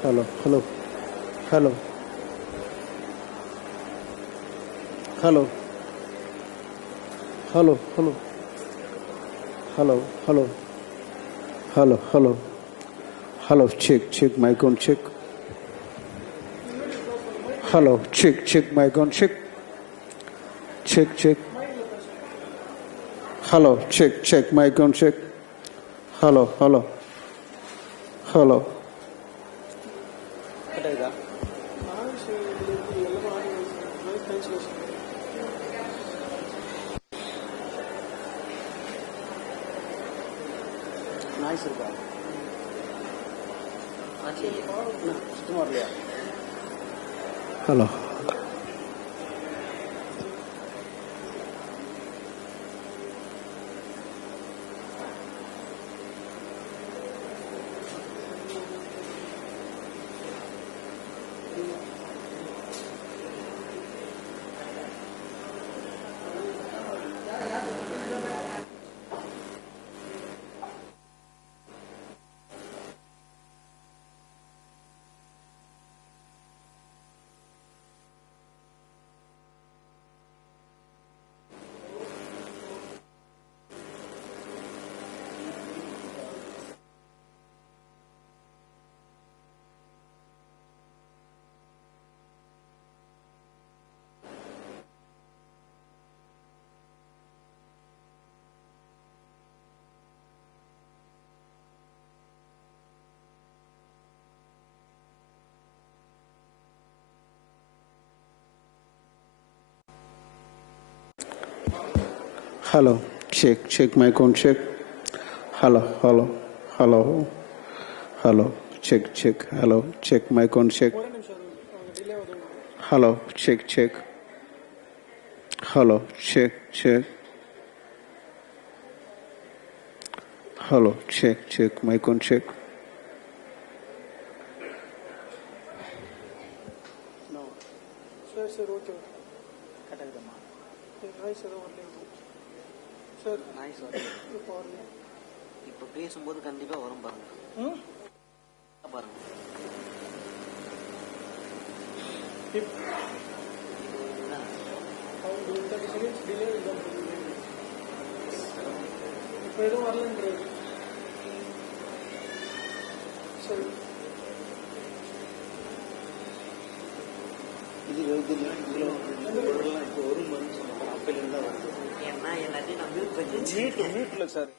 Hello, hello, hello, hello, hello, hello, hello, hello, hello, hello, hello, check, mic on check. Hello, check, mic on check. Check. Hello, check, mic on check. Hello. Nice. Hello. Hello, check, mic on check. Hello, check, hello, check, mic on check. Hello, check. Hello, check. Hello, check, mic on check. No. Sir, okay. Nice, sir. Sir, nice. இப்போ பேசும்போது கண்டிப்பா வரும் பாருங்க. பாருங்க. இப்போ எதுவும் வரலன்றது. சரி. இது இப்போ ஒரு மனுஷன் அப்பையில தான் வருது. ஏன்னா எல்லாத்தையும் நான் வீட்டில் சார்.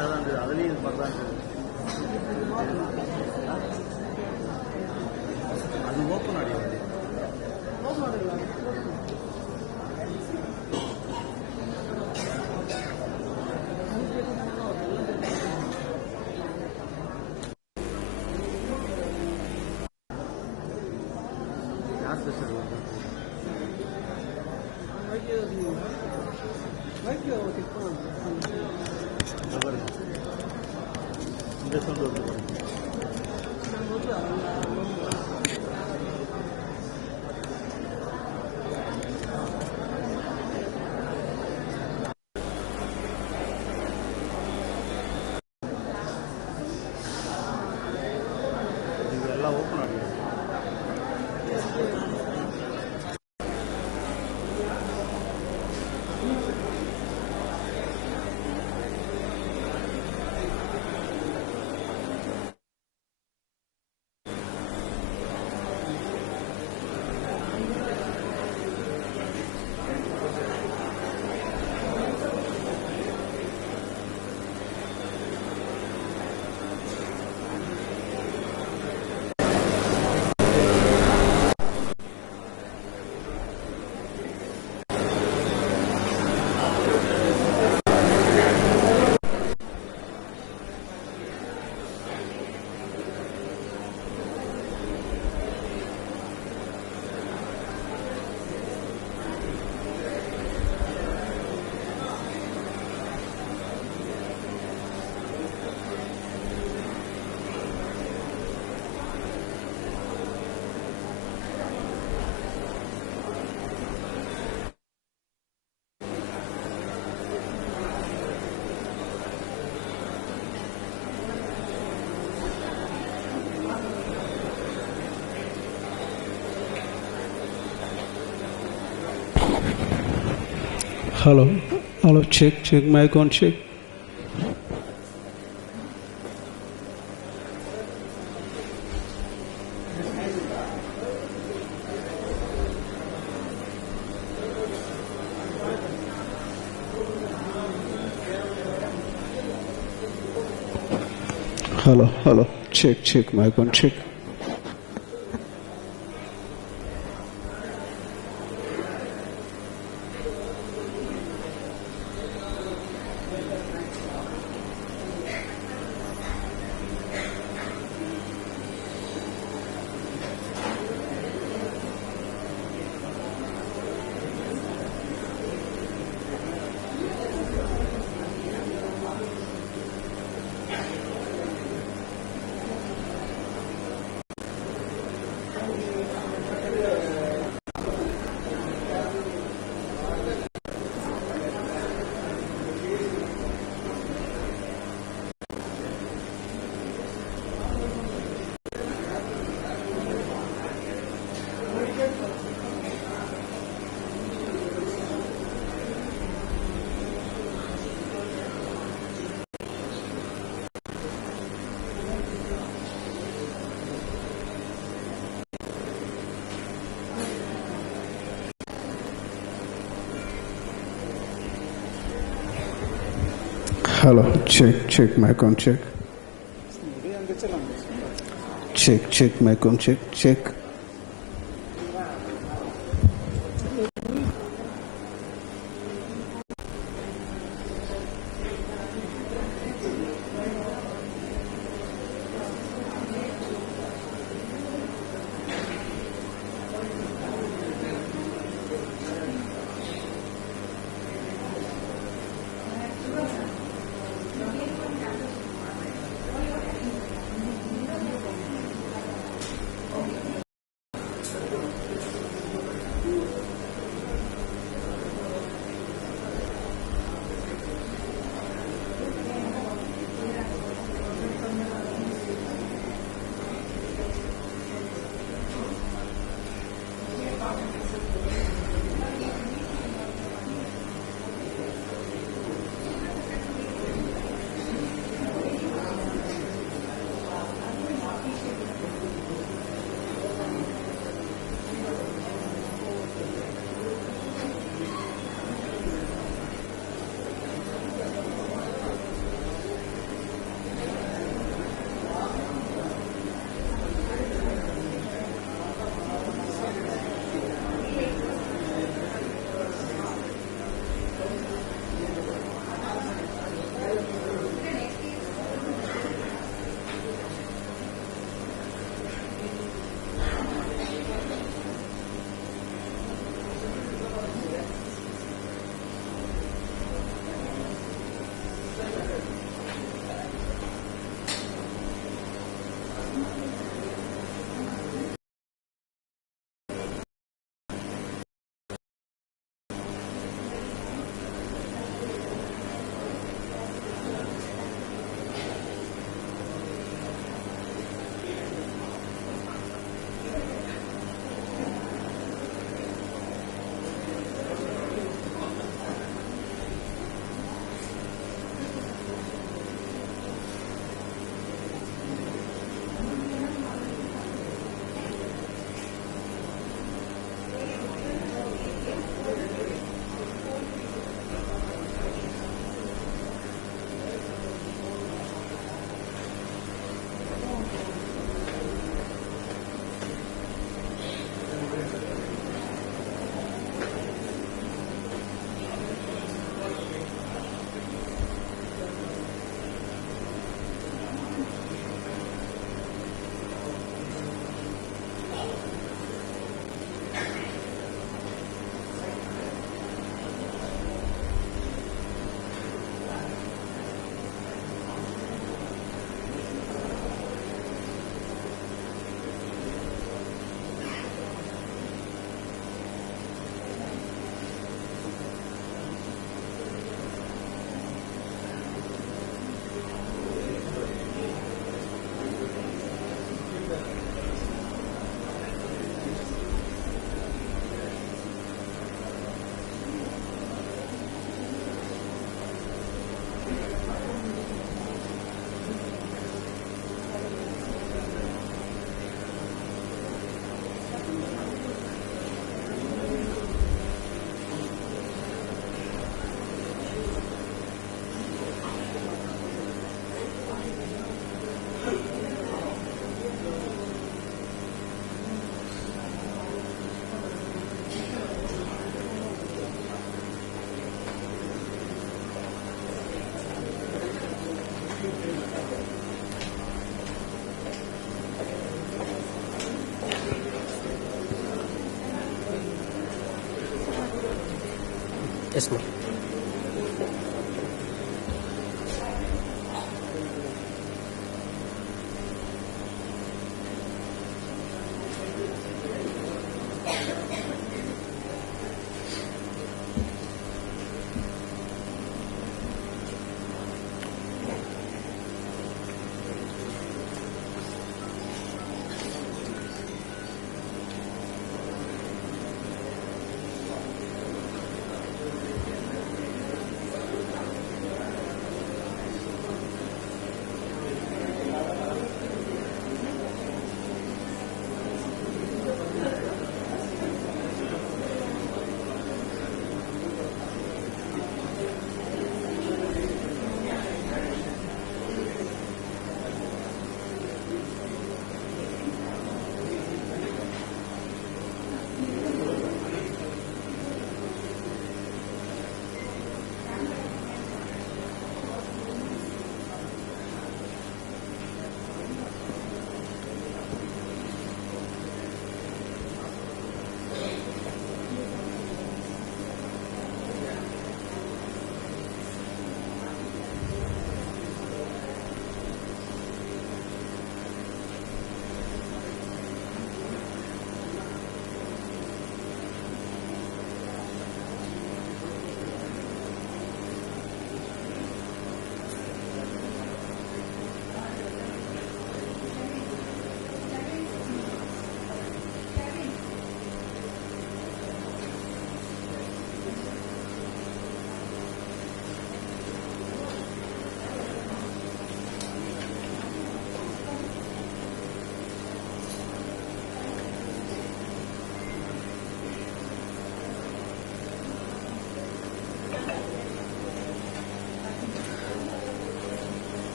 பெருசாக தான் இருந்தது, அதுலேயும் இது மாதிரி தான் இருந்தது. அது ஓப்பன் ஆடியோ வந்து யார் ஸ்பெஷல் இந்த சவுண்ட் வந்து இதெல்லாம் open audio. Hello, hello, check mic on, check. Hello, check mic on, check. Hello, check mic on, check. Check mic on, check. Yes ma'am.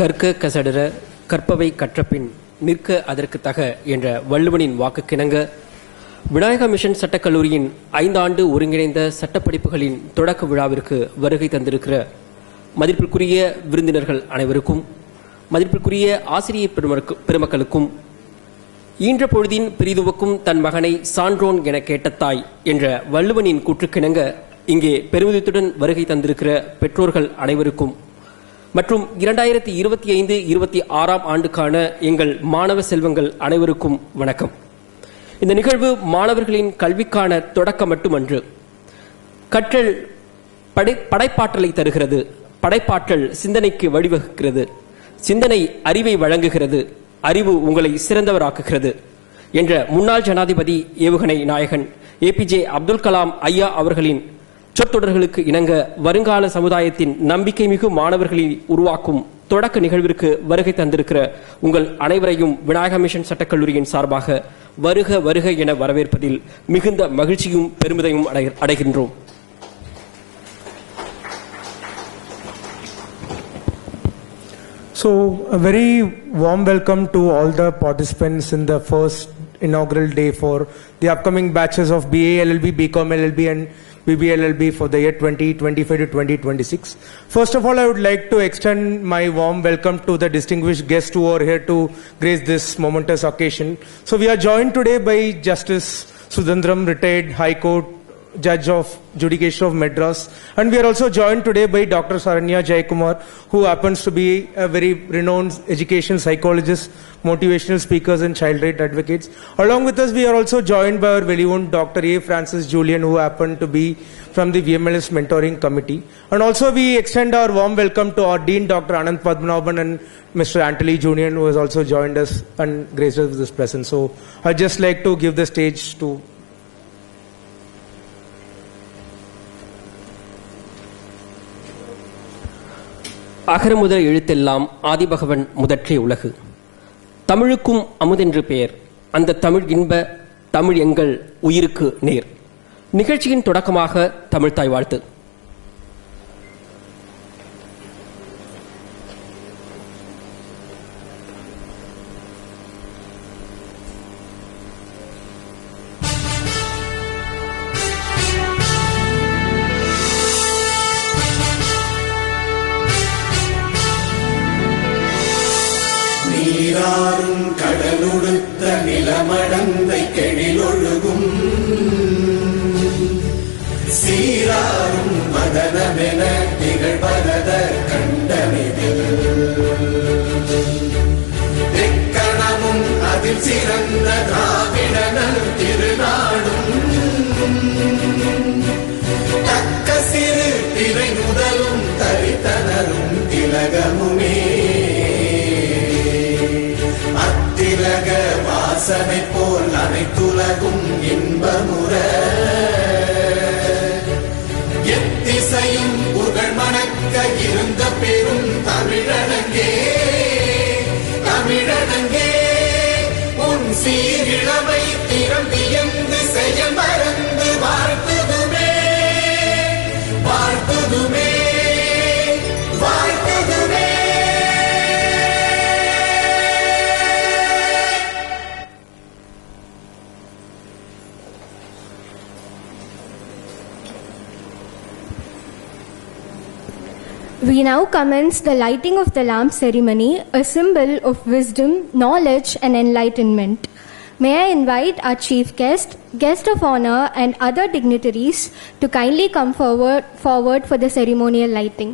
கற்க கசடர கற்பவை கற்றபின் நிற்க அதற்கு தக என்ற வள்ளுவனின் வாக்குக்கிணங்க விநாயகா மிஷன் சட்டக்கல்லூரியின் 5 ஆண்டு ஒருங்கிணைந்த சட்டப்படிப்புகளின் தொடக்க விழாவிற்கு வருகை தந்திருக்கிற மதிப்பிற்குரிய விருந்தினர்கள் அனைவருக்கும், மதிப்பிற்குரிய ஆசிரியர் பெருமக்களுக்கும், ஈன்ற பொழுதின் பிரிதுவக்கும் தன் மகனை சான்றோன் என கேட்ட தாய் என்ற வள்ளுவனின் கூற்றுக்கிணங்க இங்கே பெருமிதத்துடன் வருகை தந்திருக்கிற பெற்றோர்கள் அனைவருக்கும் மற்றும் 2025-26 ஆண்டுக்கான எங்கள் மாணவ செல்வங்கள் அனைவருக்கும் வணக்கம். இந்த நிகழ்வு மாணவர்களின் கல்விக்கான தொடக்கம் மட்டுமன்று. கற்றல் படைப்பாற்றலை தருகிறது, படைப்பாற்றல் சிந்தனைக்கு வழிவகுக்கிறது, சிந்தனை அறிவை வழங்குகிறது, அறிவு உங்களை சிறந்தவராக்குகிறது என்ற முன்னாள் ஜனாதிபதி ஏவுகணை நாயகன் APJ அப்துல் கலாம் ஐயா அவர்களின் சொற்றொடர்களுக்கு இணங்க வருங்கால சமுதாயத்தின் நம்பிக்கை மிகு மாணவர்களை உருவாக்கும் தொடக்க நிகழ்விற்கு வருகை தந்திருக்கிற உங்கள் அனைவரையும் விநாயகா மிஷன் சட்டக்கல்லூரியின் சார்பாக வருக வருக என வரவேற்பதில் மிகுந்த மகிழ்ச்சியும் பெருமிதமும் அடைகின்றோம். So, a very warm welcome to all the participants in the first inaugural day for the upcoming batches of BA LLB, BCom LLB and BBLLB for the year 2025 to 2026. First of all, I would like to extend my warm welcome to the distinguished guests who are here to grace this momentous occasion. So we are joined today by Justice Sudendram, retired High Court Judge of Judicature of Madras, and we are also joined today by Dr. Sarinia Jaikumar, who happens to be a very renowned education psychologist, motivational speakers and child right advocates. Along with us, we are also joined by our very own Dr. A. Francis Julian, who happened to be from the Vmls mentoring committee. And also we extend our warm welcome to our Dean, Dr. Anand Padmanabhan, and Mr. Antony Julian, who has also joined us and graced us with this presence. So I'd just like to give the stage to அகர முதல் எழுத்தெல்லாம் ஆதிபகவன் முதற்றே உலகு. தமிழுக்கும் அமுதென்று பெயர், அந்த தமிழ் இன்ப தமிழ் எங்கள் உயிருக்கு நேர். நிகழ்ச்சியின் தொடக்கமாக தமிழ்த்தாய் வாழ்த்து. நீராறும் கடலுடுத்த நிலமடந்தை கெழிலொழுகும் சிறு திரை முதலும் தரித்தனரும் திலகமுமே அத்திலக வாசனை போல் அனைத்துலகும் இன்பமுற எத்திசையும் புகழ் மணக்க இருந்த பெரும் தமிழனங்கே தமிழனங்கே உன் சீரிழமை திறம்பியந்து செயல் மறந்து வாழ்த்துதுமே வாழ்த்துதுமே வாழ்த்துதுமே. We now commence the lighting of the lamp ceremony, a symbol of wisdom, knowledge and enlightenment. May I invite our chief guest, guest of honor and other dignitaries to kindly come forward for the ceremonial lighting.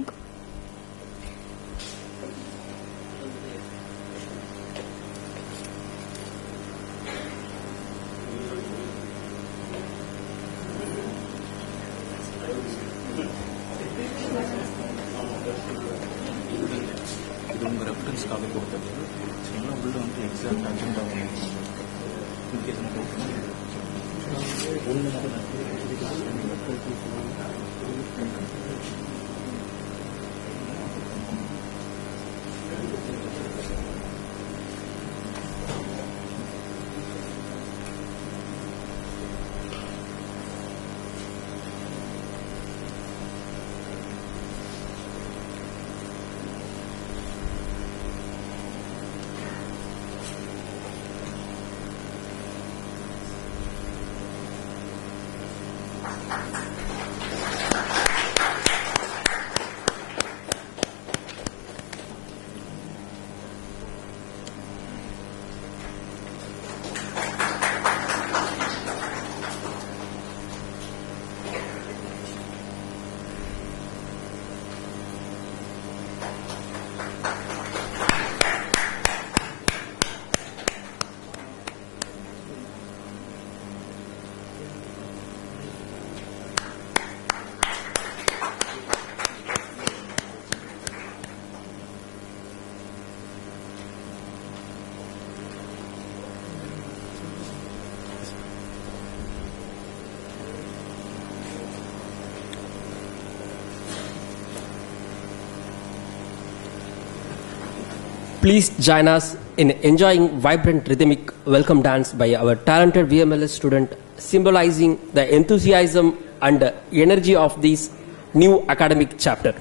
Please join us in enjoying vibrant rhythmic welcome dance by our talented Vmls student, symbolizing the enthusiasm and energy of this new academic chapter.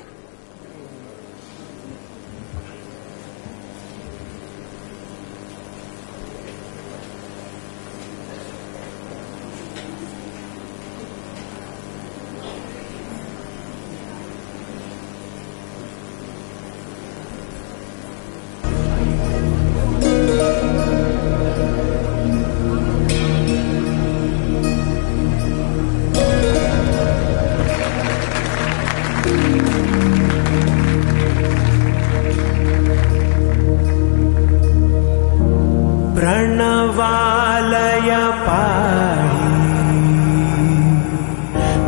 प्रणवालय पाहि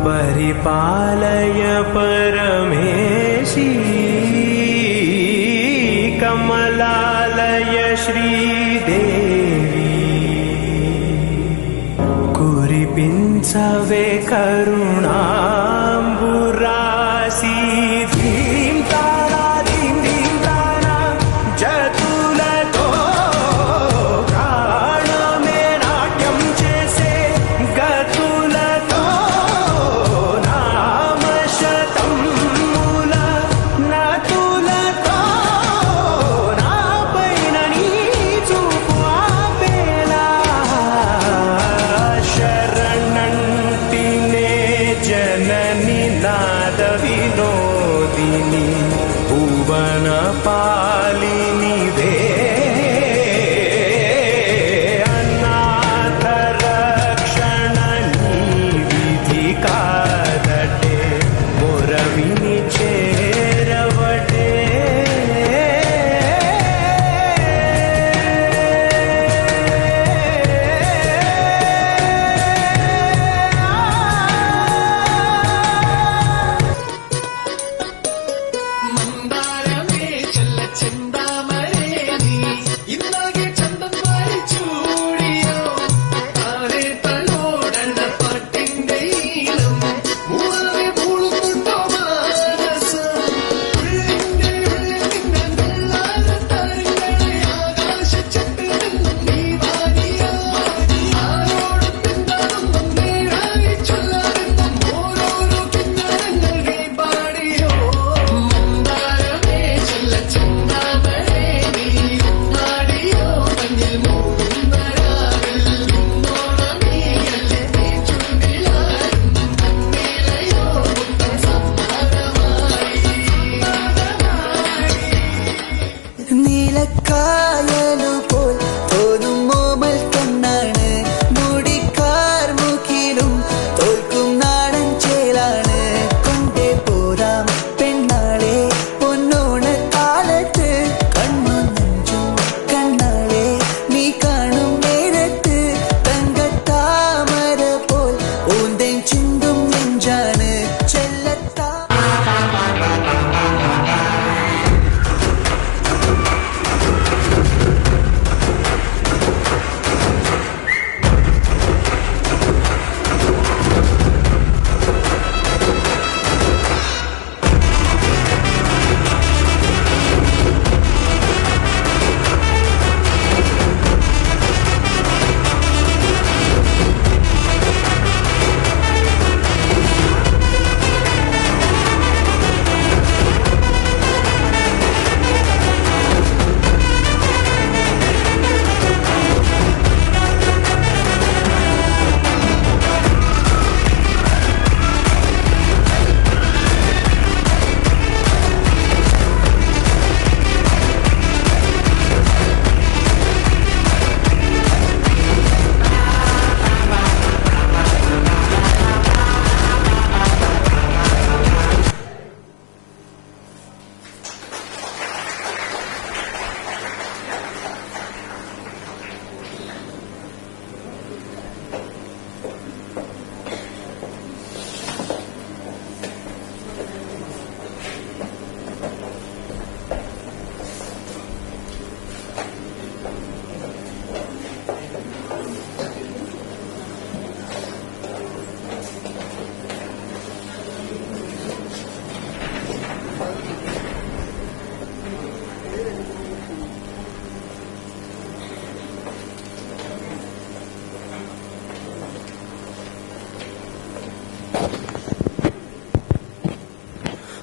परिपालय परमेशी कमलालय श्रीदेवी कुरिपिंचवे करुणाम्बुरासी धीं तारा धीं धीं तारा जतुलतो प्राणमे नाट्यं चेसे गतुलतो नाम शतं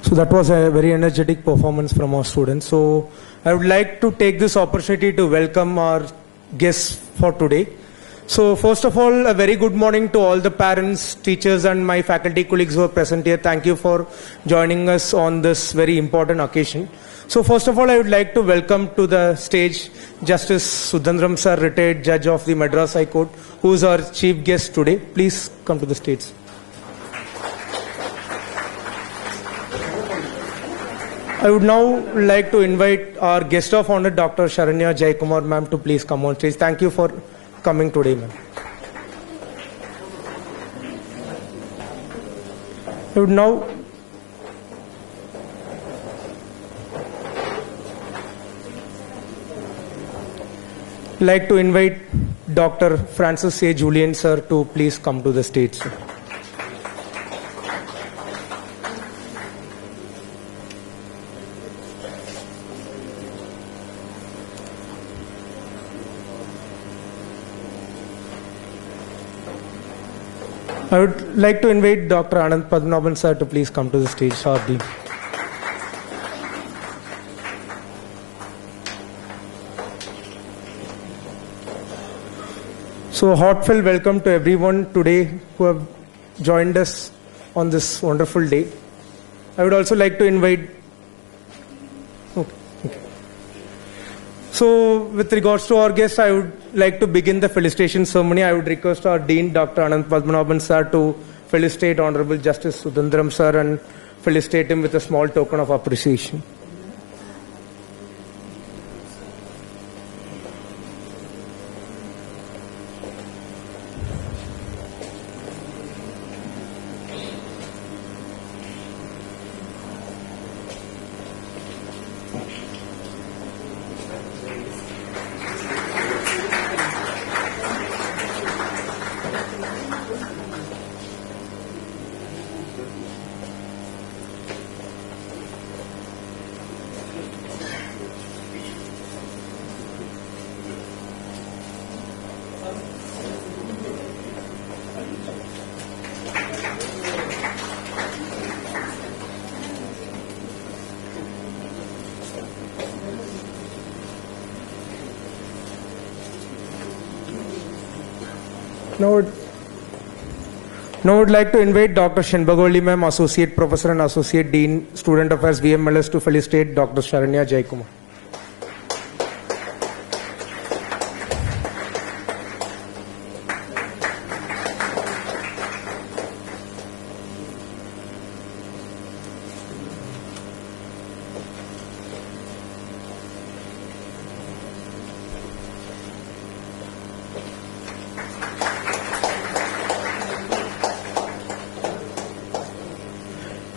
So that was a very energetic performance from our students. So I would like to take this opportunity to welcome our guests for today. So first of all, a very good morning to all the parents, teachers and my faculty colleagues who are present here. Thank you for joining us on this very important occasion. So first of all, I would like to welcome to the stage Justice Sudendram sir, retired judge of the Madras High Court, who is our chief guest today. Please come to the stage. I would now like to invite our guest of honor, Dr. Sarinia Jaikumar ma'am, to please come on stage. Thank you for coming today, ma'am. I would now like to invite Dr. Francis A. Julian sir to please come to the stage, sir. I would like to invite Dr. Anand Padmanabhan sir to please come to the stage, our dean. So heartfelt welcome to everyone today who have joined us on this wonderful day. I would also like to invite. Okay. So with regards to our guests, I would like to begin the felicitation ceremony. I would request our Dean, Dr. Anand Padmanabhan sir, to felicitate Honorable Justice Sudendram sir and felicitate him with a small token of appreciation. Now I would like to invite Dr. Shenbagoli ma'am, Associate Professor and Associate Dean, Student Affairs, Vmls, to felicitate Dr. Sarinia Jaikumar.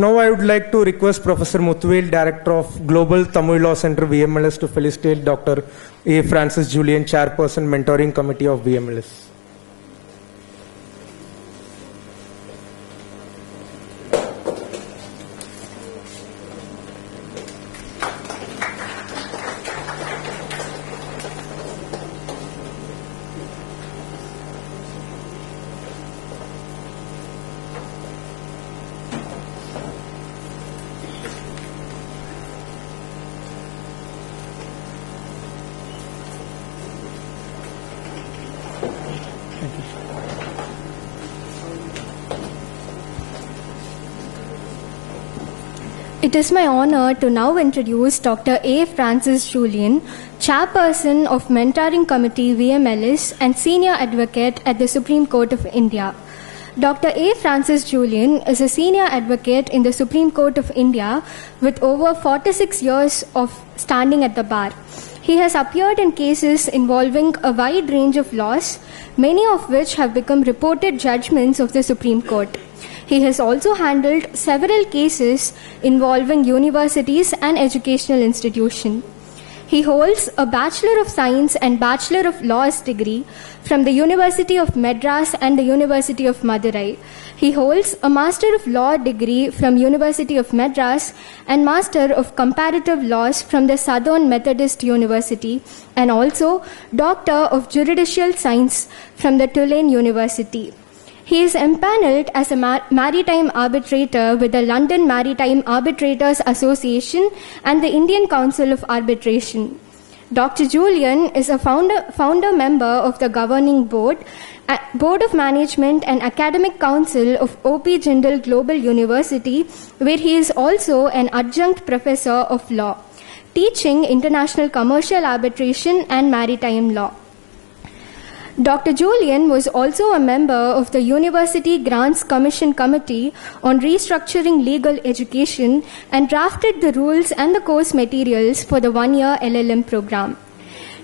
Now I would like to request Professor Muthuvel, Director of Global Tamil Law Center, VMLS, to felicitate Dr. A. Francis Julian, Chairperson, Mentoring Committee of VMLS. It is my honor to now introduce Dr. A. Francis Julian, Chairperson of Mentoring Committee VMLS and Senior Advocate at the Supreme Court of India. Dr. A. Francis Julian is a Senior Advocate in the Supreme Court of India with over 46 years of standing at the bar. He has appeared in cases involving a wide range of laws, many of which have become reported judgments of the Supreme Court. He has also handled several cases involving universities and educational institutions. He holds a Bachelor of Science and Bachelor of Laws degree from the University of Madras and the University of Madurai. He holds a Master of Law degree from University of Madras and Master of Comparative Laws from the Southern Methodist University, and also Doctor of Juridical Science from the Tulane University. He is empaneled as a maritime arbitrator with the London Maritime Arbitrators Association and the Indian Council of Arbitration. Dr. Julian is a founder member of the governing board, Board of Management and Academic Council of O.P. Jindal Global University, where he is also an adjunct professor of law, teaching international commercial arbitration and maritime law. Dr. Julian was also a member of the University Grants Commission Committee on Restructuring Legal Education and drafted the rules and the course materials for the one-year LLM program.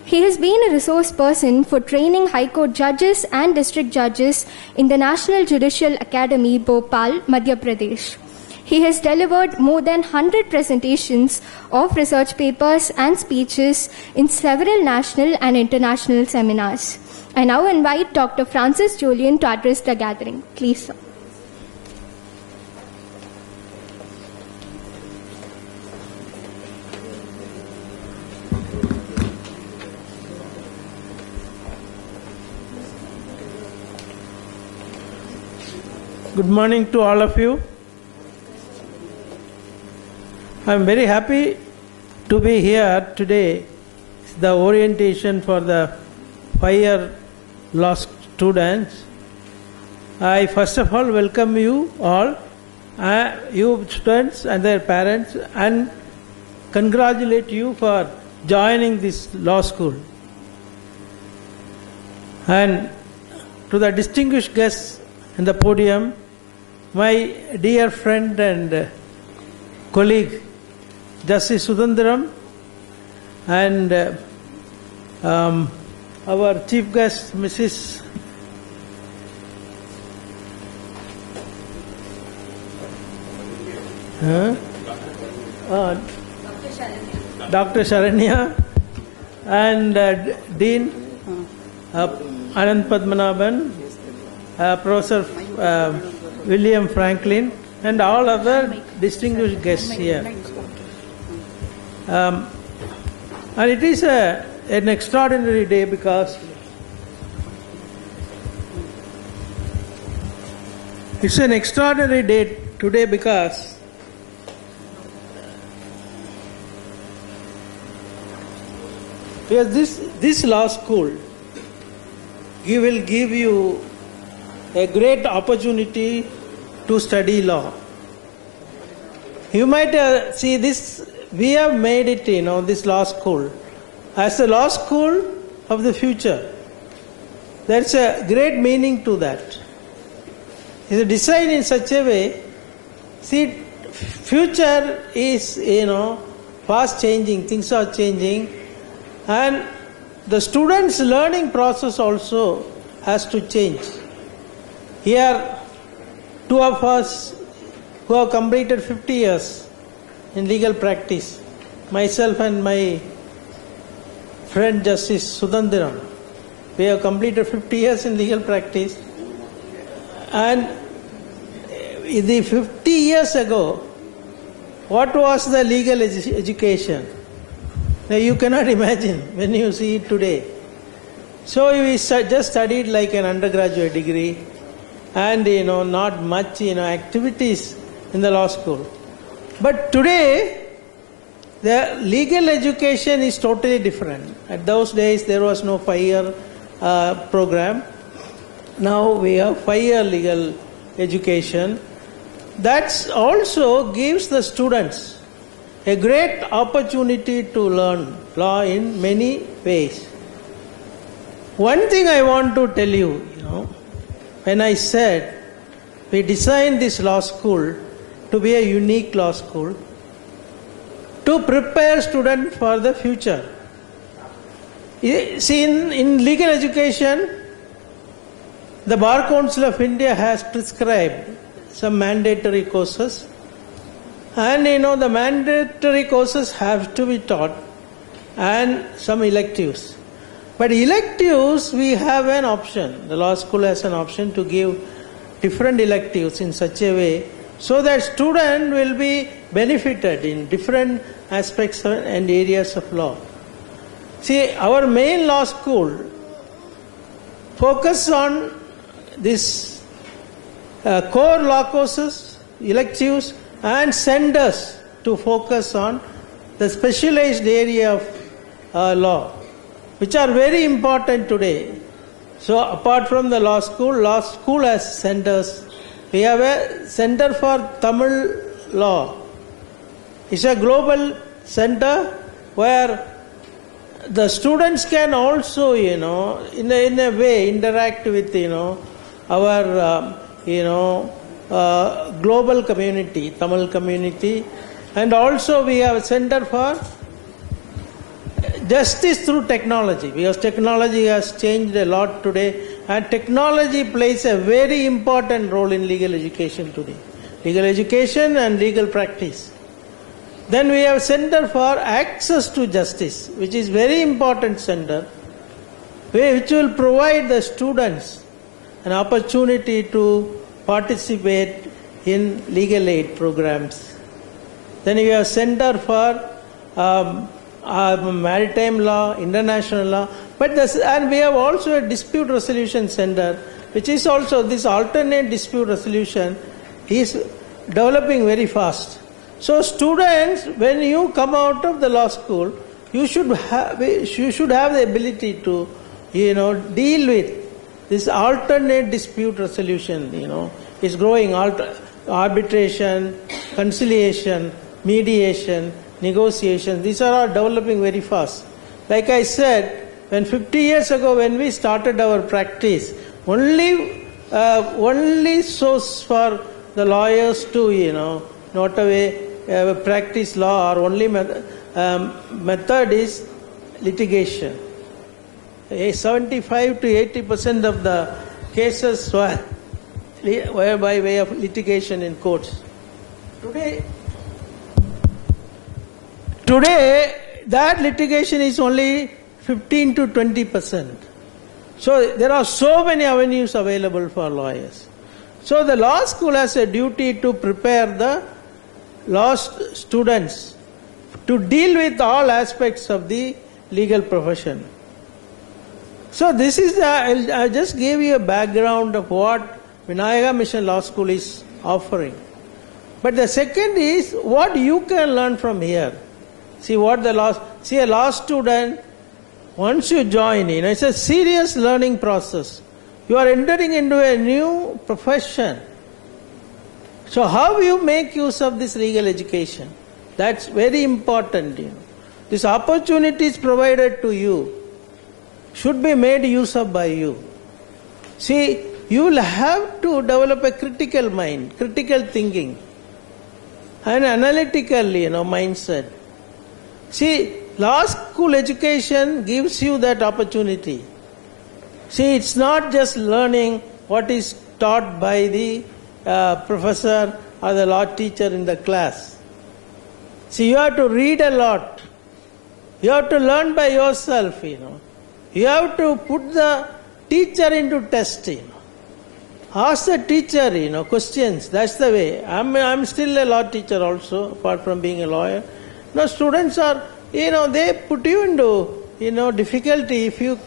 He has been a resource person for training High Court judges and district judges in the National Judicial Academy, Bhopal, Madhya Pradesh. He has delivered more than 100 presentations of research papers and speeches in several national and international seminars. I now invite Dr. Francis Julian to address the gathering. Please, sir. Good morning to all of you. I am very happy to be here today. It's the orientation for the 5-year law students. I first of all welcome you all, you students and their parents, and congratulate you for joining this law school. And to the distinguished guests in the podium, my dear friend and colleague Justice Sudendram, and our chief guest Mrs. Dr. Sarinia, and Dean Anand Padmanabhan, Professor William Franklin, and all other distinguished guests here. And it is an extraordinary day because it's an extraordinary day today because this law school will give you a great opportunity to study law. You might see this, we have made it, this law school as the law school of the future. There's a great meaning to that. It's designed in such a way, see, future is, fast changing, things are changing, and the students' learning process also has to change. Here, two of us who have completed 50 years in legal practice, myself and my friend Justice Sudendram, we have completed 50 years in legal practice, and the 50 years ago, what was the legal education? Now you cannot imagine when you see it today. So we just studied like an undergraduate degree, and not much activities in the law school. But today the legal education is totally different. At those days there was no 5-year program. Now we have 5-year legal education. That also gives the students a great opportunity to learn law in many ways. One thing I want to tell you, when I said we designed this law school to be a unique law school to prepare students for the future. See, in legal education, the Bar Council of India has prescribed some mandatory courses, and the mandatory courses have to be taught, and some electives. But electives, we have an option. The law school has an option to give different electives in such a way so that student will be benefited in different aspects and areas of law. See, our main law school focus on this core law courses, electives, and centers to focus on the specialized area of law, which are very important today. So apart from the law school has centers. We have a center for Tamil law. It's a global center where the students can also, in a way, interact with, our, global community, Tamil community. And also we have a center for justice through technology, because technology has changed a lot today, and technology plays a very important role in legal education today. Legal education and legal practice. Then we have Center for Access to Justice, which is very important center, which will provide the students an opportunity to participate in legal aid programs. Then we have Center for Maritime Law, International Law, and we have also a Dispute Resolution Center, which is also this alternate dispute resolution is developing very fast. So students, when you come out of the law school, you should have the ability to, deal with this alternate dispute resolution. Is growing. Arbitration, conciliation, mediation, negotiation. These are all developing very fast. Like I said, when 50 years ago, when we started our practice, only source for the lawyers to, not a practice law, or only method is litigation. 75 to 80% of the cases were by way of litigation in courts. Today, that litigation is only 15 to 20%. So there are so many avenues available for lawyers. So the law school has a duty to prepare the law students to deal with all aspects of the legal profession. So this is I just gave you a background of what Vinayaka Mission Law School is offering. But the second is what you can learn from here. See a law student, once you join in, it's a serious learning process. You are entering into a new profession. So how you make use of this legal education? That's very important. This opportunity is provided to you, should be made use of by you. See, you will have to develop a critical mind, critical thinking, and analytical, mindset. See, law school education gives you that opportunity. See, it's not just learning what is taught by the professor or the law teacher in the class. See, you have to read a lot. You have to learn by yourself, You have to put the teacher into test, Ask the teacher, questions. That's the way. I'm still a law teacher also, apart from being a lawyer. Now students are, they put you into, difficulty if you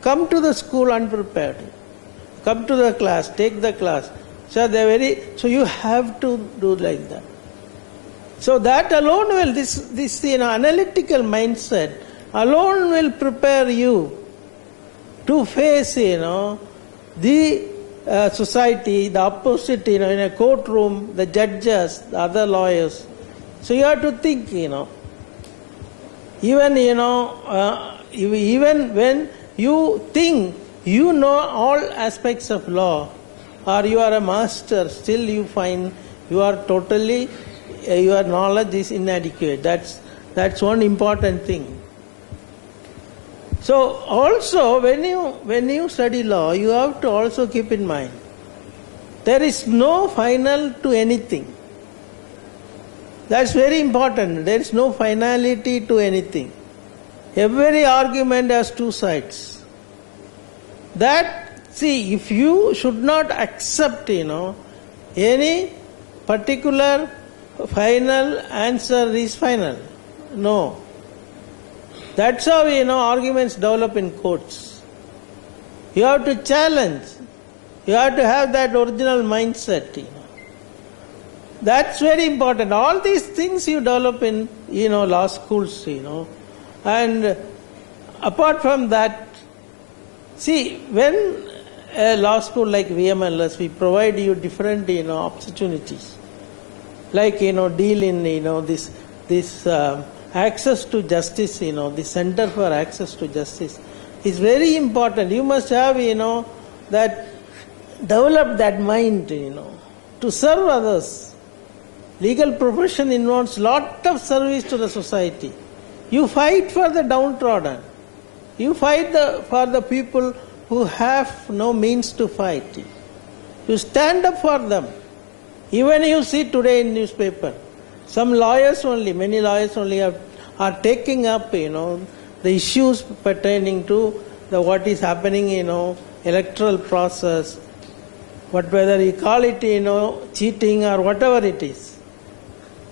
come to the school unprepared. Come to the class, take the class. So you have to do like that. So that alone will, this analytical mindset alone will prepare you to face, the society, the opposite, in a courtroom, the judges, the other lawyers. So you have to think, even when you think you know all aspects of law, or you are a master, still you find you are totally, your knowledge is inadequate. That's one important thing. So also when you study law, you have to also keep in mind, there is no final to anything. That's very important. There is no finality to anything. Every argument has two sides. If you should not accept, any particular final answer is final. No. That's how, arguments develop in courts. You have to challenge. You have to have that original mindset. That's very important. All these things you develop in, law schools, And apart from that, see, when a law school like Vmls, we provide you different, opportunities. Like, deal in, this access to justice, the Center for Access to Justice is very important. You must have, that, develop that mind, to serve others. Legal profession involves lot of service to the society. You fight for the downtrodden. You fight for the people who have no means to fight. You stand up for them. Even you see today in newspaper, many lawyers only are taking up, the issues pertaining to what is happening, electoral process, whether you call it, cheating or whatever it is.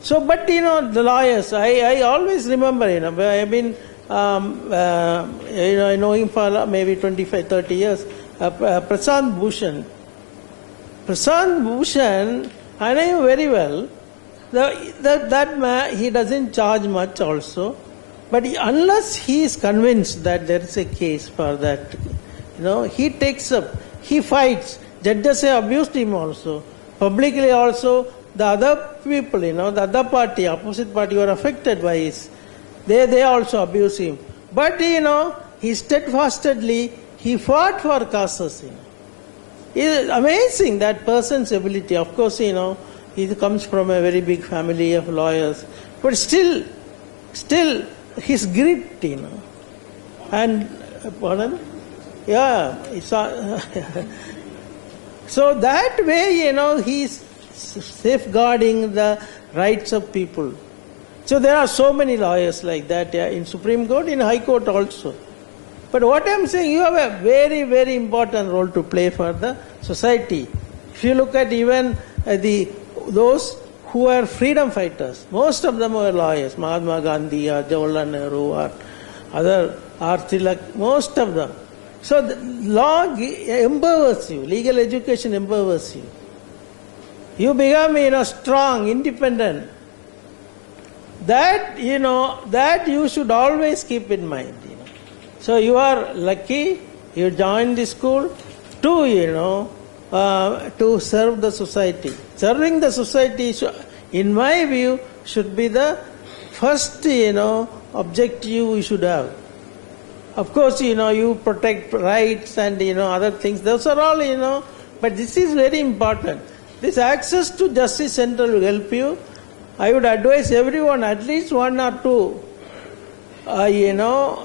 So, but the lawyers, I always remember, I've been, I know him for maybe 25, 30 years, Prashant Bhushan. Prashant Bhushan, I know him very well. That man, he doesn't charge much also, but unless he is convinced that there is a case for that, he takes up, he fights. Judges have abused him also. Publicly also, the other people, the other party, opposite party were affected by his. They also abuse him. But, he steadfastly, he fought for causes. It is amazing, that person's ability. Of course, he comes from a very big family of lawyers. But still, his grit, And, pardon? Yeah, so that way, he's safeguarding the rights of people. So there are so many lawyers like that, in Supreme Court, in High Court also. But what I'm saying, you have a very, very important role to play for the society. If you look at even those who are freedom fighters, most of them were lawyers. Mahatma Gandhi, or Jawaharlal Nehru, or other, R. Tilak, most of them. So the law empowers you, legal education empowers you. You become, strong, independent. That, that you should always keep in mind. So you are lucky, you joined the school to, to serve the society. Serving the society, in my view, should be the first, objective you should have. Of course, you protect rights and, other things. Those are all, but this is very important. This access to justice center will help you. I would advise everyone, at least 1 or 2,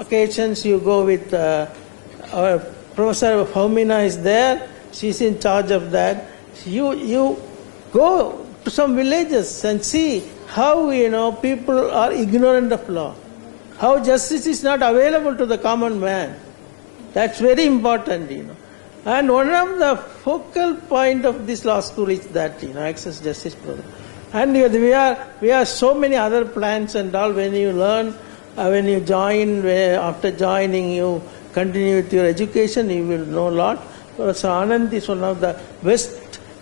occasions you go with, our Professor Faumina is there. She's in charge of that. You go to some villages and see how, people are ignorant of law. How justice is not available to the common man. That's very important, And one of the focal point of this law school is that, access justice program. And we are so many other plans and all. When you learn, when you join, after joining, you continue with your education, you will know a lot. So Anand is one of the best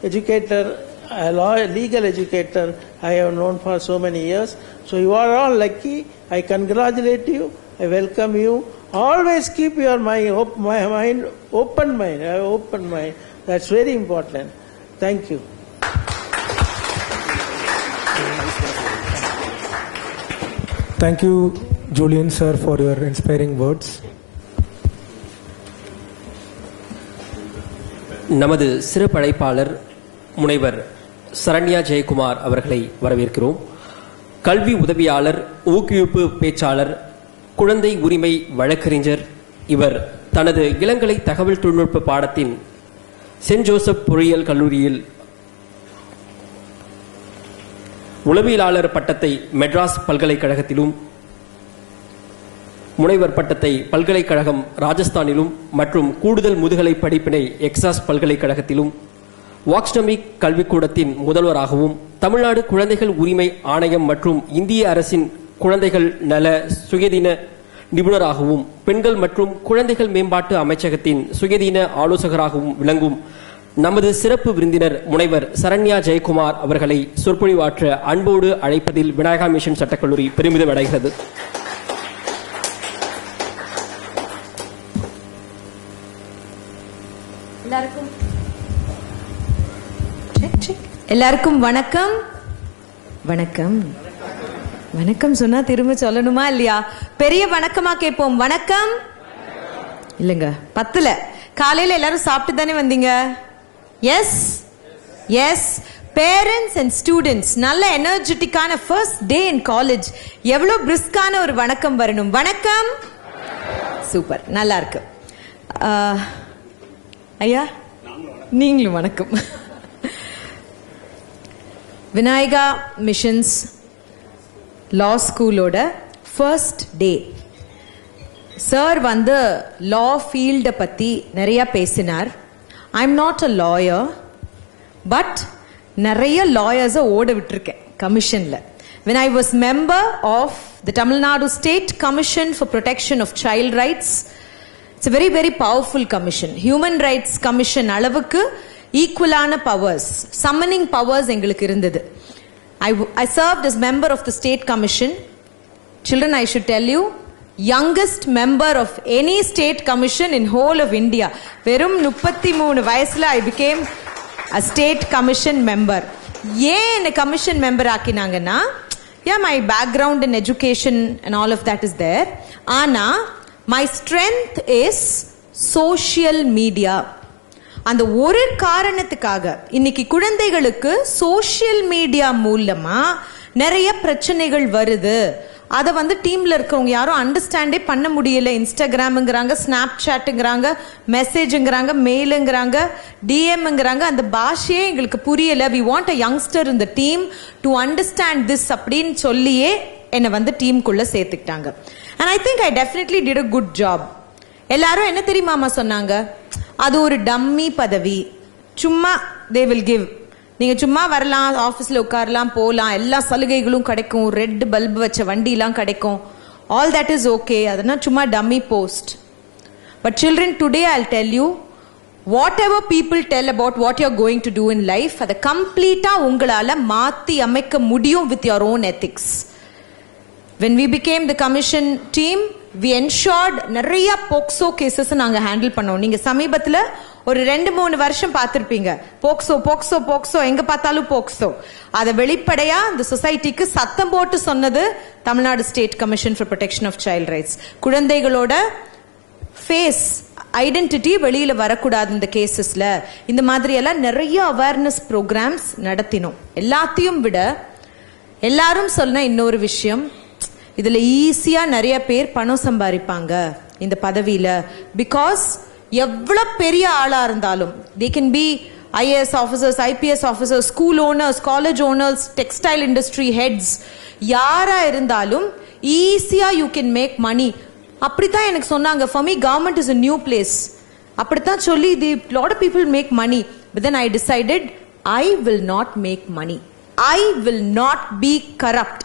educator, legal educator I have known for so many years. So you are all lucky. I congratulate you. I welcome you. Always keep your mind open mind. That's very important. Thank you. Thank you, Julian sir, for your inspiring words. நமது சிறப்பழைப்பாளர் முனைவர் சரண்யா ஜெயக்குமார் அவர்களை வரவேற்கிறோம். கல்வி உதவியாளர், ஊக்குவிப்பு பேச்சாளர், குழந்தை உரிமை வழக்கறிஞர். இவர் தனது இளங்கலை தகவல் தொழில்நுட்ப பாடத்தின் சென்ட் ஜோசப் பொறியியல் கல்லூரியில் உளவியலாளர் பட்டத்தை மெட்ராஸ் பல்கலைக்கழகத்திலும், முனைவர் பட்டத்தை பல்கலைக்கழகம் ராஜஸ்தானிலும் மற்றும் கூடுதல் முதுகலை படிப்பினை எக்ஸாஸ் பல்கலைக்கழகத்திலும், வாக்ஸ்டமிக் கல்விக்கூடத்தின் முதல்வராகவும், தமிழ்நாடு குழந்தைகள் உரிமை ஆணையம் மற்றும் இந்திய அரசின் குழந்தைகள் நல சுயதீன நிபுணராகவும், பெண்கள் மற்றும் குழந்தைகள் மேம்பாட்டு அமைச்சகத்தின் சுயதீன ஆலோசகராகவும் விளங்கும் நமது சிறப்பு விருந்தினர் முனைவர் சரண்யா ஜெயக்குமார் அவர்களை சொற்பொழிவாற்ற அன்போடு அழைப்பதில் விநாயகா மிஷன் சட்டக்கல்லூரி பெருமிதம் அடைகிறது. எல்லாருக்கும் வணக்கம். வணக்கம் வணக்கம் சொன்னா திரும்ப சொல்லணுமா இல்லையா? பெரிய வணக்கமா கேட்போம். வணக்கம் இல்லைங்க, 10ல காலையில எல்லாரும் சாப்பிட்டு தானே வந்தீங்க? Yes yes. Parents and students, நல்ல எனர்ஜெட்டிக்கான ஃபர்ஸ்ட் டே இன் காலேஜ். எவ்வளவு பிரிஸ்கான ஒரு வணக்கம் வரணும். வணக்கம். சூப்பர், நல்லா இருக்கு. ஐயா நீங்களும் வணக்கம். விநாயகா மிஷன்ஸ் லா ஸ்கூலோட ஃபர்ஸ்ட் டே. சார் வந்து லா ஃபீல்டை பற்றி நிறையா பேசினார். I am not a lawyer, but நிறைய லாயர்ஸை ஓட விட்டுருக்கேன் கமிஷனில். when I was member of the Tamil Nadu State Commission for Protection of Child Rights, it's a very very powerful commission. Human Rights Commission அளவுக்கு ஈக்குவலான பவர்ஸ், சம்மனிங் பவர்ஸ் எங்களுக்கு இருந்தது. I served as member of the State Commission. Children, I should tell you, youngest member of any state commission in whole of India. வெறும் 33 வயசுல I became a state commission member. ஏன் என்ன commission member ஆக்கினாங்கன்னா, yeah, my background in education and all of that is there. ஆனா my strength is social media. அந்த ஒரு காரணத்துக்காக இன்னைக்கு குழந்தைகளுக்கு சோஷியல் மீடியா மூலமா நிறைய பிரச்சனைகள் வருது. அதை வந்து டீம்ல இருக்கவங்க யாரும் அண்டர்ஸ்டாண்டே பண்ண முடியல. இன்ஸ்டாகிராம்ங்கிறாங்க, ஸ்னாப் சாட்டுங்கிறாங்க, மெசேஜுங்கிறாங்க, மெயிலுங்கிறாங்க, டிஎம்ங்கிறாங்க. அந்த பாஷையே எங்களுக்கு புரியல. We want a youngster in the team to understand this அப்படின்னு சொல்லியே என்னை வந்து டீமுக்குள்ள சேர்த்துக்கிட்டாங்க. And I think I definitely did a good job. எல்லாரும் என்ன தெரியுமாமா சொன்னாங்க, அது ஒரு டம்மி பதவி, சும்மா தே வில் கிவ், நீங்க சும்மா வரலாம், ஆஃபீஸ்ல உட்காரலாம், போகலாம், எல்லா சலுகைகளும் கிடைக்கும், ரெட் பல்பு வச்ச வண்டிலாம் கிடைக்கும், ஆல் தட் இஸ் ஓகே, அதெல்லாம் சும்மா dummy post. But children, today I'll tell you, whatever people tell about what you are going to do in life, அதை கம்ப்ளீட்டா உங்களால மாத்தி அமைக்க முடியும் with your own ethics. when we became the commission team, we ensured நிறைய POCSO cases நாங்க handle பண்ணோம். நீங்க சமீபத்துல ஒரு 2-3 வருஷம் பார்த்திருப்பீங்க, போக்சோ போக்சோ போக்சோ, எங்க பார்த்தாலும் போக்சோ. அதை வெளிப்படையா இந்த சொசைட்டிக்கு சத்தம் போட்டு சொன்னது Tamil Nadu state commission for protection of child rights. குழந்தைகளோட ஃபேஸ் ஐடென்டிட்டி வெளியில வரக்கூடாது இந்த கேசஸ்ல. இந்த மாதிரி எல்லாம் நிறைய அவேர்னஸ் ப்ரோக்ராம்ஸ் நடத்தினோம். எல்லாத்தையும் விட எல்லாரும் சொன்ன இன்னொரு விஷயம், இதுல ஈஸியா நிறைய பேர் பணம் சம்பாதிப்பாங்க இந்த பதவியில. பிகாஸ் எவ்வளவு பெரிய ஆளா இருந்தாலும், they can be IAS officers, IPS officers, school owners, college owners, textile industry heads, யாரா இருந்தாலும் ஈஸியா you can make money. அப்படித்தான் எனக்கு சொன்னாங்க. for me government is a new place. அப்படித்தான் சொல்லி lot of people make money. But then I decided I will not make money. I will not be corrupt.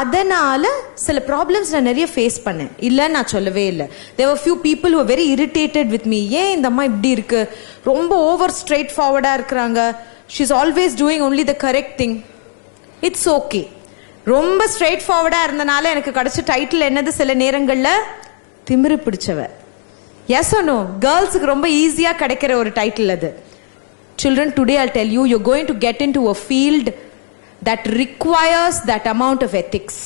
அதனால சில ப்ராப்ளம்ஸ் நான் நிறைய ஃபேஸ் பண்ணேன், இல்லைன்னு நான் சொல்லவே இல்லை. there were few people who were very irritated with me. ஏன் இந்த அம்மா இப்படி இருக்கு, ரொம்ப ஓவர் ஸ்ட்ரெயிட் ஃபார்வர்டா இருக்கிறாங்க, she is always doing only the correct thing. it's okay. ரொம்ப ஸ்ட்ரெயிட் ஃபார்வர்டா இருந்தனால எனக்கு கிடைச்ச டைட்டில் என்னது, சில நேரங்கள்ல திமிரு பிடிச்சவ. Yes or no? கேர்ள்ஸுக்கு ரொம்ப ஈஸியா கிடைக்கிற ஒரு டைட்டில் அது. children, today I'll tell you, you're going to get into a field that requires that amount of ethics.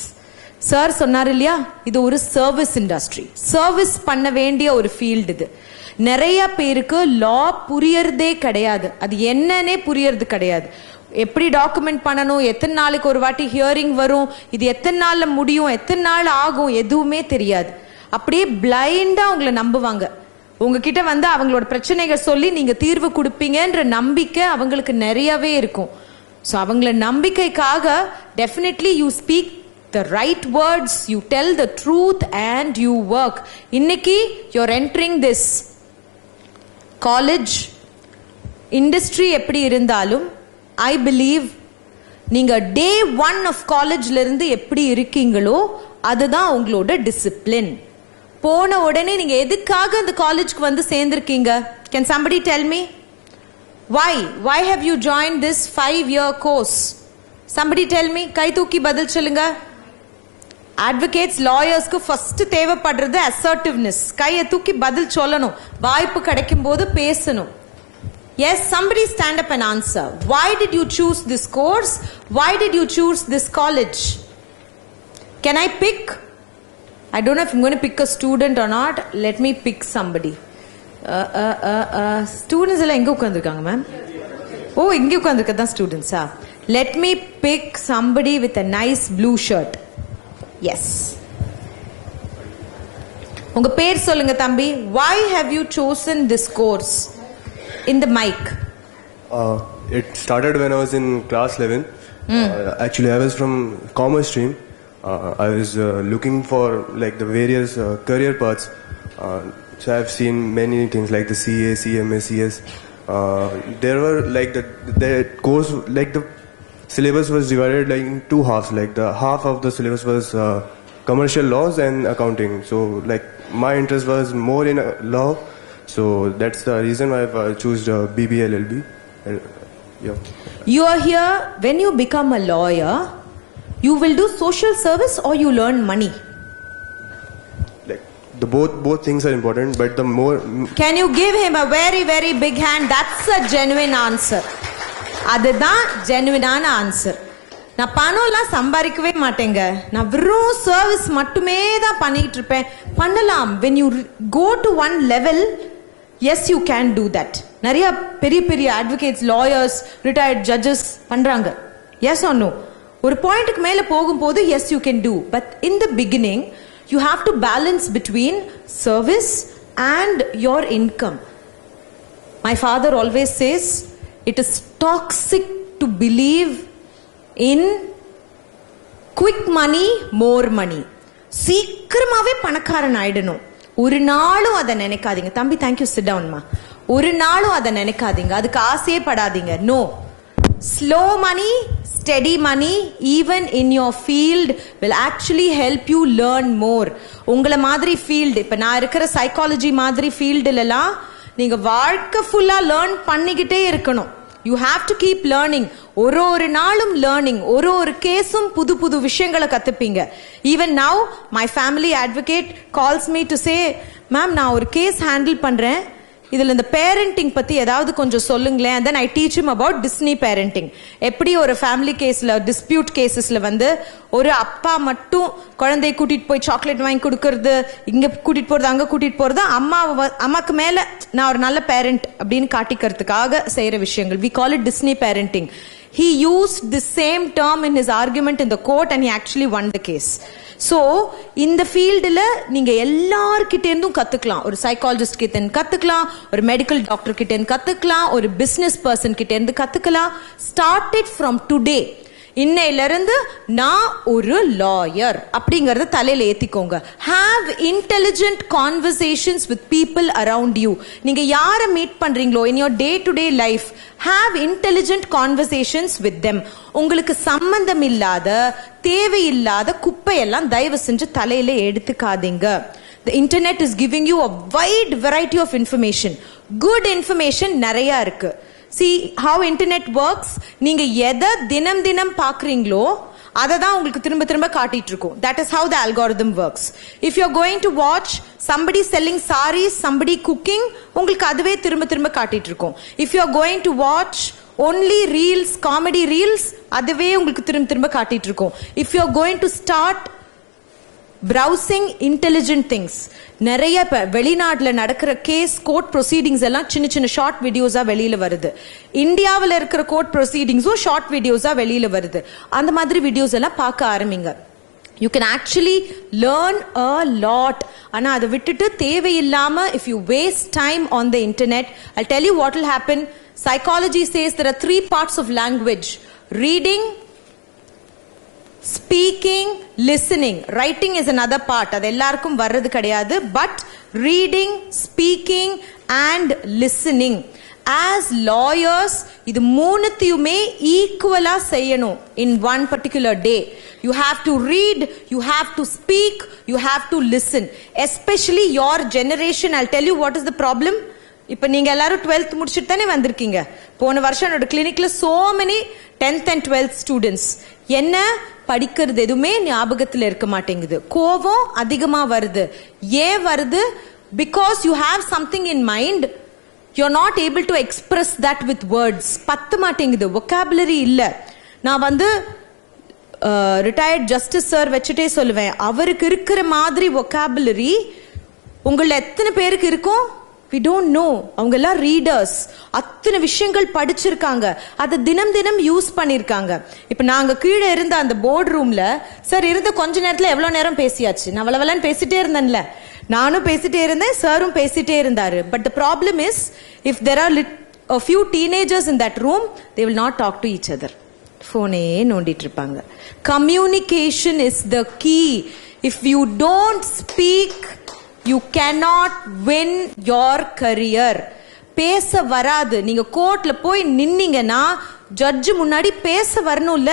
Sir சொன்னார் இல்லையா, இது ஒரு சர்வீஸ் இண்டஸ்ட்ரி, சர்வீஸ் பண்ண வேண்டிய ஒரு ஃபீல்டு இது. நிறைய பேருக்கு லா புரியறதே கிடையாது, அது என்னன்னே புரியறது கிடையாது. எப்படி டாக்குமெண்ட் பண்ணணும், எத்தனை நாளுக்கு ஒரு வாட்டி ஹியரிங் வரும், இது எத்தனை நாள்ல முடியும், எத்தனை நாள் ஆகும், எதுவுமே தெரியாது. அப்படியே பிளைண்டா உங்களை நம்புவாங்க. உங்ககிட்ட வந்து அவங்களோட பிரச்சனைகள் சொல்லி நீங்க தீர்வு கொடுப்பீங்கன்ற நம்பிக்கை அவங்களுக்கு நிறையவே இருக்கும். ஸோ அவங்கள நம்பிக்கைக்காக definitely you speak the right words, you tell the truth and you work. இன்னைக்கு you are entering this college. Industry எப்படி இருந்தாலும் ஐ பிலீவ் நீங்க டே 1 ஆஃப் காலேஜ்ல இருந்து எப்படி இருக்கீங்களோ அதுதான் உங்களோட டிசிப்ளின். போன உடனே நீங்க எதுக்காக இந்த காலேஜ்க்கு வந்து சேர்ந்திருக்கீங்க? Can somebody tell me? Why have you joined this 5-year course? Somebody tell me. Kai தூக்கி பதில் சொல்லுங்க. Advocates, lawyers க்கு first தேவைப்படுறது assertiveness. கையை தூக்கி பதில் சொல்லணும். வாய்ப்பு கிடைக்கும் போது பேசணும். Yes, somebody stand up and answer. Why did you choose this course? Why did you choose this college? Can I pick? I don't know if I'm going to pick a student or not. Let me pick somebody. Students எல்லாம் எங்க உட்கார்ந்திருக்காங்க மேம்? ஓ, இங்க உட்கார்ந்திருக்கதான் ஸ்டூடெண்ட்ஸா? Let me pick somebody with a nice blue shirt. Yes. உங்க பேர் சொல்லுங்க தம்பி. Why have you chosen this course? In the mic. It started when I was in class 11. Actually, I was from commerce stream. I was looking for like the various career paths. So I've seen many things like the CA, CMA, CS. There were like the course, like the syllabus was divided like in two halves. Like the half of the syllabus was commercial laws and accounting. So like my interest was more in law. So that's the reason why I chose BBA LLB. Yeah. You are here, when you become a lawyer, you will do social service or you learn money? Like the both things are important, but the more. Can you give him a very, very big hand? That's a genuine answer. அதுதான் ஜெனுவினான ஆன்சர். நான் பணம்லாம் சம்பாதிக்கவே மாட்டேங்க, நான் வெறும் சர்வீஸ் மட்டுமே தான் பண்ணிட்டு இருப்பேன். பண்ணலாம். when you go to one level, yes you can do that. நிறைய பெரிய பெரிய advocates, lawyers, retired judges பண்றாங்க. yes or no? ஒரு பாயிண்ட்க்கு மேல போகும்போது yes you can do, but in the beginning you have to balance between service and your income. My father always says it is toxic to believe in quick money, more money. சீக்கிரமாவே பணக்காரன் ஆயிடணும். ஒரு நாளும் அதை நினைக்காதீங்க தம்பி. Thank you, sit டவுன்மா. ஒரு நாளும் அதை நினைக்காதீங்க, அதுக்கு ஆசையே படாதீங்க. No, slow money, steady money even in your field will actually help you learn more. உங்களை மாதிரி ஃபீல்டு, இப்போ நான் இருக்கிற சைக்காலஜி மாதிரி ஃபீல்டுலலாம் நீங்க வாழ்க்கை ஃபுல்லா லேர்ன் பண்ணிக்கிட்டே இருக்கணும். You have to keep learning. ஒரு நாளும் learning. ஒரு கேஸும் புது புது விஷயங்களை கத்துப்பீங்க. Even now my family advocate calls me to say, ma'am நான் ஒரு கேஸ் ஹேண்டில் பண்றேன், இதுல இந்த பேரண்டிங் பத்தி ஏதாவது கொஞ்சம் சொல்லுங்களேன். and then I teach him about Disney parenting. எப்படி ஒரு ஃபேமிலி கேஸ்ல, டிஸ்பியூட் கேசஸ்ல வந்து ஒரு அப்பா மட்டும் குழந்தையை கூட்டிட்டு போய் சாக்லேட் வாங்கி கொடுக்கறது, இங்க கூட்டிட்டு போறது, அங்க கூட்டிட்டு போறது, அம்மாக்கு மேல நான் ஒரு நல்ல பேரண்ட் அப்படின்னு காட்டிக்கிறதுக்காக செய்யற விஷயங்கள். we call it Disney parenting. He used the same term in his argument in the court and he actually won the case. So இந்த ஃபீல்டுல நீங்க எல்லார்கிட்ட இருந்தும் கத்துக்கலாம். ஒரு சைக்காலஜிஸ்ட் கிட்ட இருந்து கத்துக்கலாம், ஒரு மெடிக்கல் டாக்டர் கிட்ட இருந்து கத்துக்கலாம், ஒரு பிசினஸ் பர்சன் கிட்ட இருந்து கத்துக்கலாம். Start it from today. இன்னையில இருந்து நான் ஒரு லாயர் அப்படிங்கறத தலையில ஏத்திக்கோங்க. Have intelligent conversations with people around you. நீங்க யாரை மீட் பண்றீங்களோ in your day to day life, have intelligent conversations with them. உங்களுக்கு சம்பந்தம் இல்லாத, தேவையில்லாத குப்பையெல்லாம் தயவு செஞ்சு தலையில எடுத்துக்காதீங்க. The internet is giving you a wide variety of information. Good information நிறைய இருக்கு. See how internet works. நீங்க எதை தினம் பார்க்கறீங்களோ அதை தான் உங்களுக்கு திரும்ப காட்டிட்டு இருக்கும். That is how the algorithm works. If you're going to watch somebody selling sarees, somebody cooking, உங்களுக்கு அதுவே திரும்ப காட்டிட்டு இருக்கும். If you're going to watch only reels, comedy reels, அதுவே உங்களுக்கு திரும்ப காட்டிட்டு இருக்கும். If you're going to start browsing intelligent things, நிறைய வெளிநாட்டுல நடக்கிற கேஸ் கோர்ட் ப்ரொசீடிங்ஸ் எல்லாம் சின்ன ஷார்ட் வீடியோஸா வெளியில வருது. இந்தியாவில் இருக்கிற கோர்ட் ப்ரொசீடிங்ஸும் ஷார்ட் வீடியோஸா வெளியில வருது. அந்த மாதிரி வீடியோஸ் எல்லாம் பார்க்க ஆரம்பிங்க. You can actually learn a lot. ஆனா அதை விட்டுட்டு தேவையில்லாம if you waste time on the internet, I'll tell you what will happen. Psychology says there are 3 parts of language: reading, speaking, listening. Writing is another part. அது எல்லாருக்கும் வர்றது கிடையாது. But reading, speaking and listening. As lawyers, இது மூணுத்தையுமே ஈக்குவலா செய்யணும் in one particular day. You have to read, you have to speak, you have to listen. Especially your generation, I'll tell you what is the problem. இப்ப நீங்க எல்லாரும் 12th முடிச்சிட்டு தானே வந்திருக்கீங்க. போன வருஷம் என்னோட கிளினிக்ல so many 10th and 12th students. என்ன படிக்கிறது எதுவுமே ஞாபகத்துல இருக்க மாட்டேங்குது. கோபம் அதிகமா வருது. ஏன் வருது? Because you have something in mind, you're not able to express that with words. பத்த மாட்டேங்குது, vocabulary இல்ல. நான் வந்து ரிட்டையர்ட் ஜஸ்டிஸ் சார் வச்சுட்டே சொல்லுவேன், அவருக்கு இருக்கிற மாதிரி vocabulary உங்கள எத்தனை பேருக்கு இருக்கும்? we don't know. அவங்க எல்லாம் ரீடர்ஸ், அத்தனை விஷயங்கள் படிச்சிருக்காங்க, அதை தினம் தினம் யூஸ் பண்ணிருக்காங்க. இப்ப நாங்க கீழே இருந்த அந்த போர்டு ரூம்ல சார் இருந்த கொஞ்ச நேரத்துல எவ்வளவு நேரம் பேசியாச்சு. நான் வளவலன்னு பேசிட்டே இருந்தேன்ல, நானும் பேசிட்டே இருந்தேன், சாரும் பேசிட்டே இருந்தாரு. But the problem is if there are a few teenagers in that room, they will not talk to each other. போனே நோண்டிட்டு இருப்பாங்க. Communication is the key. If you don't speak, you cannot win your career. பேச வராது. நீங்க கோர்ட்ல போய் நின்னீங்கன்னா ஜட்ஜ் முன்னாடி பேச வரணும்ல.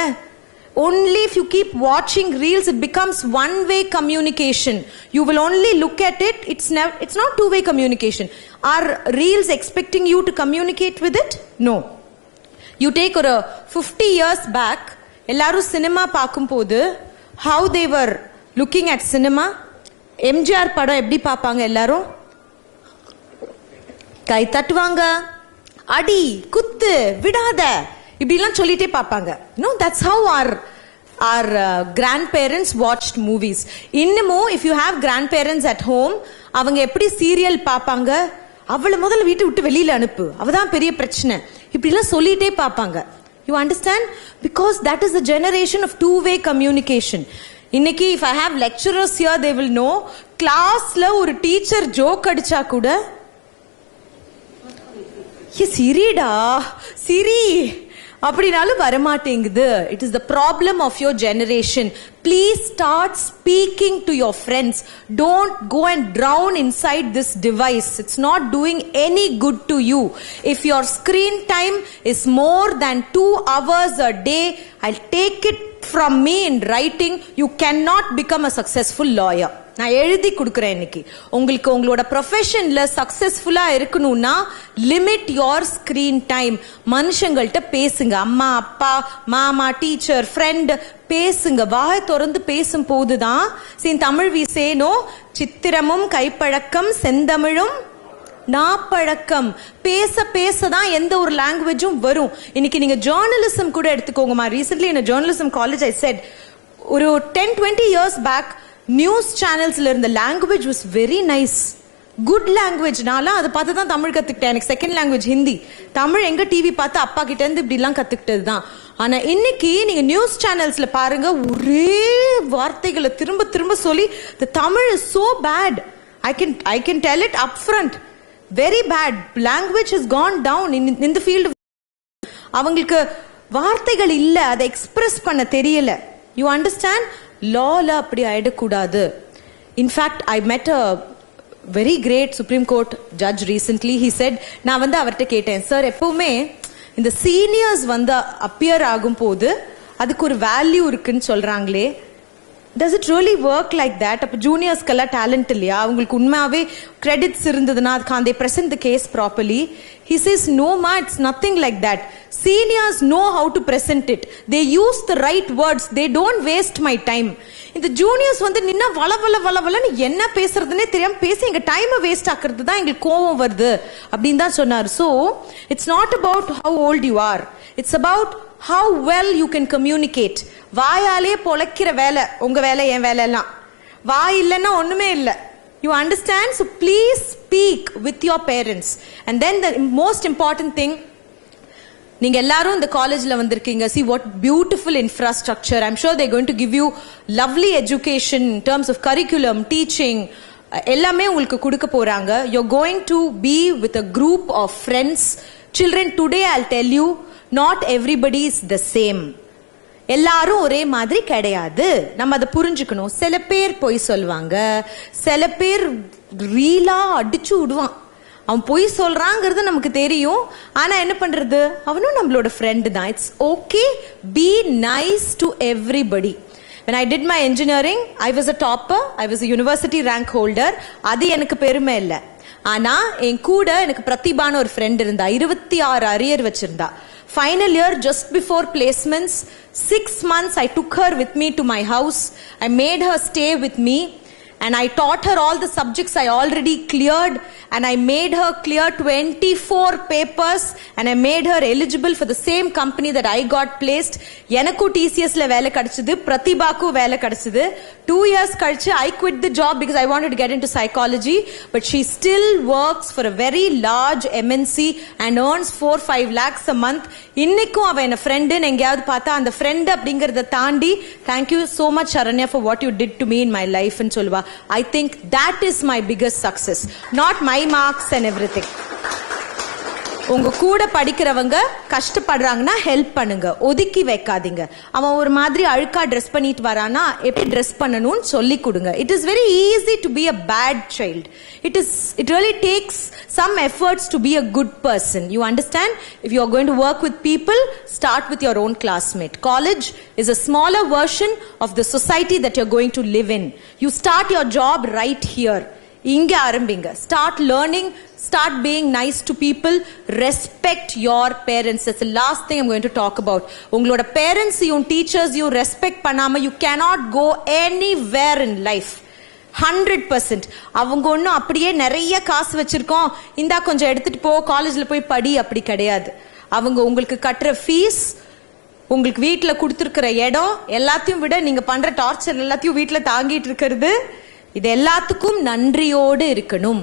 Only if you keep watching reels, it becomes one-way communication. You will only look at it. It's not two-way communication. Are reels expecting you to communicate with it? No. You take ஒரு 50 years back, எல்லாரும் சினிமா பார்க்கும்போது how they were looking at cinema. MGR படம் எப்படி பார்ப்பாங்க? எல்லாரும் கை தட்டுவாங்க, அடி குத்து விடாத இப்படிலாம் சொல்லிட்டே பார்ப்பாங்க. No, that's how our grandparents watched movies. இன்னமும் if you have grandparents at home, அவங்க எப்படி சீரியல் பார்ப்பாங்க? அவளை முதல்ல வீட்டை விட்டு வெளியில அனுப்பு, அவதான் பெரிய பிரச்சனை, இப்படிலாம் சொல்லிட்டே பார்ப்பாங்க. You understand? Because that is the generation of two-way communication. இன்னைக்கு if I have lecturers here, they will know, கிளாஸ்ல ஒரு டீச்சர் ஜோக் அடிச்சா கூட சிரிடா சிரி அப்படினாலும் வரமாட்டேங்குது. It is the problem of your generation. Please start speaking to your friends. Don't go and drown inside this device. It's not doing any good to you. If your screen time is more than 2 hours a day, I'll take it from me in writing, you cannot become a successful lawyer. நான் எழுதி கொடுக்கிறேன் இன்னைக்கு. உங்களுக்கு உங்களோட ப்ரொஃபஷன்ல சக்சஸ்ஃபுல்லா இருக்கணும்னா limit your screen time. மனுஷங்கள்ட்ட பேசுங்க, அம்மா அப்பா மாமா டீச்சர் ஃப்ரெண்ட் பேசுங்க. வாய் திறந்து பேசும் போதுதான் தமிழ் வீசேனோ சித்திரமும் கைப்பழக்கம் செந்தமிழும் நாப்பழக்கம். பேச பேசதான் எந்த ஒரு லாங்குவேஜும் வரும். இன்னைக்கு நீங்க ஜேர்னலிசம் கூட எடுத்துக்கோங்கம்மா. Recently in a journalism college I said, ஒரு 10-20 years back நியூஸ் சேனல்ஸ்ல இருந்த language was very nice, good language. நான்லாம் அதை பார்த்து தான் தமிழ் கத்துக்கிட்டேன். எனக்கு செகண்ட் லாங்குவேஜ் ஹிந்தி. தமிழ் எங்க டிவி பார்த்து அப்பா கிட்ட இருந்து இப்படி எல்லாம் கத்துக்கிட்டது தான். ஆனா இன்னைக்கு நீங்க நியூஸ் சேனல்ஸ்ல பாருங்க, ஒரே வார்த்தைகளை திரும்ப திரும்ப சொல்லி the Tamil is so bad. I can tell it upfront. Very bad. Language has gone down in the field of. அவங்களுக்கு வார்த்தைகள் இல்ல, அதை எக்ஸ்பிரஸ் பண்ண தெரியல. You understand? லால அப்படி ஆயிடக்கூடாது. In fact I met a very great supreme court judge recently. He said, நான் வந்து அவர்கிட்ட கேட்டேன், சார் எப்பவுமே இந்த சீனியர்ஸ் வந்து அப்பியர் ஆகும் போது அதுக்கு ஒரு வேல்யூ இருக்குன்னு சொல்றாங்களே, does it really work like that? அப்ப ஜூனியர்ஸ்க்கெல்லாம் டேலண்ட் இல்லையா? அவங்களுக்கு உண்மையாவே கிரெடிட்ஸ் இருந்ததுன்னா can't they present the case properly? He says, no ma, it's nothing like that. Seniors know how to present it. They use the right words. They don't waste my time. இந்த ஜூனியர்ஸ் வந்து நின்னா வளவலன்னு என்ன பேசுறதுன்னே தெரியாம பேசி எங்க டைமை வேஸ்ட் ஆக்குறது தான் எங்களுக்கு கோவம் வருது அப்படின்னு தான் சொன்னார். So it's not about how old you are. It's about how well you can communicate. வாயாலே பொழைக்கிற வேலை உங்க வேலை, என் வேலை எல்லாம். வாய் இல்லைன்னா ஒண்ணுமே இல்லை. You understand? So please speak with your parents. And then the most important thing, நீங்க எல்லாரும் இந்த காலேஜ்ல வந்திருக்கீங்க. See what beautiful infrastructure. I'm sure they're going to give you lovely education in terms of curriculum, teaching. எல்லாமே உங்களுக்கு கொடுக்க போறாங்க. You're going to be with a group of friends. Children, today I'll tell you, not everybody is the same. எல்லாரும் ஒரே மாதிரி கிடையாது. நம்ம அதை புரிஞ்சுக்கணும். சில பேர் பொய் சொல்லுவாங்க, சில பேர் ரீலா அடிச்சு விடுவான். அவன் பொய் சொல்றாங்கிறது நமக்கு தெரியும். ஆனா என்ன பண்றது, அவனும் நம்மளோட ஃப்ரெண்டு தான். It's okay, be nice to everybody. When I did my engineering, I was a topper. I was a university rank holder. அது எனக்கு பெருமை இல்லை. ஆனா என் கூட எனக்கு பிரதிபான ஒரு ஃப்ரெண்ட் இருந்தா, 26 அரியர் வச்சிருந்தா. Final year, just before placements, 6 months I took her with me to my house. I made her stay with me. And I taught her all the subjects I already cleared, and I made her clear 24 papers, and I made her eligible for the same company that I got placed. Enakku TCS la vela kadichudhu, Pratibhaku vela kadichudhu. 2 years kalichu I quit the job because I wanted to get into psychology, but she still works for a very large MNC and earns 4-5 lakhs a month. Innikku ava ena friend nu engayadu paatha and friend abingiradha taandi, thank you so much Sharanya for what you did to me in my life and solva. I think that is my biggest success, not my marks and everything. உங்க கூட படிக்கிறவங்க கஷ்டப்படுறாங்கன்னா ஹெல்ப் பண்ணுங்க, ஒதுக்கி வைக்காதீங்க. அவன் ஒரு மாதிரி அழுக்கா ட்ரெஸ் பண்ணிட்டு வரானா எப்படி ட்ரெஸ் பண்ணணும்னு சொல்லி கொடுங்க. It is very easy to be a bad child. It really takes some efforts to be a good person. You understand? If you are going to work with people, start with your own classmate. College is a smaller version of the society that you're going to live in. You start your job right here. இங்க ஆரம்பிங்க. Start learning, start being nice to people, respect your parents. That's the last thing I'm going to talk about. உங்களோட parents யும் teachers யும் respect பண்ணாம you cannot go anywhere in life. 100%. அவங்க ஒன்றும் அப்படியே நிறைய காசு வச்சிருக்கோம், இந்தா கொஞ்சம் எடுத்துட்டு போ காலேஜ்ல போய் படி, அப்படி கிடையாது. அவங்க உங்களுக்கு கட்டுற ஃபீஸ், உங்களுக்கு வீட்டில் கொடுத்துருக்கிற இடம், எல்லாத்தையும் விட நீங்க பண்ற டார்ச்சர் எல்லாத்தையும் வீட்டில் தாங்கிட்டு இருக்கிறது, இது எல்லாத்துக்கும் நன்றியோடு இருக்கணும்.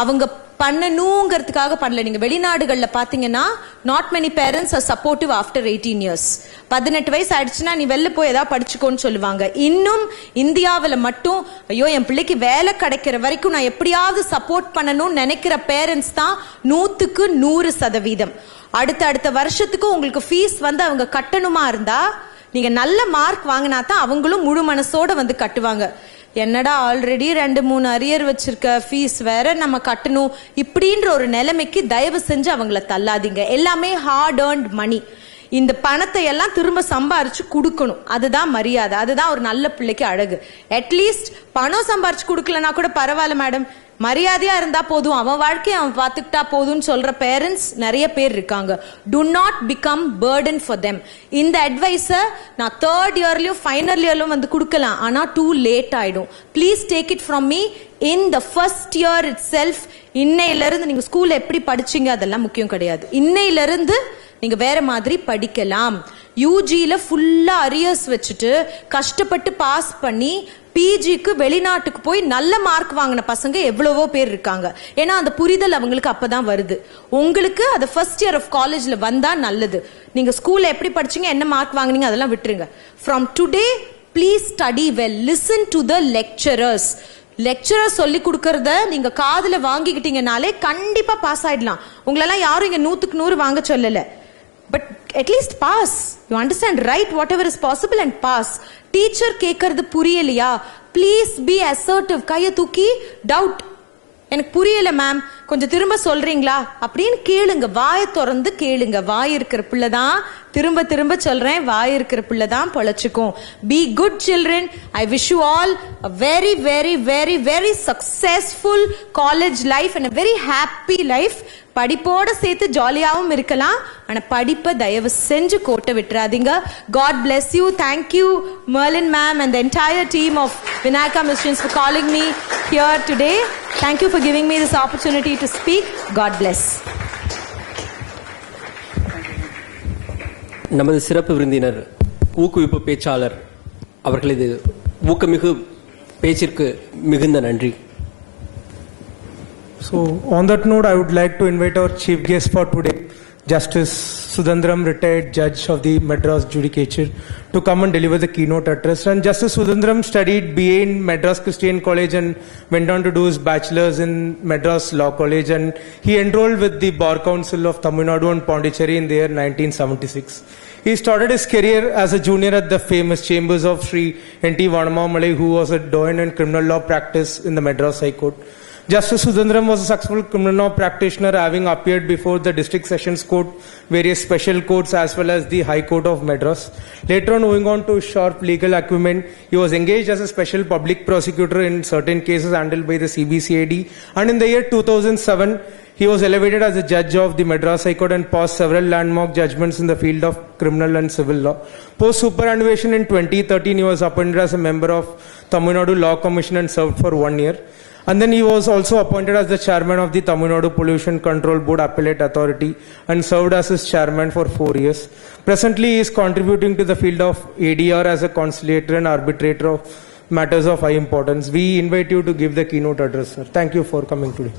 அவங்க பண்ணணுங்கிறதுக்காக பண்ணல. நீங்க வெளிநாடுகள்ல பாத்தீங்கன்னா not many parents are supportive after 18 years. 18 வயசு ஆயிடுச்சுன்னா நீ வெளில போய் ஏதாவது படிச்சுக்கோன்னு சொல்லுவாங்க. இன்னும் இந்தியாவில் மட்டும் ஐயோ என் பிள்ளைக்கு வேலை கிடைக்கிற வரைக்கும் நான் எப்படியாவது சப்போர்ட் பண்ணணும்னு நினைக்கிற பேரண்ட்ஸ் தான் 100க்கு 100%. அடுத்த வருஷத்துக்கு உங்களுக்கு ஃபீஸ் வந்து அவங்க கட்டணுமா இருந்தா நீங்க நல்ல மார்க் வாங்கினா தான் அவங்களும் முழு மனசோட வந்து கட்டுவாங்க. என்னடா ஆல்ரெடி 2-3 அரியர் வச்சிருக்க, ஃபீஸ் வேற நம்ம கட்டணும், இப்படின்ற ஒரு நிலைமைக்கு தயவு செஞ்சு அவங்கள தள்ளாதீங்க. எல்லாமே ஹார்ட் ஏர்ன்ட் மணி. இந்த பணத்தை எல்லாம் திரும்ப சம்பாரிச்சு கொடுக்கணும். அதுதான் மரியாதை, அதுதான் ஒரு நல்ல பிள்ளைக்கு அழகு. அட்லீஸ்ட் பணம் சம்பாரிச்சு கொடுக்கலனா கூட பரவாயில்ல மேடம், மரியாதையா இருந்தா போதும், அவன் வாழ்க்கையை அவன் பார்த்துக்கிட்டா போதும்னு சொல்ற பேரண்ட்ஸ் நிறைய பேர் இருக்காங்க. Do not become burden for them. இந்த அட்வைஸை நான் 3rd இயர்லயும் ஃபைனல் இயர்லயும் வந்து கொடுக்கலாம், ஆனா too late ஆயிடும். Please take it from me in the first year itself. இன்னையில இருந்து நீங்க ஸ்கூல்ல எப்படி படிச்சீங்க அதெல்லாம் முக்கியம் கிடையாது. இன்னையில இருந்து நீங்க வேற மாதிரி படிக்கலாம். யூஜில ஃபுல்லா அரியர்ஸ் வச்சுட்டு கஷ்டப்பட்டு பாஸ் பண்ணி பிஜிக்கு வெளிநாட்டுக்கு போய் நல்ல மார்க் வாங்கின பசங்க எவ்வளவோ பேர் இருக்காங்க. ஏன்னா அந்த புரிதல் அவங்களுக்கு அப்பதான் வருது. உங்களுக்கு அது ஃபர்ஸ்ட் இயர் ஆஃப் காலேஜ்ல வந்தா நல்லது. நீங்க ஸ்கூல்ல எப்படி படிச்சீங்க, என்ன மார்க் வாங்குனீங்க அதெல்லாம் விட்டுருங்க. From today please study well, listen to the lecturers. Lecturer சொல்லி கொடுக்கறத நீங்க காதுல வாங்கிக்கிட்டீங்கனாலே கண்டிப்பா பாஸ் ஆயிடலாம். உங்களெல்லாம் யாரும் இங்க 100க்கு 100 வாங்க சொல்லல, but at least pass. You understand, write whatever is possible and pass. Teacher கேட்கறது புரியலையா, please be assertive. கையை தூக்கி டவுட், எனக்கு புரியல மேம் கொஞ்சம் திரும்ப சொல்றீங்களா அப்படின்னு கேளுங்க. வாயை திறந்து கேளுங்க. வாய் இருக்கிற பிள்ளைதான், திரும்ப திரும்ப சொல்றேன், வாய் இருக்கிற பிள்ளைதான் பொழைச்சுக்கும். Be good children. I wish you all a very very very very successful college life and a very happy life. படிப்போட சேர்த்து ஜாலியாவும் இருக்கலாம், ஆனா படிப்பை தயவு செஞ்சு கோட்டை விட்டுறாதீங்க. God bless you. Thank you Merlin ma'am and the entire team of Vinayaka Missions for calling me here today. Thank you for giving me this opportunity to speak. God bless. நமது சிறப்பு விருந்தினர் ஊக்குவிப்பு பேச்சாளர் அவர்களது ஊக்கமிகு பேச்சிற்கு மிகுந்த நன்றி. So on that note, I would like to invite our chief guest for today, Justice Sudendram, retired judge of the Madras Judicature, to come and deliver the keynote address. And Justice Sudendram studied BA in Madras Christian College and went on to do his bachelor's in Madras Law College, and he enrolled with the Bar Council of Tamil Nadu and Pondicherry in the year 1976. He started his career as a junior at the famous chambers of Sri N.T. Vanamamalai, who was a doyen in criminal law practice in the Madras High Court. Justice Sudendram was a successful criminal law practitioner, having appeared before the District Sessions Court, various special courts, as well as the High Court of Madras. Later on, moving on to sharp legal acumen, he was engaged as a special public prosecutor in certain cases handled by the CBCID. And in the year 2007, he was elevated as a judge of the Madras High Court and passed several landmark judgments in the field of criminal and civil law. Post superannuation in 2013, he was appointed as a member of Tamil Nadu Law Commission and served for 1 year. And then he was also appointed as the chairman of the Tamil Nadu Pollution Control Board Appellate Authority and served as his chairman for 4 years. Presently, he is contributing to the field of ADR as a conciliator and arbitrator of matters of high importance. We invite you to give the keynote address, sir. Thank you for coming today.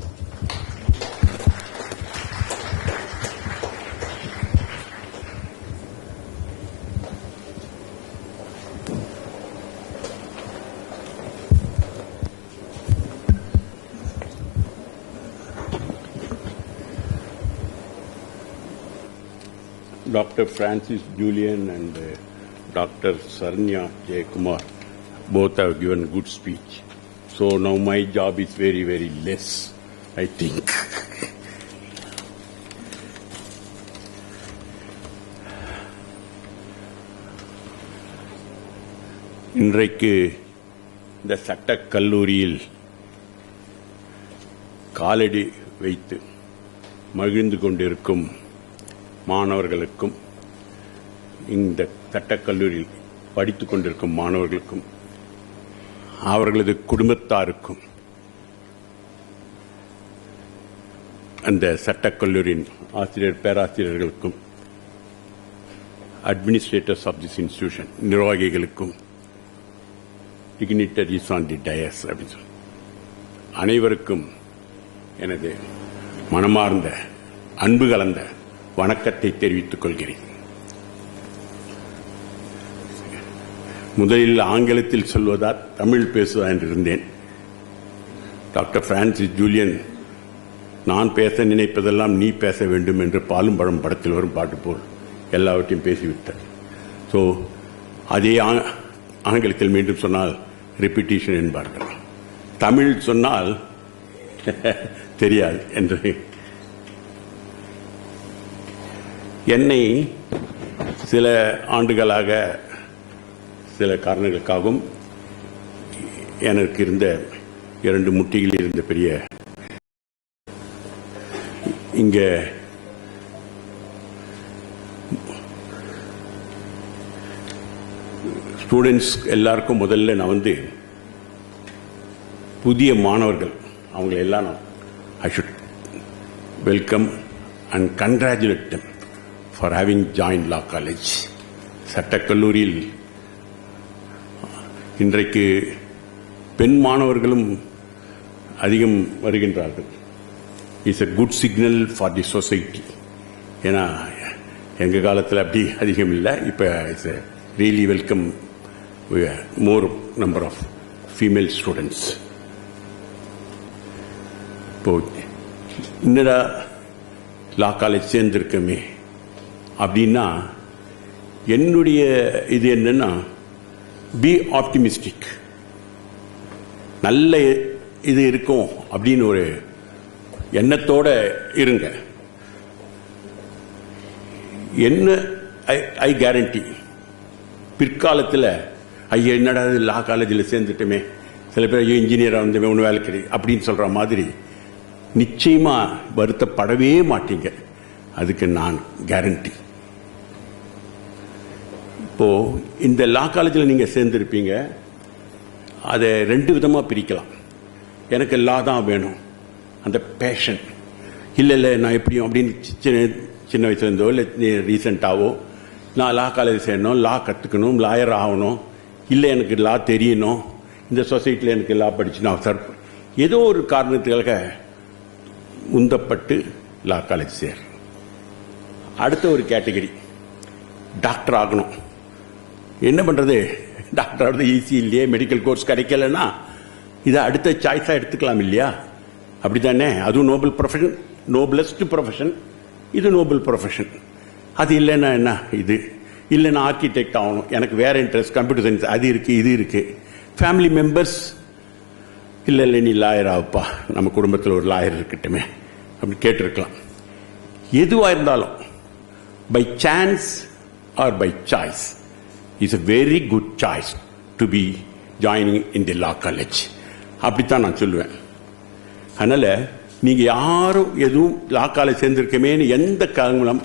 Dr. Francis Julian and Dr. Sarinia Jaikumar both have given good speech. So now my job is very, very less, I think. இன்றைக்கு இந்த சட்டக் கல்லூரியில் காலடி வைத்து மகிழ்ந்து கொண்டிருக்கும் மாணவர்களுக்கும் இந்த சட்டக்கல்லூரியில் படித்துக் கொண்டிருக்கும் மாணவர்களுக்கும் அவர்களது குடும்பத்தாருக்கும் அந்த சட்டக்கல்லூரியின் ஆசிரியர் பேராசிரியர்களுக்கும் அட்மினிஸ்ட்ரேட்டர்ஸ் ஆஃப் திஸ் இன்ஸ்டிடியூஷன் நிர்வாகிகளுக்கும் dignitaries on the dais அப்படின்னு சொல்லி அனைவருக்கும் எனது மனமார்ந்த அன்பு கலந்த வணக்கத்தை தெரிவித்துக் கொள்கிறேன். முதலில் ஆங்கிலத்தில் சொல்வதா தமிழ் பேசுவதா என்று இருந்தேன். டாக்டர் பிரான்சிஸ் ஜூலியன் நான் பேச நினைப்பதெல்லாம் நீ பேச வேண்டும் என்று பாலும் பழம் படத்தில் வரும் பாட்டு போல் எல்லாவற்றையும் பேசிவிட்டார். ஸோ அதே ஆங்கிலத்தில் மீண்டும் சொன்னால் ரிப்பீட்டேஷன் என்பார்கள். தமிழ் சொன்னால் தெரியாது என்று என்னை சில ஆண்டுகளாக சில காரணங்களுக்காகவும் எனக்கு இருந்த 2 முட்டிகளில் இருந்த பெரிய இங்கே ஸ்டூடெண்ட்ஸ் எல்லாருக்கும் முதல்ல நான் வந்து புதிய மாணவர்கள் அவங்களை எல்லாம் நான் I should welcome and congratulate them for having join law college. சட்டக்கல்லூரியில் இன்றைக்கு பெண் மாணவர்களும் அதிகம் வருகின்றார்கள். It's a good signal for the society. ஏன்னா எங்கள் காலத்தில் அப்படி அதிகம் இல்லை. இப்போ it's a really welcome more number of female students. இப்போ இன்னடா லா காலேஜ் சேர்ந்திருக்கமே அப்படின்னா என்னுடைய இது என்னன்னா பி ஆப்டிமிஸ்டிக், நல்ல இது இருக்கும் அப்படின்னு ஒரு எண்ணத்தோட இருங்க. என்ன ஐ கேரண்டி பிற்காலத்தில் ஐயா என்னடா லா காலேஜில் சேர்ந்துட்டுமே, சில பேர் ஐயோ இன்ஜினியராக வந்தமே ஒன்று வேலை கிடையாது அப்படின்னு சொல்கிற மாதிரி நிச்சயமாக வருத்தப்படவே மாட்டீங்க. அதுக்கு நான் கேரண்டி. இப்போது இந்த லா காலேஜில் நீங்கள் சேர்ந்துருப்பீங்க. அதை 2 விதமாக பிரிக்கலாம். எனக்கு லா தான் வேணும் அந்த பேஷன், இல்லை நான் எப்படியும் அப்படின்னு சின்ன வயசுலேருந்தோ இல்லை ரீசெண்டாவோ நான் லா காலேஜ் சேரணும், லா கற்றுக்கணும், லாயர் ஆகணும், இல்லை எனக்கு லா தெரியணும், இந்த சொசைட்டியில் எனக்கு லா படிச்சு நான் சார் ஏதோ ஒரு காரணத்துக்காக உந்தப்பட்டு லா காலேஜ் சேர். அடுத்த ஒரு கேட்டகரி டாக்டர் ஆகணும். என்ன பண்ணுறது, டாக்டர் ஆகிறது ஈஸி இல்லையே, மெடிக்கல் கோர்ஸ் கிடைக்கலன்னா இதை அடுத்த சாய்ஸாக எடுத்துக்கலாம் இல்லையா? அப்படி தானே? அதுவும் நோபல் ப்ரொஃபஷன், நோபலஸ்ட் ப்ரொஃபஷன், இது நோபல் ப்ரொஃபஷன். அது இல்லைன்னா என்ன, இது இல்லைன்னா ஆர்கிடெக்ட் ஆகணும், எனக்கு வேற இன்ட்ரெஸ்ட், கம்ப்யூட்டர் சயின்ஸ், அது இருக்குது இது இருக்குது. ஃபேமிலி மெம்பர்ஸ் இல்லை இல்லை நீ லாயர் ஆகுப்பா, நம்ம குடும்பத்தில் ஒரு லாயர் இருக்கட்டுமே அப்படின்னு கேட்டிருக்கலாம். எதுவாக இருந்தாலும் by chance or by choice is a very good choice to be joining in the law college. அப்படித்தான் நான் சொல்லுவேன். அதனால் நீங்கள் யாரும் எதுவும் லா காலேஜ் சேர்ந்திருக்கமேன்னு எந்த காரணங்களும்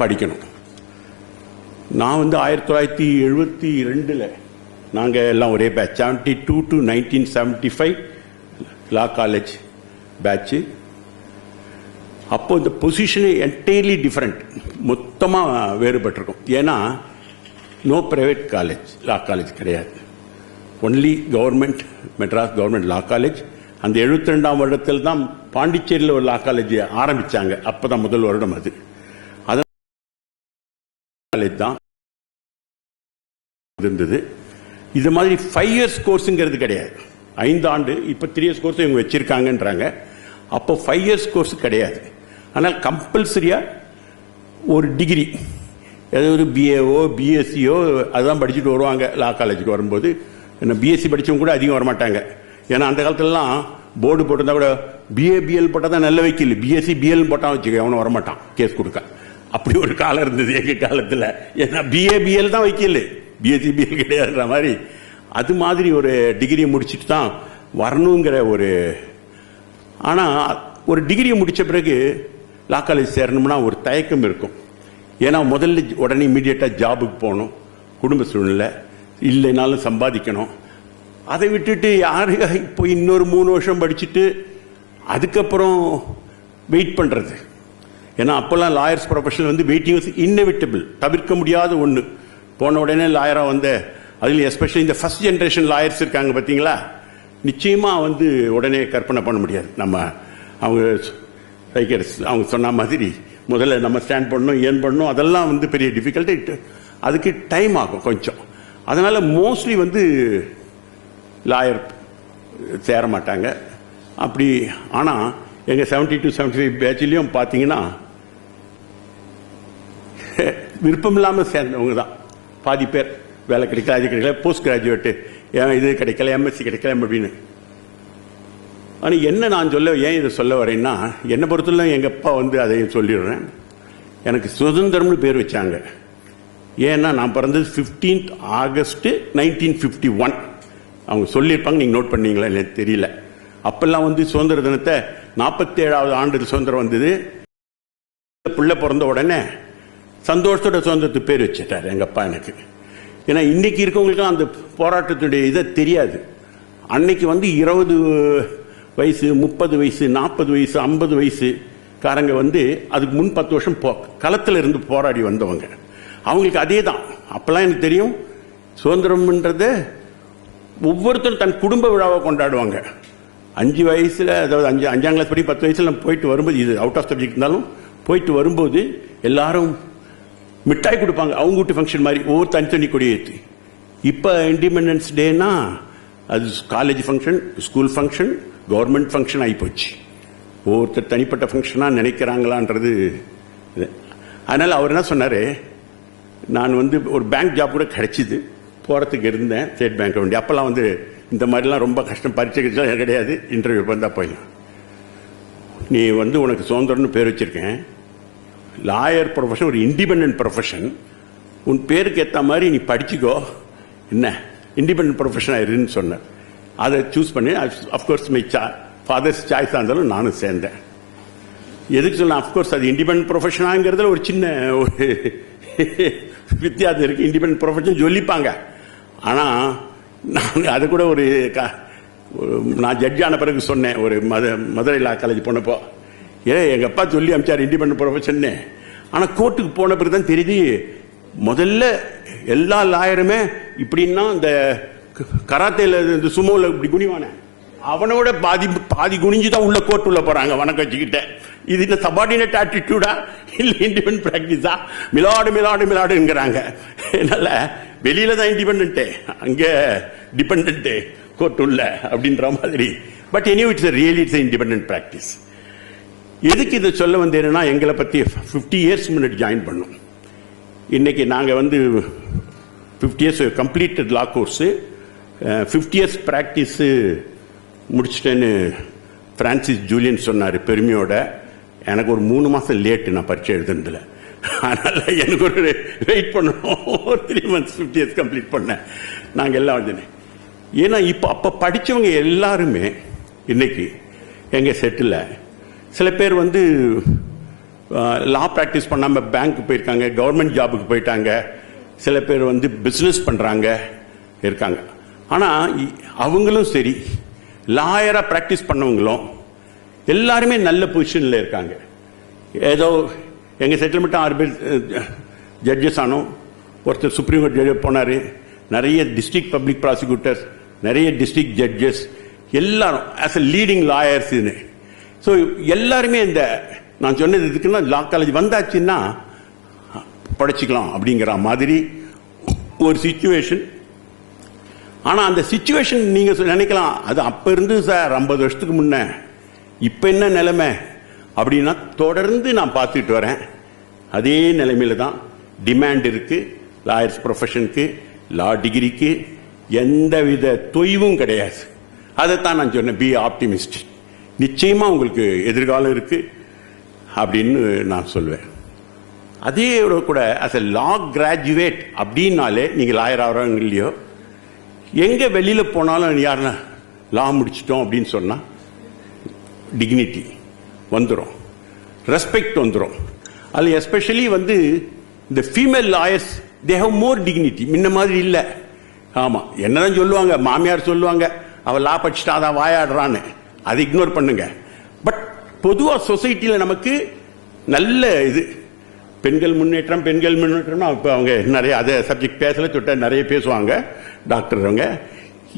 படிக்கணும். நான் 1972 நாங்கள் எல்லாம் ஒரே batch, 72 to 1975 law college batch. அப்போ இந்த பொசிஷனே என்டையர்லி டிஃப்ரெண்ட், மொத்தமாக வேறுபட்டிருக்கும். ஏன்னா no private college, law college கிடையாது, only government, Madras government law college. அந்த 72ஆம் வருடத்தில் தான் பாண்டிச்சேரியில் ஒரு லா காலேஜ் ஆரம்பித்தாங்க. அப்போ தான் முதல் வருடம் அது. அதன் காலேஜ் தான் இருந்தது. இது மாதிரி 5 years கோர்ஸுங்கிறது கிடையாது, 5 ஆண்டு. இப்போ 3 years கோர்ஸ் இவங்க வச்சிருக்காங்கன்றாங்க. அப்போ 5 years கோர்ஸ் கிடையாது. ஆனால் கம்பல்சரியாக ஒரு டிகிரி, ஏதாவது பிஏஓ பிஎஸ்சியோ அதுதான் படிச்சுட்டு வருவாங்க லா காலேஜுக்கு வரும்போது. என்ன பிஎஸ்சி படித்தவங்க கூட அதிகம் வரமாட்டாங்க. ஏன்னா அந்த காலத்துலலாம் போர்டு போட்டிருந்தா கூட பிஏபிஎல் போட்டால் தான் நல்ல வைக்கல, பிஎஸ்சி பிஎல் போட்டால் வச்சுக்க அவனை வரமாட்டான் கேஸ் கொடுக்க. அப்படி ஒரு காலம் இருந்தது எங்கள் காலத்தில். ஏன்னா பிஏபிஎல் தான் வைக்கல, பிஎஸ்சி பிஎல் கிடையாதுன்ற மாதிரி. அது மாதிரி ஒரு டிகிரியை முடிச்சுட்டு தான் வரணுங்கிற ஒரு. ஆனால் ஒரு டிகிரியை முடித்த பிறகு லா காலேஜ் சேரணும்னா ஒரு தயக்கம் இருக்கும். ஏன்னா முதல்ல உடனே இமீடியட்டாக ஜாபுக்கு போகணும், குடும்ப சூழ்நிலை இல்லைனாலும் சம்பாதிக்கணும். அதை விட்டுட்டு யாரு இப்போ இன்னொரு 3 வருஷம் படிச்சுட்டு அதுக்கப்புறம் வெயிட் பண்ணுறது. ஏன்னா அப்போல்லாம் lawyers professional waiting was inevitable, தவிர்க்க முடியாத ஒன்று. போன உடனே லாயராக அதில் எஸ்பெஷலி இந்த ஃபர்ஸ்ட் ஜென்ரேஷன் லாயர்ஸ் இருக்காங்க பார்த்தீங்களா, நிச்சயமாக உடனே கற்பனை பண்ண முடியாது. நம்ம அவங்க அவங்க சொன்ன மாதிரி முதல்ல நம்ம ஸ்டாண்ட் பண்ணணும், ஏன் பண்ணணும், அதெல்லாம் பெரிய டிஃபிகல்ட்டி. அதுக்கு டைம் ஆகும் கொஞ்சம். அதனால் மோஸ்ட்லி லாயர் சேர மாட்டாங்க அப்படி. ஆனால் எங்கள் 72 75 பேட்ச்லேயும் பார்த்தீங்கன்னா விருப்பம் இல்லாமல் சேர்ந்தவங்க தான் பாதி பேர். வேலை கிடைக்கல, அது கிடைக்கல, போஸ்ட் கிராஜுவேட்டு இது கிடைக்கல, எம்எஸ்சி கிடைக்கல அப்படின்னு. ஆனால் என்ன நான் ஏன் இதை சொல்ல வரேன்னா, என்னை பொறுத்தவரை எங்கள் அப்பா அதையும் சொல்லிடுறேன். எனக்கு சுதந்திரம்னு பேர் வச்சாங்க. ஏன்னா நான் பிறந்தது 15th August 1951. அவங்க சொல்லியிருப்பாங்க, நீங்கள் நோட் பண்ணீங்களா எனக்கு தெரியல. அப்பெல்லாம் சுதந்திர தினத்தை 47வது ஆண்டு சுதந்திரம் வந்தது. பிள்ளை பிறந்த உடனே சந்தோஷத்தோட சுதந்திரத்துக்கு பேர் வச்சுட்டார் எங்கள் அப்பா எனக்கு. ஏன்னா இன்னைக்கு இருக்கவங்களுக்கும் அந்த போராட்டத்துடைய இதை தெரியாது. அன்னைக்கு 20 வயசு 30 வயசு 40 வயசு 50 வயசு காரங்க அதுக்கு முன் 10 வருஷம் களத்தில் இருந்து போராடி வந்தவங்க. அவங்களுக்கு அதே தான். அப்பெல்லாம் எனக்கு தெரியும், சுதந்திரம்ன்றத ஒவ்வொருத்தரும் தன் குடும்ப விழாவை கொண்டாடுவாங்க. 5 வயசுல, அதாவது 5ஆம் கிளாஸ் படி 10 வயசுல நம்ம போயிட்டு வரும்போது, இது அவுட் ஆஃப் சப்ஜெக்ட் இருந்தாலும் போயிட்டு வரும்போது எல்லாரும் மிட்டாய் கொடுப்பாங்க, அவங்க வீட்டு ஃபங்க்ஷன் மாதிரி ஒவ்வொரு தனித்தனி கொடி ஏற்றி. இப்போ இண்டிபெண்டன்ஸ் டேனா அது college function, school function, government function ஆகிப்போச்சு. ஒவ்வொருத்தர் தனிப்பட்ட ஃபங்க்ஷனாக நினைக்கிறாங்களான்றது. அதனால் அவர் என்ன சொன்னார், நான் ஒரு பேங்க் ஜாப் கூட கிடைச்சிது, போகிறதுக்கு இருந்தேன், ஸ்டேட் பேங்க் வேண்டி. அப்போல்லாம் இந்த மாதிரிலாம் ரொம்ப கஷ்டம், பரீட்சைக்கு கிடையாது, இன்டர்வியூ வந்தால் போயிடலாம். நீ உனக்கு சுதந்திரம்னு பேர் வச்சிருக்கேன், லாயர் ப்ரொஃபஷன் ஒரு இண்டிபெண்டன்ட் ப்ரொஃபஷன், உன் பேருக்கு ஏற்ற மாதிரி நீ படிச்சுக்கோ, என்ன இண்டிபெண்டன்ட் ப்ரொஃபஷன் ஆயிருன்னு சொன்னேன். அதை சூஸ் பண்ணி, அஃப்கோர்ஸ் மை ஃபாதர்ஸ் சாய்ஸாக இருந்தாலும் நானும் சேர்ந்தேன். எதுக்கு சொன்னேன், அஃப்கோர்ஸ் அது இண்டிபெண்டன்ட் ப்ரொஃபஷனாங்கிறதுல ஒரு சின்ன ஒரு வித்தியாசம் இருக்குது. இண்டிபெண்டன்ட் ப்ரொஃபஷன் சொல்லிப்பாங்க, ஆனால் நான் அது கூட நான் ஜட்ஜ் ஆன பிறகு சொன்னேன் ஒரு மதுரை லா காலேஜ் போனப்போ, எங்கள் அப்பா சொல்லி அமிச்சார் இண்டிபெண்டன்ட் ப்ரொஃபஷன்னு. ஆனால் கோர்ட்டுக்கு போன பிறகு தான் தெரியுது, முதல்ல எல்லா லாயருமே இப்படின்னா இந்த கராத்தேல இந்த சுமோவில் இப்படி குனிவானே, அவனோட பாதி குனிஞ்சு தான் உள்ள கோர்ட் உள்ள போறாங்க வணக்கம் வச்சுக்கிட்டேன். இது இந்த சபார்டினேட் ஆட்டிடியூடா இல்லை இண்டிபெண்டன்ட் பிராக்டிஸா? மிலாடு மிலாடு மிலாடுங்கிறாங்க. அதனால வெளியில தான் இண்டிபெண்டன்ட்டு, அங்கே டிபெண்டன்ட்டு கோர்ட் உள்ள அப்படின்ற மாதிரி. But anyway it's really it's independent practice. எதுக்கு இதை சொல்ல வந்தேன்னா, எங்களை பற்றி 50 இயர்ஸ் முன்னாடி ஜாயின் பண்ணோம். இன்னைக்கு நாங்கள் 50 years completed law course, 50 years practice முடிச்சிட்டேன்னு பிரான்சிஸ் ஜூலியன் சொன்னார் பெருமையோட. எனக்கு ஒரு 3 மாதம் லேட்டு நான் பரீட்சை எழுதுனதில். அதனால் எனக்கு ஒரு வெயிட் பண்ணணும். ஒரு 3 months 50 years கம்ப்ளீட் பண்ணேன். நாங்கள் எல்லாம் எழுதினேன். ஏன்னா அப்போ படித்தவங்க எல்லாருமே இன்னைக்கு எங்கள் செட்டில் சில பேர் லா ப்ராக்டிஸ் பண்ணாமல் பேங்க்கு போயிருக்காங்க, கவர்மெண்ட் ஜாபுக்கு போயிட்டாங்க, சில பேர் பிஸ்னஸ் பண்ணுறாங்க இருக்காங்க. ஆனால் அவங்களும் சரி, லாயராக ப்ராக்டிஸ் பண்ணவங்களும் எல்லாருமே நல்ல பொசிஷனில் இருக்காங்க. ஏதோ எங்கள் செட்டில்மெண்ட்டு 6 பேர் ஜட்ஜஸ் ஆனோம். ஒருத்தர் சுப்ரீம் கோர்ட் ஜட்ஜ் போனார். நிறைய டிஸ்ட்ரிக்ட் பப்ளிக் ப்ராசிக்யூட்டர்ஸ், நிறைய டிஸ்ட்ரிக்ட் ஜட்ஜஸ், எல்லாரும் as a leading lawyers. So எல்லாருமே இந்த நான் சொன்னது இதுக்குன்னா லா காலேஜ் வந்தாச்சுன்னா படிச்சுக்கலாம் அப்படிங்கிற மாதிரி ஒரு சிச்சுவேஷன். ஆனால் அந்த சிச்சுவேஷன் நீங்கள் நினைக்கலாம் அது அப்போ இருந்து சார் 50 வருஷத்துக்கு முன்ன, இப்போ என்ன நிலைமை அப்படின்னா தொடர்ந்து நான் பார்த்துட்டு வரேன். அதே நிலைமையில தான் டிமாண்ட் இருக்கு. லாயர்ஸ் ப்ரொஃபஷனுக்கு, லா டிகிரிக்கு எந்தவித தொய்வும் கிடையாது. அதைத்தான் நான் சொன்னேன், பி ஆப்டிமிஸ்ட். நிச்சயமா உங்களுக்கு எதிர்காலம் இருக்கு அப்படின்னு நான் சொல்வேன். அதே கூட அஸ் எ லா கிராஜுவேட் அப்படின்னாலே நீங்க லாயர் ஆகிறவங்க இல்லையோ, எங்க வெளியில போனாலும் யாருன்னா லா முடிச்சிட்டோம் அப்படின்னு சொன்னா டிக்னிட்டி வந்துடும், ரெஸ்பெக்ட் வந்துடும். அது எஸ்பெஷலி இந்த female lawyers they have more dignity. முன்ன மாதிரி இல்லை. ஆமா, என்னதான் சொல்லுவாங்க, மாமியார் சொல்லுவாங்க அவ லா படிச்சுட்டா அதான் வாயாடுறான்னு, அதை இக்னோர் பண்ணுங்க. பட் பொதுவாக சொசைட்டியில் நமக்கு நல்ல இது பெண்கள் முன்னேற்றம் இப்போ அவங்க நிறைய அதை சப்ஜெக்ட் பேசல தொட்ட நிறைய பேசுவாங்க டாக்டர் அவங்க.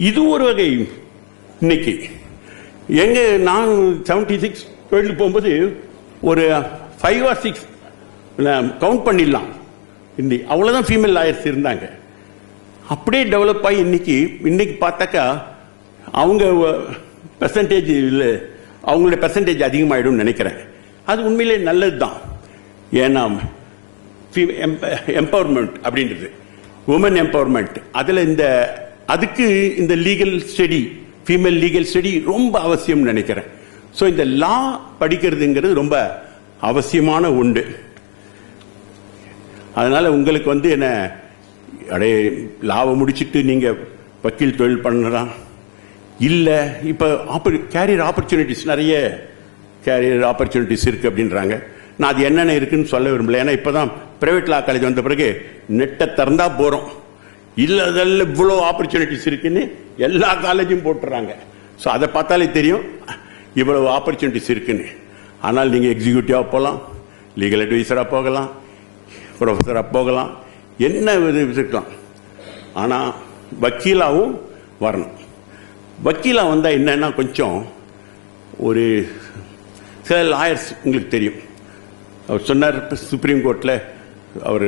இது ஒரு வகை. இன்னைக்கு எங்க நான் 76 தொழில் போகும்போது ஒரு 5 or 6 கவுண்ட் பண்ணிடலாம், அவ்வளவுதான் ஃபீமேல் லாயர்ஸ் இருந்தாங்க. அப்படியே டெவலப் ஆகி இன்னைக்கு பார்த்தாக்கா அவங்க பெர்சன்டேஜ் இல்லை, அவங்களுடைய பெர்சன்டேஜ் அதிகமாயிடும் நினைக்கிறேன். அது உண்மையிலே நல்லது தான். ஏன்னா எம்பவர்மெண்ட் அப்படின்றது, உமன் எம்பவர்மெண்ட், அதில் அதுக்கு இந்த legal study, female legal study ரொம்ப அவசியம் நினைக்கிறேன். ஸோ இந்த லா படிக்கிறதுங்கிறது ரொம்ப அவசியமான உண்டு. அதனால உங்களுக்கு என்ன அடே லாவை முடிச்சுட்டு நீங்க வக்கீல் தொழில் பண்ணலாம் இல்ல, இப்ப கேரியர் ஆப்பர்ச்சுனிட்டிஸ், நிறைய கேரியர் ஆப்பர்ச்சுனிட்டிஸ் இருக்கு அப்படின்றாங்க. நான் அது என்னென்ன இருக்குன்னு சொல்ல விரும்பல. ஏன்னா இப்பதான் பிரைவேட் லா காலேஜ் வந்த பிறகு நெட்டை திறந்தா போறோம், இல்ல அதெல்லாம் இவ்வளோ ஆப்பர்ச்சுனிட்டிஸ் இருக்குன்னு எல்லா காலேஜும் போட்டுறாங்க. ஸோ அதை பார்த்தாலே தெரியும் இவ்வளவு ஆப்பர்ச்சுனிட்டிஸ் இருக்குன்னு. ஆனால் நீங்க எக்ஸிக்யூட்டிவா போகலாம், லீகல் அட்வைசரா போகலாம், ப்ரொஃபஸரா போகலாம், என்ன இருக்கலாம். ஆனா வக்கீலாவும் வரணும். வக்கீலா வந்தா என்னன்னா கொஞ்சம் ஒரு சில லாயர்ஸ் உங்களுக்கு தெரியும். அவர் சொன்னார் சுப்ரீம் கோர்ட்ல அவர்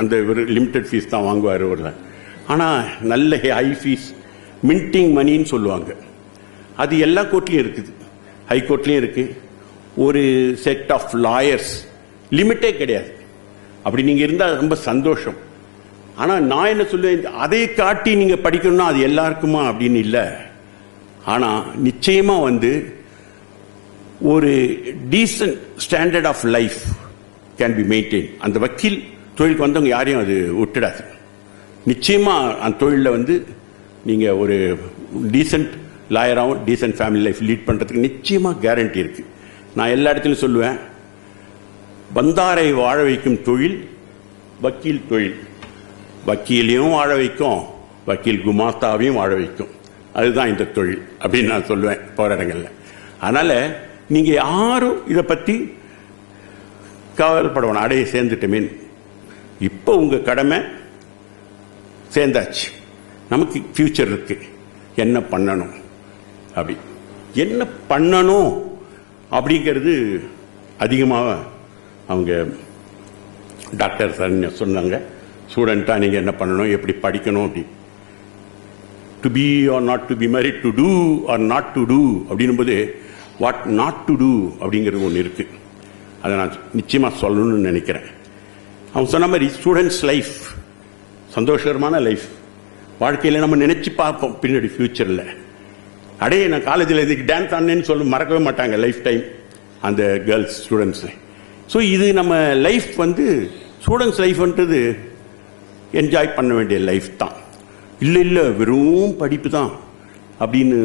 அந்த ஒரு லிமிடெட் ஃபீஸ் தான் வாங்குவார் ஒரு. ஆனால் நல்ல ஹை ஃபீஸ், மின்டிங் மணின்னு சொல்லுவாங்க. அது எல்லா கோர்ட்லையும் இருக்குது, ஹை கோர்ட்லையும் இருக்கு. ஒரு செட் ஆஃப் லாயர்ஸ், லிமிட்டே கிடையாது. அப்படி நீங்க இருந்தால் ரொம்ப சந்தோஷம். ஆனால் நான் என்ன சொல்லுவேன், அதை காட்டி நீங்க படிக்கணும்னா அது எல்லாருக்குமா அப்படின்னு இல்லை. ஆனால் நிச்சயமா ஒரு decent standard of life can be maintain. அந்த வக்கீல் தொழிலுக்கு வந்தவங்க யாரையும் அது விட்டுடாது. நிச்சயமா அந்த தொழிலில் நீங்க ஒரு டீசன்ட் லாயராகவும் டீசன்ட் ஃபேமிலி லைஃப் லீட் பண்றதுக்கு நிச்சயமா கேரண்டி இருக்கு. நான் எல்லா இடத்துலையும் சொல்லுவேன், வந்தாரை வாழ வைக்கும் தொழில் வக்கீல் தொழில். வக்கீலையும் வாழ வைக்கும், வக்கீல் குமாஸ்தாவையும் வாழ வைக்கும். அதுதான் இந்த தொழில் அப்படின்னு நான் சொல்லுவேன் போற இடங்கள்ல. அதனால நீங்க யாரும் இதை பத்தி கவலைப்படணும். அடைய சேர்ந்துட்டமே, இப்போ உங்க கடமை சேர்ந்தாச்சு, நமக்கு ஃபியூச்சர் இருக்கு. என்ன பண்ணணும் என்ன பண்ணணும் அப்படிங்கிறது அதிகமாக அவங்க டாக்டர் சரண்யா சொன்னாங்க. ஸ்டூடெண்டா நீங்க என்ன பண்ணணும், எப்படி படிக்கணும், அப்படி to be or not to be married, to do or not to do அப்படின்னும் போது வாட் நாட் டு டூ அப்படிங்கிறது ஒன்று இருக்கு. அதை நான் நிச்சயமா சொல்லணும்னு நினைக்கிறேன். அவங்க சொன்ன மாதிரி ஸ்டூடெண்ட்ஸ் லைஃப் சந்தோஷகரமான லைஃப், வாழ்க்கையில் நம்ம நினைச்சு பார்ப்போம் பின்னாடி ஃபியூச்சர்ல அடே நான் காலேஜில் இதுக்கு டான்ஸ் ஆனேன்னு சொல்ல மறக்கவே மாட்டாங்க லைஃப் டைம் அந்த கேர்ள்ஸ் ஸ்டூடெண்ட்ஸு. ஸோ இது நம்ம லைஃப் வந்து ஸ்டூடெண்ட்ஸ் லைஃப்ன்றது என்ஜாய் பண்ண வேண்டிய லைஃப் தான். இல்லை வெறும் படிப்பு தான் அப்படின்னு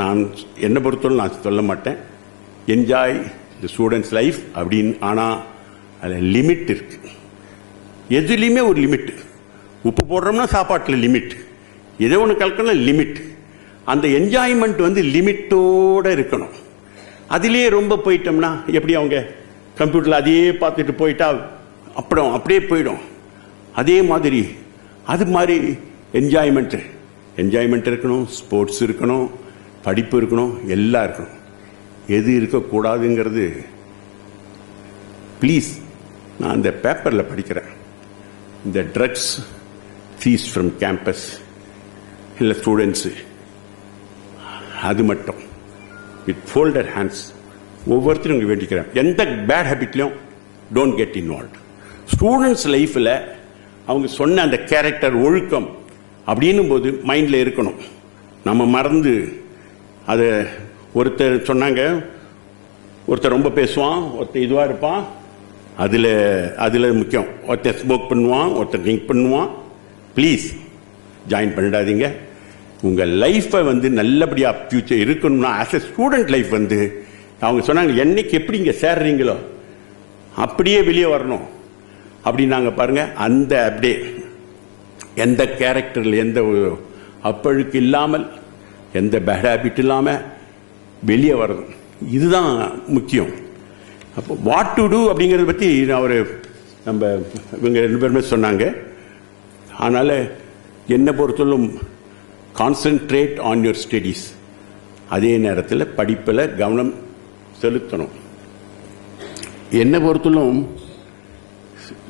நான் என்னை பொறுத்தவரை நான் சொல்ல மாட்டேன். என்ஜாய் தி ஸ்டூடெண்ட்ஸ் லைஃப் அப்படின்னு. ஆனால் அதில் லிமிட் இருக்கு. எதுலேயுமே ஒரு லிமிட். உப்பு போடுறோம்னா சாப்பாட்டில் லிமிட், ஏதோ ஒன்று கலக்கணும் லிமிட். அந்த என்ஜாய்மெண்ட் வந்து லிமிட்டோடு இருக்கணும். அதிலேயே ரொம்ப போயிட்டோம்னா எப்படி அவங்க கம்ப்யூட்டரில் அதையே பார்த்துட்டு போயிட்டா அப்புறம் அப்படியே போயிடும். அதே மாதிரி அது மாதிரி என்ஜாய்மெண்ட் இருக்கணும், ஸ்போர்ட்ஸ் இருக்கணும், படிப்பு இருக்கணும், எல்லாம் இருக்கணும். எது இருக்கக்கூடாதுங்கிறது ப்ளீஸ். நான் இந்த பேப்பரில் படிக்கிறேன், இந்த ட்ரக்ஸ் சீஸ் ஃப்ரம் கேம்பஸ் இல்லை ஸ்டூடெண்ட்ஸு, அது மட்டும் வித் ஃபோல்டர் ஹேண்ட்ஸ் ஒவ்வொருத்தரும் இங்கே வேண்டிக்கிறேன். எந்த பேட் ஹேபிட்லையும் டோன்ட் கெட் இன்வால்வ். ஸ்டூடெண்ட்ஸ் லைஃப்பில் அவங்க சொன்ன அந்த கேரக்டர் ஒழுக்கம் அப்படின்னும் போது மைண்டில் இருக்கணும். நம்ம மறந்து அதை ஒருத்தர் சொன்னாங்க, ஒருத்தர் ரொம்ப பேசுவான், ஒருத்தர் இதுவாக இருப்பான். அதில் முக்கியம். ஒருத்தர் ஸ்மோக் பண்ணுவான், ஒருத்தர் ட்ரிங்க் பண்ணுவான். ப்ளீஸ் ஜாயின் பண்ணிடாதீங்க. உங்கள் லைஃப்பை வந்து நல்லபடியாக ஃபியூச்சர் இருக்கணும்னா ஆஸ் எ ஸ்டூடெண்ட் லைஃப் வந்து அவங்க சொன்னாங்க என்னைக்கு எப்படி இங்கே சேர்றீங்களோ அப்படியே வெளியே வரணும் அப்படின்னாங்க. பாருங்கள், அந்த அப்படியே எந்த கேரக்டரில் எந்த அப்பழுக்கு இல்லாமல் எந்த பேட் ஹேபிட் இல்லாமல் வெளியே வரணும், இதுதான் முக்கியம். அப்போ வாட் டு டூ அப்படிங்கிறத பற்றி நம்ம இவங்க 2 பேருமே சொன்னாங்க. அதனால் என்னை பொறுத்தவரைக்கும் கான்சென்ட்ரேட் ஆன் யுவர் ஸ்டடீஸ், அதே நேரத்தில் படிப்பில் கவனம் செலுத்தணும். என்னை பொறுத்தவரைக்கும்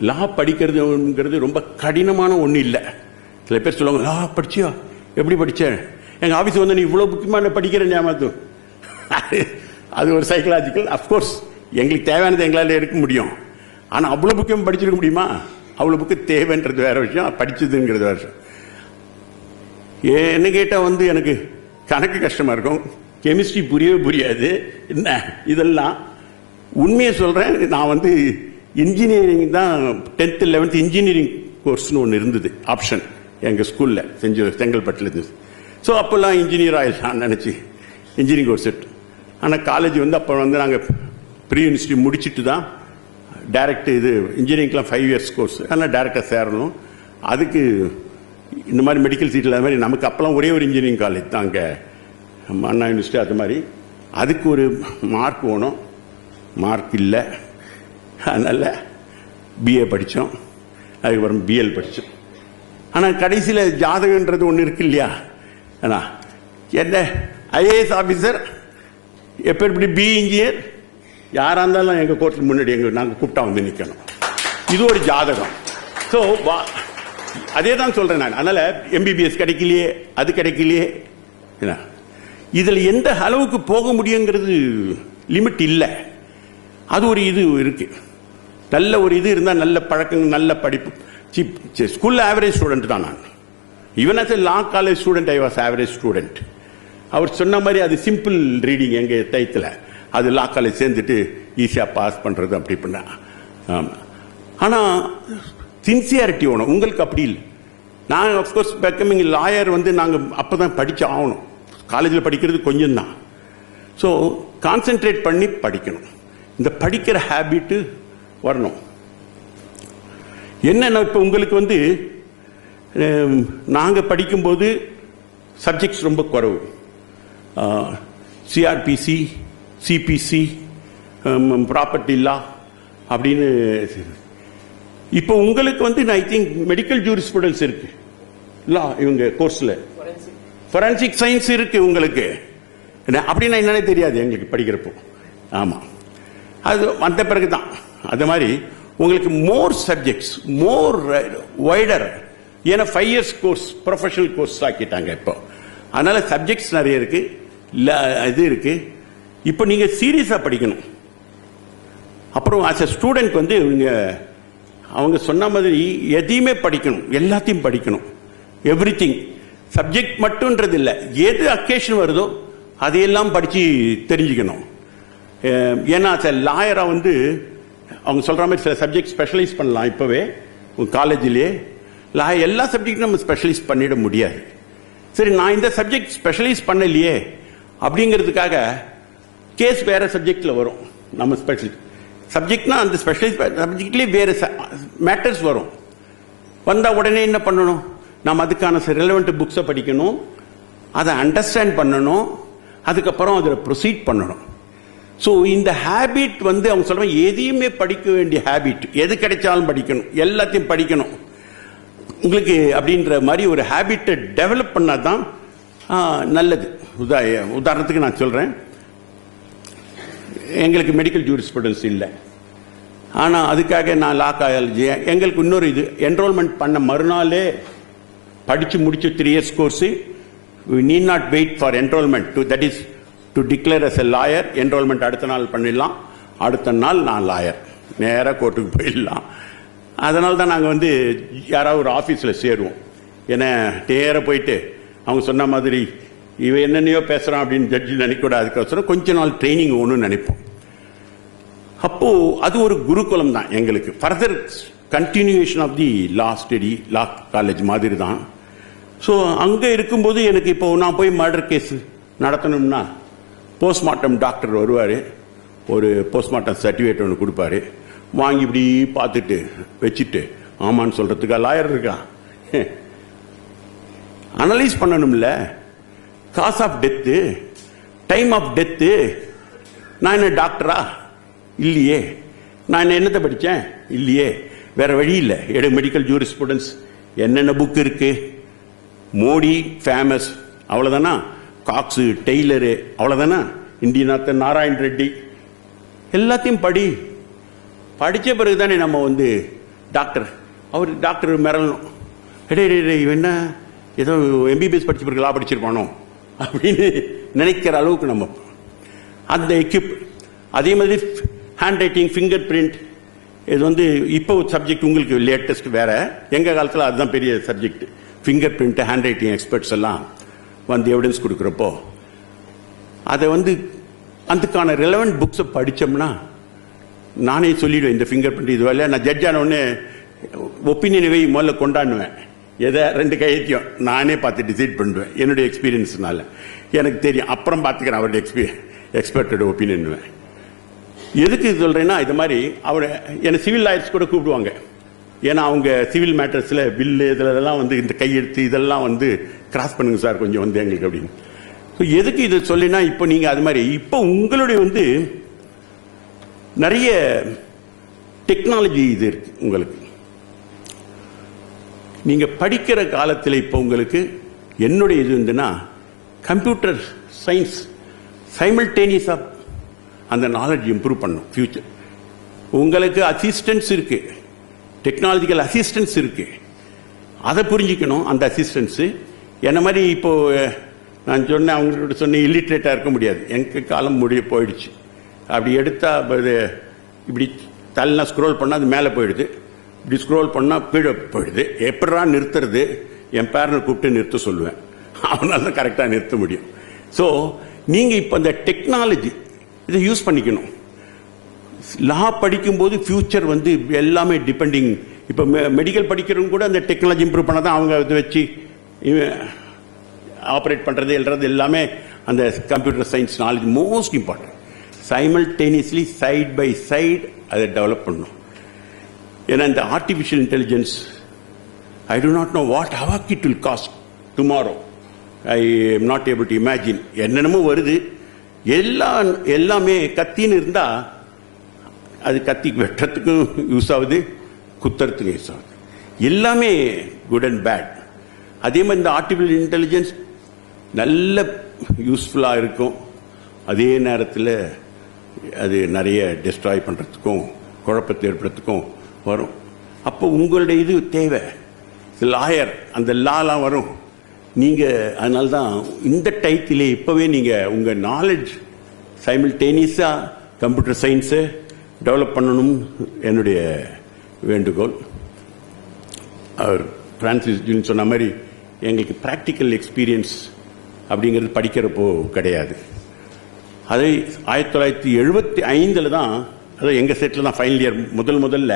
லா படிக்கிறதுங்கிறது ரொம்ப கடினமான ஒன்றும் இல்லை. சில பேர் சொல்லுவாங்க, லா படிச்சியா, எப்படி படித்தேன், எங்கள் ஆஃபீஸ் வந்து நீ இவ்வளோ முக்கியமான படிக்கிறேன் ஞாபகம். அது ஒரு சைக்கலாஜிக்கல். அஃப்கோர்ஸ் எங்களுக்கு தேவையானது எங்களால் எடுக்க முடியும். ஆனால் அவ்வளோ முக்கியம் படிச்சிருக்க முடியுமா? அவ்வளோ புக்கு தேவைன்றது வேற விஷயம், படிச்சதுங்கிறது வேற விஷயம். என்ன கேட்டால் வந்து எனக்கு கணக்கு கஷ்டமாக இருக்கும், கெமிஸ்ட்ரி புரியாது. என்ன இதெல்லாம் உண்மையை சொல்கிறேன். நான் வந்து இன்ஜினியரிங் தான் 10th 11th இன்ஜினியரிங் கோர்ஸ்னு ஒன்று இருந்தது ஆப்ஷன் எங்கள் ஸ்கூலில் செங்கல்பட்டில் இருந்தது. ஸோ அப்போல்லாம் இன்ஜினியர் ஆகிடலாம் நினச்சி இன்ஜினியரிங் கோர்ஸ் எடுத்து. ஆனால் காலேஜ் வந்து அப்போ வந்து நாங்கள் ப்ரீ யூனிவர்சிட்டி முடிச்சுட்டு தான் டைரக்ட் இது இன்ஜினியரிங்லாம் 5 years கோர்ஸ். ஆனால் டைரெக்டாக சேரணும். அதுக்கு இந்த மாதிரி மெடிக்கல் சீட்டில் அது மாதிரி நமக்கு அப்போல்லாம் ஒரே ஒரு இன்ஜினியரிங் காலேஜ் தான் அங்கே அண்ணா யூனிவர்சிட்டி. அது மாதிரி அதுக்கு ஒரு மார்க் வேணும், மார்க் இல்லை. அதனால் பிஏ படித்தோம், அதுக்கப்புறம் பிஎல் படித்தோம். ஆனால் கடைசியில் ஜாதகன்றது ஒன்று இருக்கு இல்லையா? ஏன்னா என்ன ஐஏஎஸ் ஆஃபீஸர், எப்போ இப்படி பி இன்ஜினியர், யாராக இருந்தாலும் எங்கள் கோர்ட்டுக்கு முன்னாடி நாங்கள் கூப்பிட்டா வந்து நிற்கணும். இது ஒரு ஜாதகம். ஸோ அதே தான் சொல்கிறேன் நான். அதனால் எம்பிபிஎஸ் கிடைக்கலையே, அது கிடைக்கலையே. என்ன இதில் எந்த அளவுக்கு போக முடியுங்கிறது லிமிட் இல்லை. அது ஒரு இது இருக்கு. நல்ல ஒரு இது இருந்தால் நல்ல பழக்கம், நல்ல படிப்பு. ஸ்கூலில் ஆவரேஜ் ஸ்டூடெண்ட் தான் நான். Even as a law college student I was average student. அவர் சொன்ன மாதிரி அது சிம்பிள் ரீடிங் எங்கள் டயத்தில். அது லா காலேஜ் சேர்ந்துட்டு ஈஸியாக பாஸ் பண்ணுறது அப்படி பண்ண. ஆனால் சின்சியாரிட்டி வேணும். உங்களுக்கு அப்படி இல்லை. நான் அஃப்கோர்ஸ் பெக்கமிங் லாயர் வந்து நாங்கள் அப்போ தான் படித்து ஆகணும். காலேஜில் படிக்கிறது கொஞ்சம் தான். ஸோ கான்சென்ட்ரேட் பண்ணி படிக்கணும். இந்த படிக்கிற ஹேபிட்டு வரணும். என்னென்ன இப்போ உங்களுக்கு வந்து நாங்கள் படிக்கும்போது சப்ஜெக்ட்ஸ் ரொம்ப குறைவு. சிஆர்பிசி, சிபிசி, ப்ராப்பர்ட்டி லா அப்படின்னு. இப்போ உங்களுக்கு வந்து ஐ திங்க் மெடிக்கல் ஜூரிஸ்ப்ருடன்ஸ் இருக்கு லா இவங்க கோர்ஸில், ஃபொரன்சிக் சயின்ஸ் இருக்கு உங்களுக்கு. அப்படின்னா என்னன்னே தெரியாது எங்களுக்கு படிக்கிறப்போ. ஆமாம், அது வந்த பிறகு தான். அது மாதிரி உங்களுக்கு மோர் சப்ஜெக்ட்ஸ், மோர் வைடர். ஏன்னா 5 years கோர்ஸ் ப்ரொஃபஷனல் கோர்ஸ் ஆக்கிட்டாங்க இப்போ. அதனால சப்ஜெக்ட்ஸ் நிறைய இருக்கு, இது இருக்கு. இப்போ நீங்கள் சீரியஸாக படிக்கணும். அப்புறம் ஆஸ் எ ஸ்டூடெண்ட் வந்து அவங்க சொன்ன மாதிரி எதையுமே படிக்கணும், எல்லாத்தையும் படிக்கணும். எவ்ரிதிங். சப்ஜெக்ட் மட்டும்ன்றது இல்லை, எது அக்கேஷன் வருதோ அதையெல்லாம் படித்து தெரிஞ்சுக்கணும். ஏன்னா சார் லாயராக வந்து அவங்க சொல்கிற மாதிரி சில சப்ஜெக்ட் ஸ்பெஷலைஸ் பண்ணலாம். இப்போவே காலேஜிலே எல்லா சப்ஜெக்டும் நம்ம ஸ்பெஷலைஸ் பண்ணிட முடியாது. சரி, நான் இந்த சப்ஜெக்ட் ஸ்பெஷலைஸ் பண்ணலையே அப்படிங்கிறதுக்காக கேஸ் வேற சப்ஜெக்ட்ல வரும். நம்ம ஸ்பெஷல் சப்ஜெக்ட்னா அந்த ஸ்பெஷலைஸ் சப்ஜெக்ட்லேயே வேறு மேட்டர்ஸ் வரும். வந்தால் உடனே என்ன பண்ணணும், நம்ம அதுக்கான ரெலவெண்ட் புக்ஸை படிக்கணும், அதை அண்டர்ஸ்டாண்ட் பண்ணணும், அதுக்கப்புறம் அதில் ப்ரொசீட் பண்ணணும். ஸோ இந்த ஹேபிட் வந்து அவங்க சொல்லுவாங்க, எதையுமே படிக்க வேண்டிய ஹேபிட், எது கிடைச்சாலும் படிக்கணும், எல்லாத்தையும் படிக்கணும் உங்களுக்கு அப்படின்ற மாதிரி ஒரு ஹேபிட்டை டெவலப் பண்ணால் தான் நல்லது. உதாரணத்துக்கு நான் சொல்கிறேன், எங்களுக்கு மெடிக்கல் ஜூரிஸ்ப்ருடன்ஸ் இல்லை, ஆனால் அதுக்காக நான் லா காலேஜ் எங்களுக்கு இன்னொரு இது என்ரோல்மெண்ட் பண்ண மறுநாளே படித்து முடிச்சு 3 years course. we need not wait for enrollment to, that is to declare as a lawyer. enrollment அடுத்த நாள் பண்ணிடலாம், அடுத்த நாள் நான் லாயர், நேராக கோர்ட்டுக்கு போயிடலாம். அதனால தான் நாங்கள் வந்து யாராவது ஒரு ஆஃபீஸில் சேருவோம். ஏன்னா நேராக போயிட்டு அவங்க சொன்ன மாதிரி இவன் என்னென்னையோ பேசுகிறான் அப்படின்னு ஜட்ஜி நினைக்கூடாது. அதுக்கோசரம் கொஞ்ச நாள் ட்ரைனிங் ஒன்று நினைப்போம். அப்போது அது ஒரு குருகுலம் தான் எங்களுக்கு. Further continuation of the law study, law college மாதிரி தான். ஸோ அங்கே இருக்கும்போது எனக்கு இப்போ நான் போய் மர்டர் கேஸ் நடத்தணும்னா போஸ்ட்மார்ட்டம் டாக்டர் வருவார், ஒரு போஸ்ட்மார்ட்டம் சர்டிஃபிகேட் ஒன்று கொடுப்பாரு, வாங்கி இப்படி பார்த்துட்டு வச்சுட்டு ஆமான்னு சொல்கிறதுக்கா லாயர் இருக்கா? அனலைஸ் பண்ணணும்ல, cause of death, time of death. நான் என்ன டாக்டரா? இல்லையே. நான் என்னத்தை படித்தேன்? இல்லையே. வேற வழி இல்லை. மெடிக்கல் ஜூரிஸ்ப்ருடன்ஸ் என்னென்ன புக் இருக்கு, மோடி ஃபேமஸ் அவ்வளோதானா, காக்ஸு டெய்லரு அவ்வளோதானா, இந்தியநாதன் நாராயண் ரெட்டி எல்லாத்தையும் படித்த பிறகு தானே நம்ம வந்து டாக்டர். அவர் டாக்டர் மிரளணும், என்ன ஏதோ எம்பிபிஎஸ் படிச்ச பிறகு லா படிச்சிருப்பானோ அப்படின்னு நினைக்கிற அளவுக்கு நம்ம அந்த எக்யூப். அதே மாதிரி ஹேண்ட் ரைட்டிங், ஃபிங்கர் பிரிண்ட், இது வந்து இப்போ சப்ஜெக்ட் உங்களுக்கு லேட்டஸ்ட் வேற. எங்கள் காலத்தில் அதுதான் பெரிய subject. Finger print, hand writing experts எல்லாம் வந்து எவிடன்ஸ் கொடுக்குறப்போ அதை வந்து அதுக்கான ரெலவெண்ட் புக்ஸை படித்தோம்னா நானே சொல்லிடுவேன், இந்த ஃபிங்கர் பிரிண்ட் இது வரல. நான் ஜட்ஜ் ஆன உடனே ஒப்பீனியனை முதல்ல கொண்டாடுவேன். எதை 2 கையத்தையும் நானே பார்த்து டிசைட் பண்ணுவேன். என்னுடைய எக்ஸ்பீரியன்ஸ்னால எனக்கு தெரியும். அப்புறம் பார்த்துக்கிறேன் அவருடைய எக்ஸ்பர்ட்டோட ஒப்பீனியன். எதுக்கு சொல்கிறேன்னா, இது மாதிரி அவர் என்னை சிவில் லாயர்ஸ் கூட கூப்பிடுவாங்க. ஏன்னா அவங்க சிவில் மேட்டர்ஸில் பில்லு இதெல்லாம் வந்து இந்த கையெழுத்து இதெல்லாம் வந்து கிராஸ் பண்ணுங்க சார் கொஞ்சம் வந்து எங்களுக்கு அப்படின்னு. ஸோ எதுக்கு இதை சொல்லினா, இப்போ நீங்கள் அது மாதிரி இப்போ உங்களுடைய வந்து நிறைய டெக்னாலஜி இது இருக்கு உங்களுக்கு. நீங்கள் படிக்கிற காலத்தில் இப்போ உங்களுக்கு என்னுடைய இது வந்துன்னா கம்ப்யூட்டர் சயின்ஸ் சைமல்டேனியஸாக அந்த நாலேஜ் இம்ப்ரூவ் பண்ணும். ஃபியூச்சர் உங்களுக்கு அசிஸ்டன்ஸ் இருக்கு, டெக்னாலஜிக்கல் அசிஸ்டன்ஸ் இருக்கு, அதை புரிஞ்சிக்கணும். அந்த அசிஸ்டன்ஸு என்ன மாதிரி இப்போ நான் சொன்னேன், அவங்கள்ட்ட சொன்னேன் இல்லிட்ரேட்டாக இருக்க முடியாது, எனக்கு காலம் போயிடுச்சு. அப்படி எடுத்தால் இப்படி தள்ளனா ஸ்க்ரோல் பண்ணால் அது மேலே போயிடுது, இப்படி ஸ்க்ரோல் பண்ணால் கீழே போயிடுது. எப்படா நிறுத்துறது? என் பேரனை கூப்பிட்டு நிறுத்த சொல்லுவேன், அவனால தான் கரெக்டாக நிறுத்த முடியும். ஸோ நீங்கள் இப்போ அந்த டெக்னாலஜி இதை யூஸ் பண்ணிக்கணும். லா படிக்கும்போது ஃபியூச்சர் வந்து எல்லாமே டிபெண்டிங். இப்போ மெடிக்கல் படிக்கிறவங்க கூட அந்த டெக்னாலஜி இம்ப்ரூவ் பண்ணால் தான் அவங்க இதை வச்சு ஆப்ரேட் பண்ணுறது எழுறது எல்லாமே அந்த computer science knowledge most important. Simultaneously side by side அதை டெவலப் பண்ணணும். ஏன்னா இந்த artificial intelligence I do not know what havoc it will cause tomorrow. I am not able to imagine. என்னென்னமோ வருது, எல்லாமே கத்தின்னு இருந்தால் அது கத்தி வெட்டுறதுக்கும் யூஸ் ஆகுது, குத்துறதுக்கும் யூஸ் ஆகுது. எல்லாமே குட் அண்ட் பேட். அதே மாதிரி இந்த ஆர்டிஃபிஷியல் இன்டெலிஜென்ஸ் நல்ல யூஸ்ஃபுல்லாக இருக்கும், அதே நேரத்தில் அது நிறைய டிஸ்ட்ராய் பண்ணுறதுக்கும் குழப்பத்தை ஏற்படுறதுக்கும் வரும். அப்போ உங்களுடைய இது தேவை, லாயர் அந்த லாலாம் வரும். நீங்கள் அதனால தான் இந்த டைத்திலே இப்போவே நீங்கள் உங்கள் நாலேஜ் சைமல்டேனியஸாக கம்ப்யூட்டர் சயின்ஸை டெவலப் பண்ணணும் என்னுடைய வேண்டுகோள். அவர் பிரான்சிஸ் ஜூலியன் சொன்ன மாதிரி எங்களுக்கு ப்ராக்டிக்கல் எக்ஸ்பீரியன்ஸ் அப்படிங்கிறது படிக்கிறப்போ கிடையாது. அது 1975 தான், அதாவது எங்கள் செட்டில் தான் ஃபைனல் இயர் முதல்ல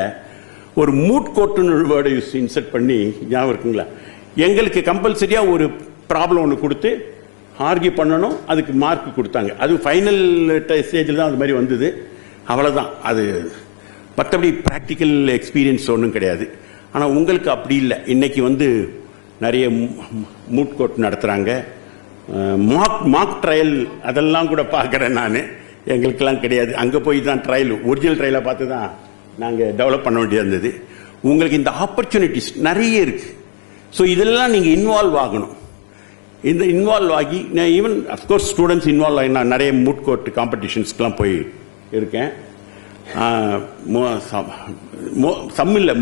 ஒரு மூட் கோர்ட்டுன்னு வேர்டை இன்சர்ட் பண்ணி, ஞாபகம் இருக்குங்களா, எங்களுக்கு கம்பல்சரியாக ஒரு ப்ராப்ளம் ஒன்று கொடுத்து ஆர்கியூ பண்ணணும், அதுக்கு மார்க் கொடுத்தாங்க. அது ஃபைனல் ஸ்டேஜில் தான் அது மாதிரி வந்தது. அவ்வளோதான். அது மற்றபடி ப்ராக்டிக்கல் எக்ஸ்பீரியன்ஸ் ஒன்றும் கிடையாது. ஆனால் உங்களுக்கு அப்படி இல்லை. இன்னைக்கு நிறைய மூட் கோர்ட் நடத்துகிறாங்க, மாக் ட்ரையல் அதெல்லாம் கூட பார்க்குறேன் நான். எங்களுக்கெல்லாம் கிடையாது. அங்கே போய் தான் ட்ரையல், ஒரிஜினல் ட்ரையலை பார்த்து தான் நாங்கள் டெவலப் பண்ண வேண்டியது இருந்தது. உங்களுக்கு இந்த ஆப்பர்ச்சுனிட்டிஸ் நிறைய இருக்குது. ஸோ இதெல்லாம் நீங்கள் இன்வால்வ் ஆகணும். இந்த இன்வால்வ் ஆகி, நான் ஈவன் அஃப்கோர்ஸ் ஸ்டூடெண்ட்ஸ் இன்வால்வ் ஆகி நான் நிறைய மூட் கோர்ட் காம்படிஷன்ஸ்க்கெலாம் போய் இருக்கேன்.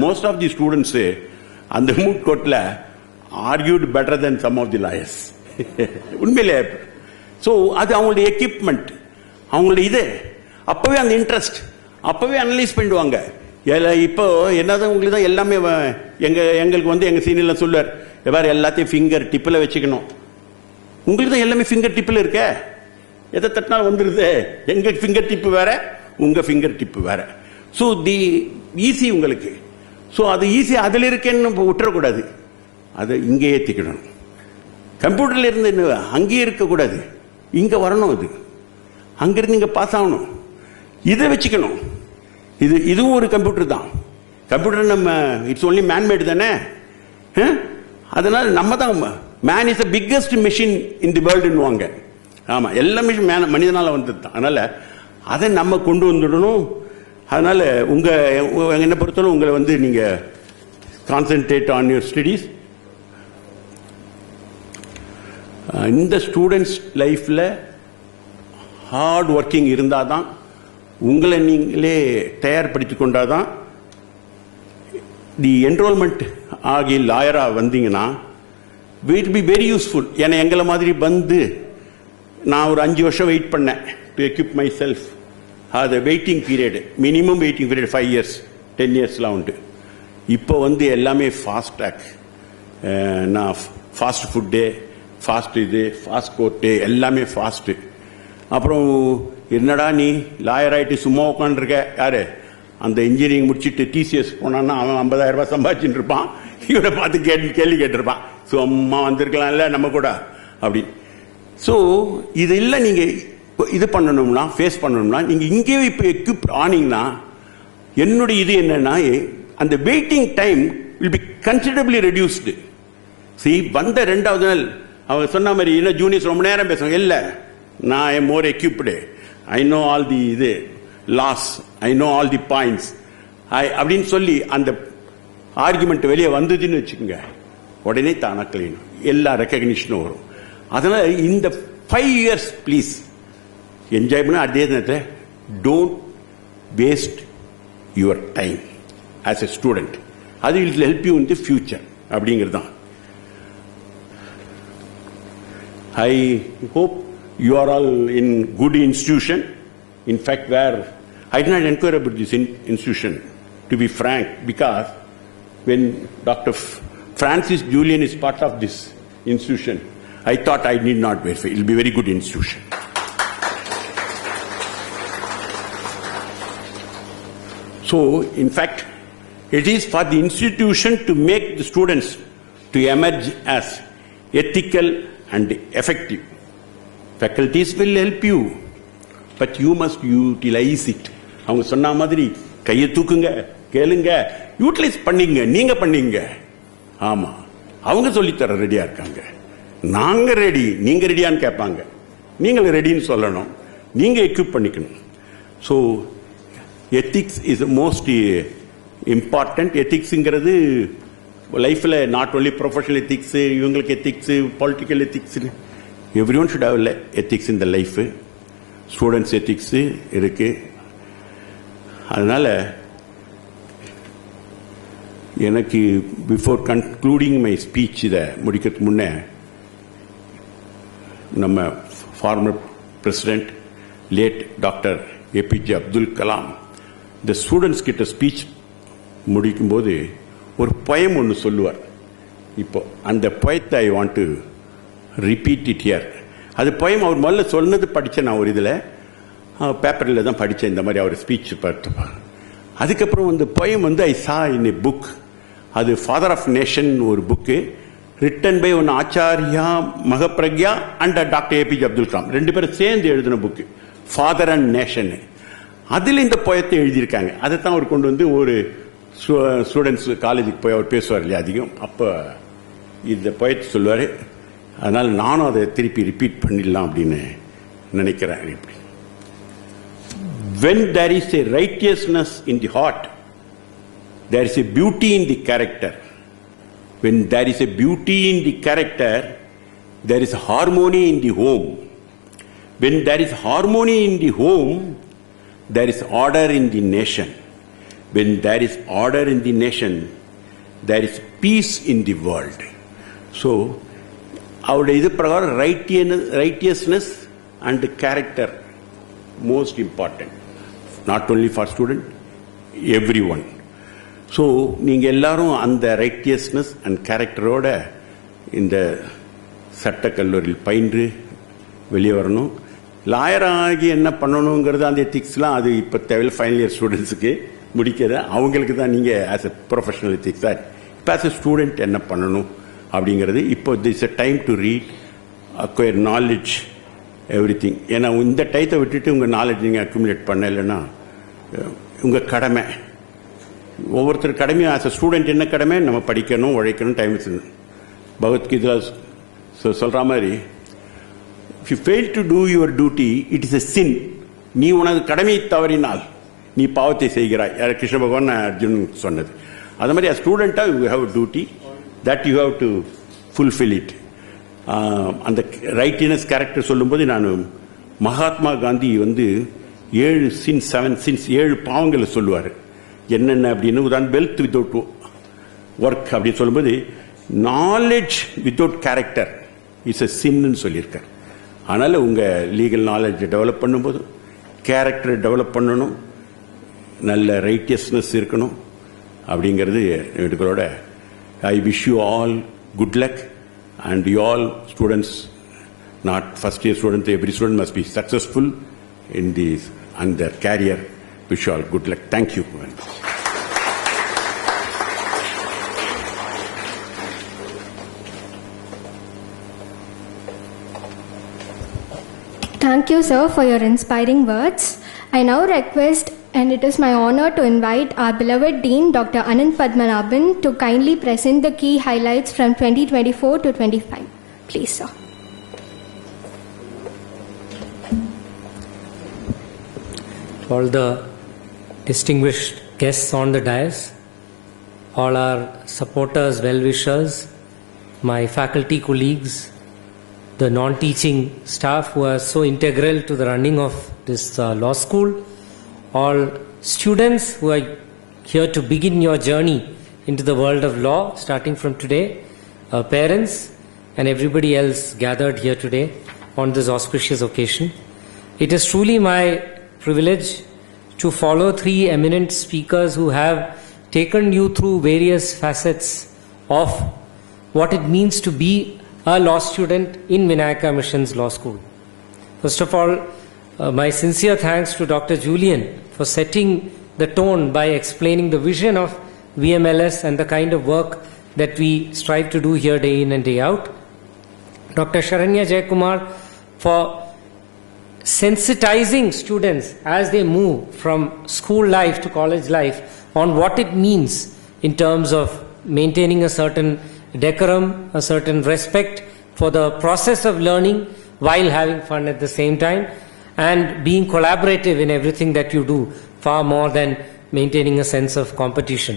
மோஸ்ட் ஆஃப் தி ஸ்டூடெண்ட்ஸு அந்த மூட் கோர்ட்டில் argue better then some of the lawyers. உண்மையிலே. ஸோ அது அவங்களுடைய எக்யூப்மெண்ட், அவங்களுடைய இது, அப்போவே அந்த இன்ட்ரெஸ்ட் அப்போவே அனலைஸ் பண்ணிடுவாங்க. இப்போ என்னதான் உங்களுக்கு தான் எல்லாமே எங்களுக்கு எங்கள் சீனியரில் சொல்லுவார், எவ்வாறு எல்லாத்தையும் ஃபிங்கர் டிப்பில் வச்சுக்கணும். உங்களுக்கு தான் எல்லாமே ஃபிங்கர் டிப்பில் இருக்க, எதை தட்டினாலும் வந்துடுது. எங்கள் ஃபிங்கர் டிப்பு வேற, உங்கள் ஃபிங்கர் டிப்பு வேற. ஸோ தி ஈஸி உங்களுக்கு. ஸோ அது ஈஸி அதில் இருக்கேன்னு விட்டுறக்கூடாது, அதை இங்கே ஏற்றிக்கணும். கம்ப்யூட்டரில் இருந்து அங்கேயே இருக்கக்கூடாது, இங்கே வரணும். அது அங்கேருந்து இங்கே பாஸ் ஆகணும். இதை வச்சுக்கணும். இதுவும் ஒரு கம்ப்யூட்டர் தான். கம்ப்யூட்டர் நம்ம இட்ஸ் ஒன்லி மேன்மேடு தானே. அதனால நம்ம தான் man is the biggest machine in the வேர்ல்டுன்னுவாங்க. ஆமாம், எல்லா மிஷின் மனிதனால் வந்தது தான். அதனால் அதை நம்ம கொண்டு வந்துடணும். அதனால் என்னை பொறுத்தவரை உங்களை நீங்கள் கான்சென்ட்ரேட் ஆன் யுவர் ஸ்டடீஸ். இந்த ஸ்டூடெண்ட்ஸ் லைஃப்பில் ஹார்ட் ஒர்க்கிங் இருந்தால் தான், உங்களை நீங்களே தயார்படுத்தி கொண்டால் தான் தி என்ரோல்மெண்ட் ஆகி லாயராக வந்தீங்கன்னா வில் பி வெரி யூஸ்ஃபுல். ஏன்னா எங்களை மாதிரி நான் ஒரு 5 வருஷம் வெயிட் பண்ணேன் டு எக்யூப் மை செல்ஃப். அது waiting period, minimum waiting period 5 years 10 yearsலாம் உண்டு. இப்போ எல்லாமே ஃபாஸ்ட் ட்ராக். நான் fast food, fast fast court, எல்லாமே ஃபாஸ்ட்டு. அப்புறம் என்னடா நீ லாயர் ஆகிட்டு சும்மா உட்காந்துருக்க, யாரு அந்த இன்ஜினியரிங் முடிச்சுட்டு டிசிஎஸ் போனான்னா அவன் 50,000 ரூபாய் சம்பாதிச்சுட்டு இருப்பான். இவரை பார்த்து கேள்வி கேட்டிருப்பான், சும்மா வந்திருக்கலாம்ல நம்ம கூட அப்படின்னு. ஸோ இது இல்லை, நீங்கள் இது பண்ணணும்னா, ஃபேஸ் பண்ணணும்னா நீங்கள் இங்கேயே இப்போ எக்யூப் ஆனீங்கன்னா, என்னுடைய இது என்னன்னா, அந்த waiting time will be considerably reduced. வந்த 2வது நாள் அவங்க சொன்ன மாதிரி இன்னும் ஜூனியர்ஸ் ரொம்ப நேரம் பேசுவாங்க. இல்லை, நான் I more equipped, I know all the laws, I know all the points அப்படின்னு சொல்லி அந்த ஆர்குமெண்ட் வெளியே வந்ததுன்னு வச்சுக்கோங்க, உடனே தானா கிளீனும், எல்லா ரெக்கக்னிஷனும் வரும். அதனால் இந்த 5 years ப்ளீஸ் என்ஜாய் பண்ண. அதே நேரத்தில் don't waste your time as a student. அது will help you in the future அப்படிங்கிறது தான். I hope you are all in good institution. In fact, where I did not inquire about this institution, to be frank, because when Dr. Francis Julian is part of this institution, I thought I need not verify. It will be a very good institution. So, in fact, it is for the institution to make the students to emerge as ethical and effective. Faculties will help you, but you must utilize it. அவங்க சொன்ன மாதிரி கையை தூக்குங்க, கேளுங்க, யூட்டிலைஸ் பண்ணிங்க, நீங்க பண்ணிங்க. ஆமா, அவங்க சொல்லித்தர ரெடியா இருக்காங்க. நாங்க ரெடி, நீங்க ரெடியான்னு கேட்பாங்க. நீங்கள் ரெடின்னு சொல்லணும், நீங்க எக்யூப் பண்ணிக்கணும். So ethics is most important. எத்திக்ஸுங்கிறது லைஃப்பில் நாட் ஒன்லி ப்ரொஃபஷனல் எத்திக்ஸு, இவங்களுக்கு ethics, political ethics, every one should have ethics in the life. Students ethics இருக்குது. அதனால் எனக்கு பிஃபோர் கன்க்ளூடிங் மை ஸ்பீச், இதை முடிக்கிறதுக்கு முன்னே நம்ம former president late doctor APJ Abdul Kalam இந்த ஸ்டூடெண்ட்ஸ் கிட்ட ஸ்பீச் முடிக்கும்போது ஒரு poem ஒன்று சொல்லுவார். இப்போ அந்த poet I want to repeat it here. அது poem அவர் முதல்ல சொன்னது படித்தேன் நான் ஒரு இதில் பேப்பரில் தான் படித்தேன் இந்த மாதிரி அவர் ஸ்பீச் பார்த்துப்பாங்க. அதுக்கப்புறம் வந்து poem வந்து I saw in a book. அது ஃபாதர் ஆஃப் நேஷன் ஒரு book written by one Acharya Mahapragya and doctor APJ Abdul Kalam, ரெண்டு பேரும் சேர்ந்து எழுதின புக்கு ஃபாதர் அண்ட் நேஷன். அதில் இந்த poem எழுதியிருக்காங்க. அதை தான் அவர் கொண்டு வந்து ஒரு ஸ்டூடெண்ட்ஸ் காலேஜுக்கு போய் அவர் பேசுவார் இல்லையா அதிகம், அப்போ இந்த poem சொல்லுவார். அதனால் நானும் அதை திருப்பி ரிப்பீட் பண்ணிடலாம் அப்படின்னு நினைக்கிறேன். இப்படி when there is a righteousness in the heart, there is a beauty in the character. When there is a beauty in the character, there is harmony in the home. When there is harmony in the home, there is order in the nation. When there is order in the nation, there is peace in the world. So, அவருடைய இது பிரகாரம் righteousness and character most important, not only for student, everyone. So நீங்கள் எல்லாரும் அந்த righteousness and கேரக்டரோட இந்த சட்டக்கல்லூரியில் பயின்று வெளியே வரணும். லாயராகி என்ன பண்ணணுங்கிறது அந்த எத்திக்ஸ்லாம் அது இப்போ தேவையில்லை, ஃபைனல் இயர் ஸ்டூடெண்ட்ஸுக்கு முடிக்கிற அவங்களுக்கு தான் நீங்கள் ஆஸ் எ ப்ரொஃபஷனல் எத்திக்ஸாக இப்போ ஆஸ் எ ஸ்டூடெண்ட் என்ன பண்ணணும் அப்படிங்கிறது இப்போ திஸ் எ time to read, acquire knowledge, every thing. ஏன்னா இந்த டைத்தை விட்டுட்டு உங்கள் நாலேஜ் நீங்கள் அக்யூமுலேட் பண்ண இல்லைன்னா உங்கள் கடமை, ஒவ்வொருத்தர் கடமையும் ஆஸ் அ ஸ்டூடெண்ட் என்ன கடமை, நம்ம படிக்கணும், உழைக்கணும், டைம் பகவத்கீதா சொல்கிற மாதிரி if you fail to do your duty it is a sin. நீ உனது கடமையை தவறினால் நீ பாவத்தை செய்கிறாய். கிருஷ்ண பகவான் அர்ஜுன் சொன்னது. அது மாதிரி ஸ்டூடெண்ட்டாக you have duty that you have to fulfil it. அந்த ரைட்டினஸ் கேரக்டர் சொல்லும்போது நான் மகாத்மா காந்தி வந்து 7 சின்ஸ் 7 பாவங்களை சொல்லுவார். என்னென்ன அப்படின்னு உதாரணம் வெல்த் வித்தவுட் ஒர்க் அப்படின்னு சொல்லும்போது knowledge without character it's a சின்னு சொல்லியிருக்கார். அதனால் உங்கள் லீகல் நாலேஜை டெவலப் பண்ணும்போது கேரக்டரை டெவலப் பண்ணணும், நல்ல ரைட்டியஸ்னஸ் இருக்கணும் அப்படிங்கிறது எடுக்கிறோட I wish you all good luck and you all students, not first year students, every student must be successful in this and their career. Wish you all good luck. Thank you. Thank you, sir, for your inspiring words. I now request, and it is my honor to invite our beloved Dean, Dr. Anand Padmanabhan, to kindly present the key highlights from 2024 to 25. Please, sir. All the distinguished guests on the dais, all our supporters, well-wishers, my faculty colleagues, the non-teaching staff who are so integral to the running of this law school, all students who are here to begin your journey into the world of law starting from today, parents and everybody else gathered here today on this auspicious occasion. It is truly my privilege to follow 3 eminent speakers who have taken you through various facets of what it means to be a law student in Vinayaka Mission's Law School. First of all, my sincere thanks to Dr. Julian for setting the tone by explaining the vision of VMLS and the kind of work that we strive to do here day in and day out. Dr. Sarinia Jaikumar for sensitizing students as they move from school life to college life on what it means in terms of maintaining a certain decorum, a certain respect for the process of learning while having fun at the same time, and being collaborative in everything that you do, far more than maintaining a sense of competition.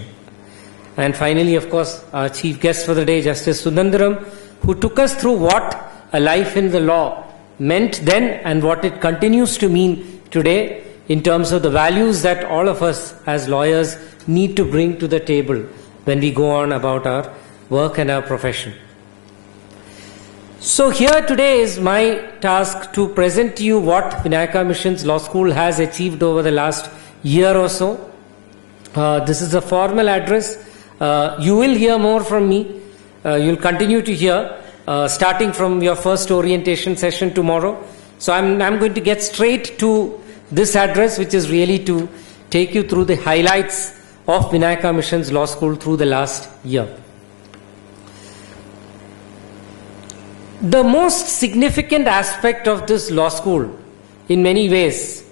And finally, of course, our chief guest for the day, Justice Sudendram, who took us through what a life in the law meant then and what it continues to mean today in terms of the values that all of us as lawyers need to bring to the table when we go on about our work and our profession. So here today is my task to present to you what Vinayaka Mission's Law School has achieved over the last year or so. This is a formal address. You will hear more from me you'll continue to hear, starting from your first orientation session tomorrow. So I'm going to get straight to this address, which is really to take you through the highlights of Vinayaka Mission's Law School through the last year. The most significant aspect of this law school, in many ways,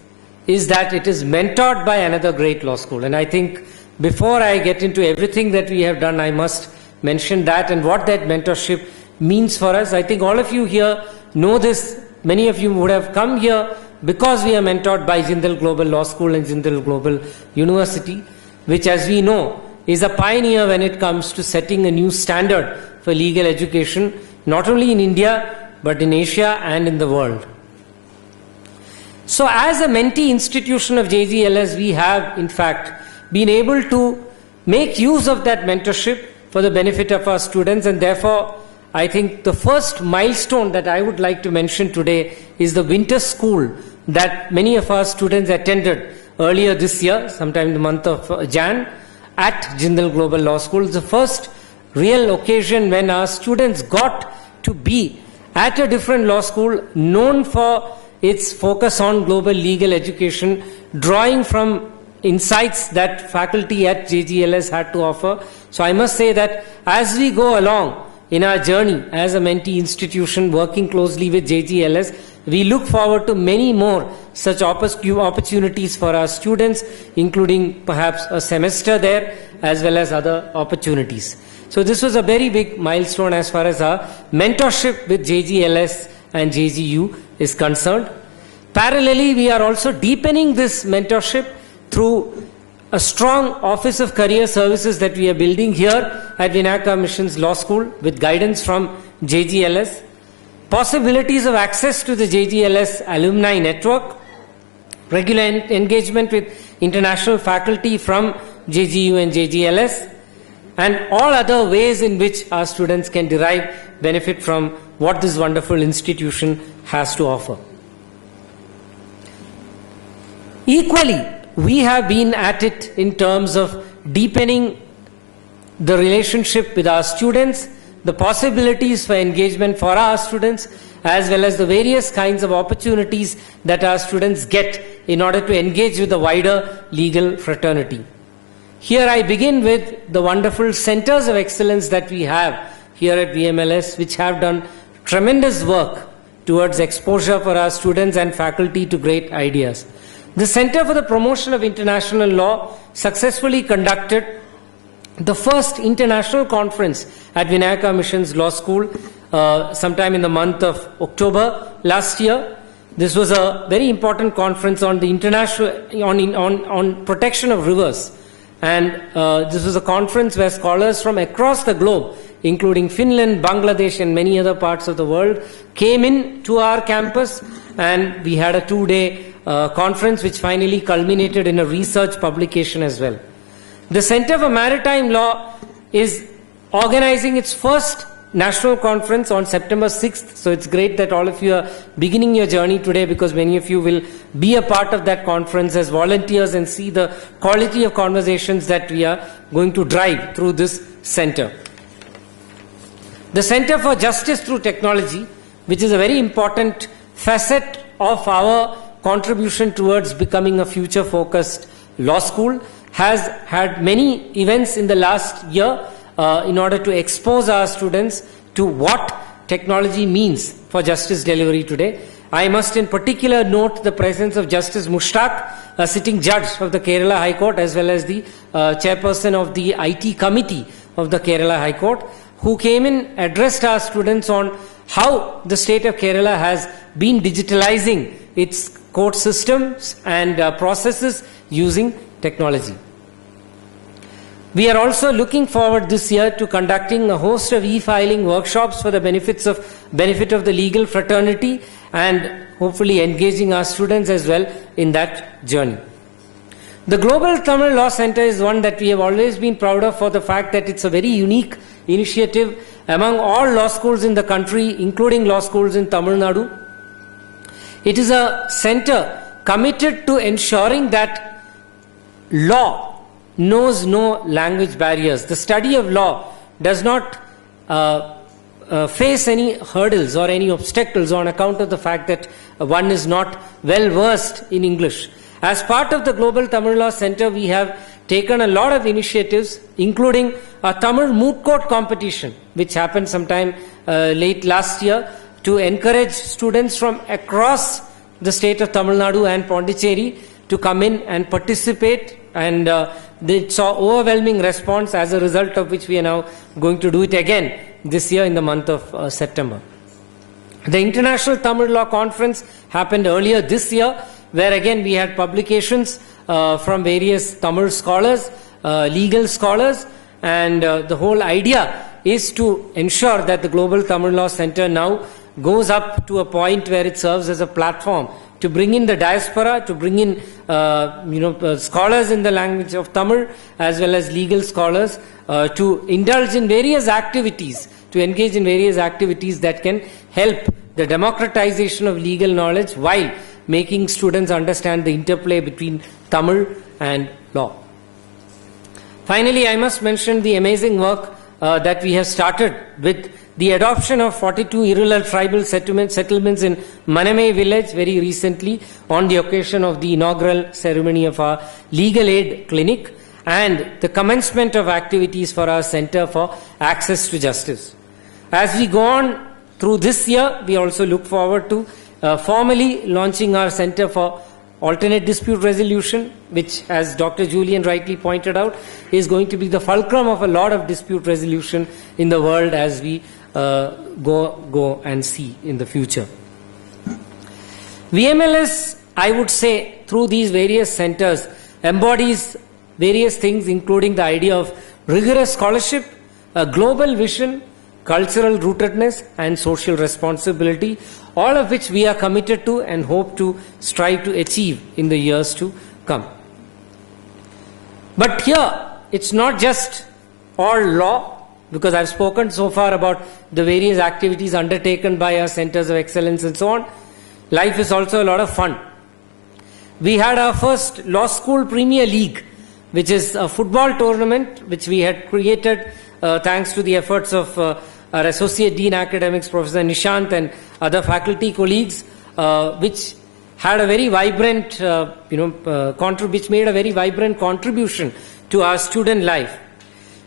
is that it is mentored by another great law school. And I think before I get into everything that we have done, I must mention that and what that mentorship means for us. I think all of you here know this. Many of you would have come here because we are mentored by Jindal Global Law School and Jindal Global University, which, as we know, is a pioneer when it comes to setting a new standard for legal education, not only in India, but in Asia and in the world. So as a mentee institution of JGLS, we have, in fact, been able to make use of that mentorship for the benefit of our students, and therefore, I think the first milestone that I would like to mention today is the winter school that many of our students attended earlier this year, sometime in the month of Jan, at Jindal Global Law School. It's the first real occasion when our students got to be at a different law school known for its focus on global legal education, drawing from insights that faculty at JGLS had to offer. So I must say that as we go along in our journey as a mentee institution working closely with JGLS, we look forward to many more such opportunities for our students, including perhaps a semester there, as well as other opportunities. So this was a very big milestone as far as our mentorship with JGLS and JGU is concerned. Parallelly, we are also deepening this mentorship through a strong Office of Career Services that we are building here at Vinayaka Mission's Law School with guidance from JGLS. Possibilities of access to the JGLS alumni network, regular engagement with international faculty from JGU and JGLS, and all other ways in which our students can derive benefit from what this wonderful institution has to offer. Equally, we have been at it in terms of deepening the relationship with our students, the possibilities for engagement for our students, as well as the various kinds of opportunities that our students get in order to engage with the wider legal fraternity. Here I begin with the wonderful centers of excellence that we have here at VMLS, which have done tremendous work towards exposure for our students and faculty to great ideas. The Center for the Promotion of International Law successfully conducted the first international conference at Vinayaka Mission's Law School sometime in the month of October last year. This was a very important conference on the international on protection of rivers, and this was a conference where scholars from across the globe, including Finland, Bangladesh, and many other parts of the world, came in to our campus, and we had a 2-day conference which finally culminated in a research publication as well. The Center for Maritime Law is organizing its first national conference on September 6th. So it's great that all of you are beginning your journey today, because many of you will be a part of that conference as volunteers and see the quality of conversations that we are going to drive through this center. The Center for Justice Through Technology, which is a very important facet of our contribution towards becoming a future-focused law school, has had many events in the last year in order to expose our students to what technology means for justice delivery today. I must in particular note the presence of Justice Mushtaq, a sitting judge of the Kerala High Court, as well as the chairperson of the IT committee of the Kerala High Court, who came in, addressed our students on how the state of Kerala has been digitalizing its court systems and processes using technology. We are also looking forward this year to conducting a host of e-filing workshops for the benefit of the legal fraternity, and hopefully engaging our students as well in that journey. The Global Tamil Law Center is one that we have always been proud of for the fact that it's a very unique initiative among all law schools in the country, including law schools in Tamil Nadu. It is a center committed to ensuring that law knows no language barriers. The study of law does not face any hurdles or any obstacles on account of the fact that one is not well versed in English. As part of the Global Tamil Law Center, we have taken a lot of initiatives, including a Tamil moot court competition, which happened sometime late last year, to encourage students from across the state of Tamil Nadu and Pondicherry to come in and participate, and they saw overwhelming response, as a result of which we are now going to do it again this year in the month of September. The International Tamil Law Conference happened earlier this year, where again we had publications from various Tamil scholars, legal scholars, and the whole idea is to ensure that the Global Tamil Law Center now goes up to a point where it serves as a platform to bring in the diaspora, to bring in scholars in the language of Tamil, as well as legal scholars, to indulge in various activities, to engage in various activities that can help the democratization of legal knowledge while making students understand the interplay between Tamil and law. Finally, I must mention the amazing work that we have started with the adoption of 42 irregular tribal settlements in Maname village very recently on the occasion of the inaugural ceremony of our legal aid clinic, and the commencement of activities for our Center for Access to Justice. As we go on through this year, we also look forward to formally launching our Center for Alternate Dispute Resolution, which, as Dr. Julian rightly pointed out, is going to be the fulcrum of a lot of dispute resolution in the world as we go and see in the future. VMLS, I would say, through these various centers, embodies various things, including the idea of rigorous scholarship, a global vision, cultural rootedness, and social responsibility, all of which we are committed to and hope to strive to achieve in the years to come. But here, it's not just all law, because I've spoken so far about the various activities undertaken by our centers of excellence and so on. Life is also a lot of fun. We had our first Law School Premier League, which is a football tournament which we had created thanks to the efforts of our Associate Dean Academics, Professor Nishant, and other faculty colleagues, which had a very vibrant, which made a very vibrant contribution to our student life.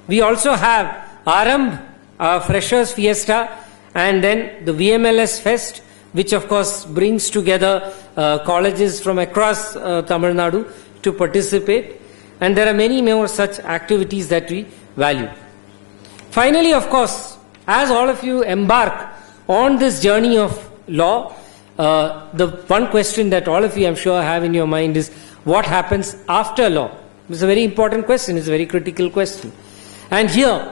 We also have Aramb, our Freshers Fiesta, and then the VMLS Fest, which of course brings together colleges from across Tamil Nadu to participate. And there are many more such activities that we value. Finally, of course, as all of you embark on this journey of law, the one question that all of you, I'm sure, have in your mind is what happens after law? It's a very important question. It's a very critical question. And here,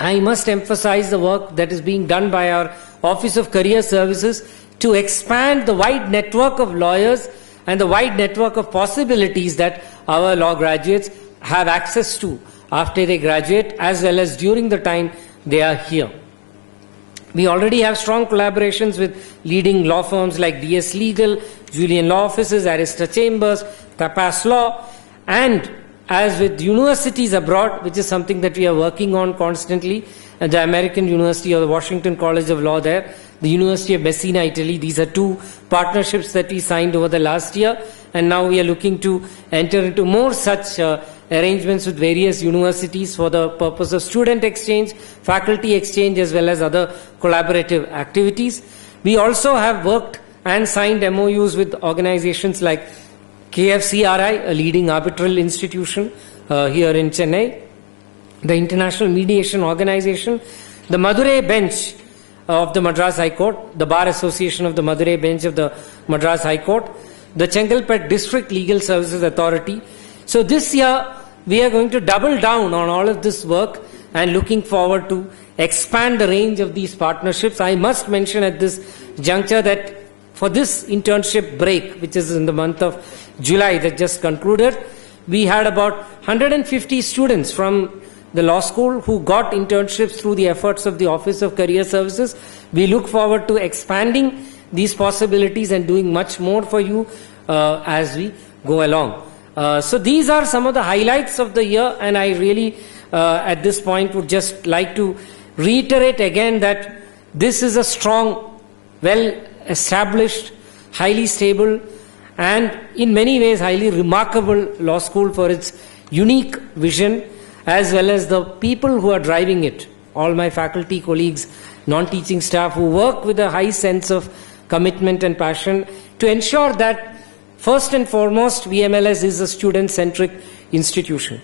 I must emphasize the work that is being done by our Office of Career Services to expand the wide network of lawyers and the wide network of possibilities that our law graduates have access to after they graduate, as well as during the time they are here. We already have strong collaborations with leading law firms like DS Legal, Julian Law Offices, Arista Chambers, Tapas Law, and as with universities abroad, which is something that we are working on constantly, and the American University or the Washington College of Law there, the University of Messina, Italy. These are two partnerships that we signed over the last year, and now we are looking to enter into more such arrangements with various universities for the purpose of student exchange, faculty exchange, as well as other collaborative activities. We also have worked and signed MOUs with organizations like KFCRI, a leading arbitral institution here in Chennai, the International Mediation Organization, the Madurai Bench of the Madras High Court, the Bar Association of the Madurai Bench of the Madras High Court, the Chengalpet District Legal Services Authority. So this year, we are going to double down on all of this work and looking forward to expand the range of these partnerships. I must mention at this juncture that for this internship break, which is in the month of July that just concluded, we had about 150 students from the law school who got internships through the efforts of the Office of Career Services. We look forward to expanding these possibilities and doing much more for you as we go along. So these are some of the highlights of the year, and I really at this point would just like to reiterate again that this is a strong, well-established, highly stable, and in many ways highly remarkable law school for its unique vision, as well as the people who are driving it, all my faculty colleagues, non-teaching staff who work with a high sense of commitment and passion to ensure that first and foremost VMLS is a student-centric institution.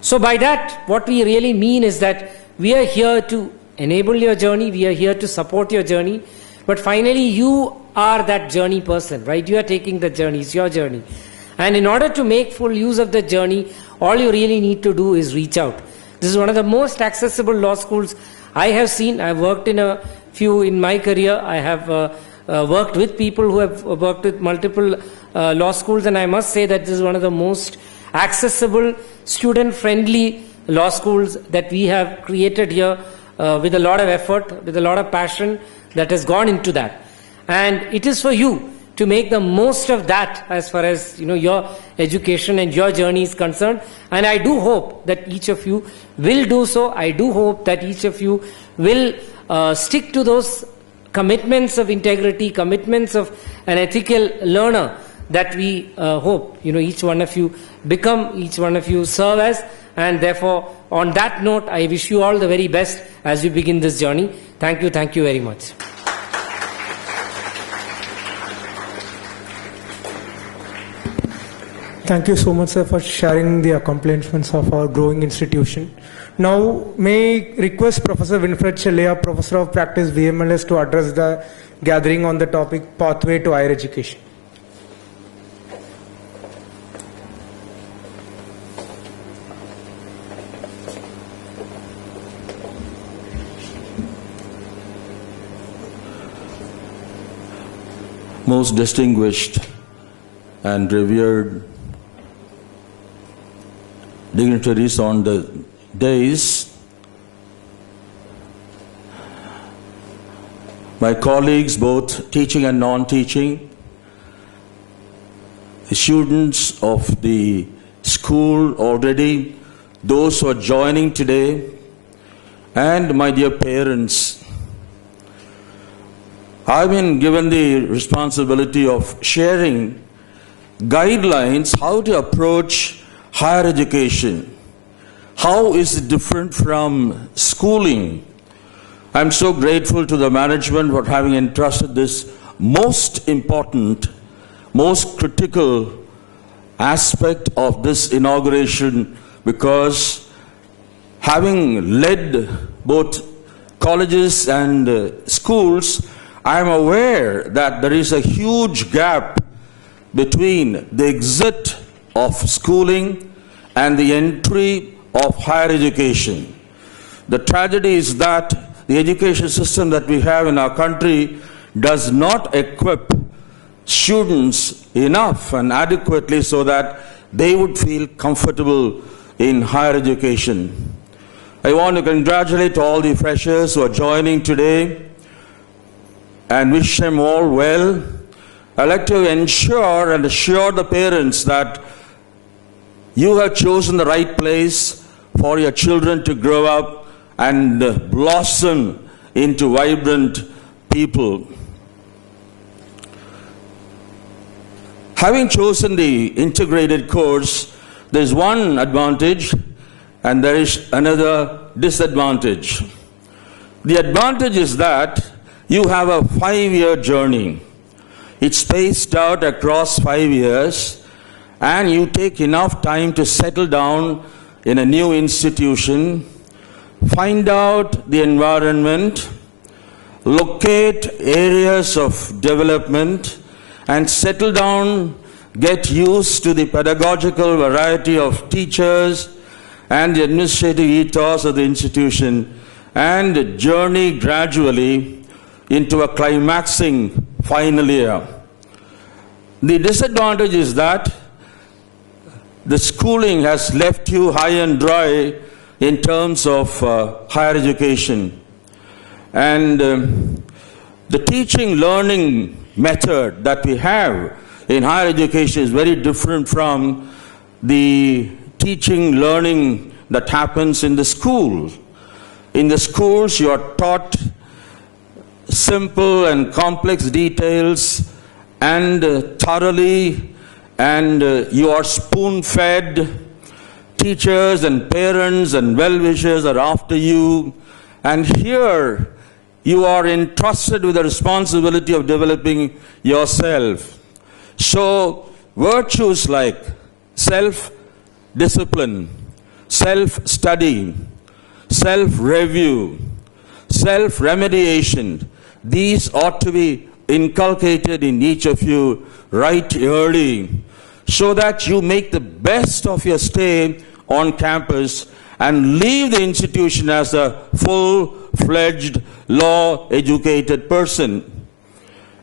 So by that, what we really mean is that we are here to enable your journey, we are here to support your journey, but finally you are that journey person, right? You are taking the journey, it's your journey. And in order to make full use of the journey, all you really need to do is reach out. This is one of the most accessible law schools I have seen. I've worked in a few in my career. I have worked with people who have worked with multiple law schools, and I must say that this is one of the most accessible, student-friendly law schools that we have created here with a lot of effort, with a lot of passion that has gone into that. And it is for you to make the most of that as far as your education and your journey is concerned. And I do hope that each of you will do so. I do hope that each of you will stick to those commitments of integrity, commitments of an ethical learner that we hope each one of you become, each one of you serve as. And therefore, on that note, I wish you all the very best as you begin this journey. Thank you very much. Thank you so much, sir, for sharing the accomplishments of our growing institution. Now, may I request Professor Winfred Chelea, Professor of Practice, VMLS, to address the gathering on the topic Pathway to Higher Education. Most distinguished and revered dignitaries on the dais, my colleagues, both teaching and non-teaching, the students of the school already, those who are joining today, and my dear parents. I've been given the responsibility of sharing guidelines how to approach higher education. How is it different from schooling? I'm so grateful to the management for having entrusted this most important, most critical aspect of this inauguration, because having led both colleges and schools, I'm aware that there is a huge gap between the exit of schooling and the entry of higher education. The tragedy is that the education system that we have in our country does not equip students enough and adequately so that they would feel comfortable in higher education. I want to congratulate all the freshers who are joining today and wish them all well. I'd like to ensure and assure the parents that you have chosen the right place for your children to grow up and blossom into vibrant people. Having chosen the integrated course, there is one advantage and there is another disadvantage. The advantage is that you have a 5-year journey. It's spaced out across 5 years, and you take enough time to settle down in a new institution, find out the environment, locate areas of development, and settle down, get used to the pedagogical variety of teachers and the administrative ethos of the institution, and journey gradually into a climaxing final year. The disadvantage is that the schooling has left you high and dry in terms of higher education. And the teaching learning method that we have in higher education is very different from the teaching learning that happens in the school. In the schools, you are taught simple and complex details and thoroughly, and you are spoon-fed. Teachers and parents and well-wishers are after you. And here, you are entrusted with the responsibility of developing yourself. So, virtues like self-discipline, self-study, self-review, self-remediation, these ought to be inculcated in each of you right early, so that you make the best of your stay on campus and leave the institution as a full-fledged, law-educated person.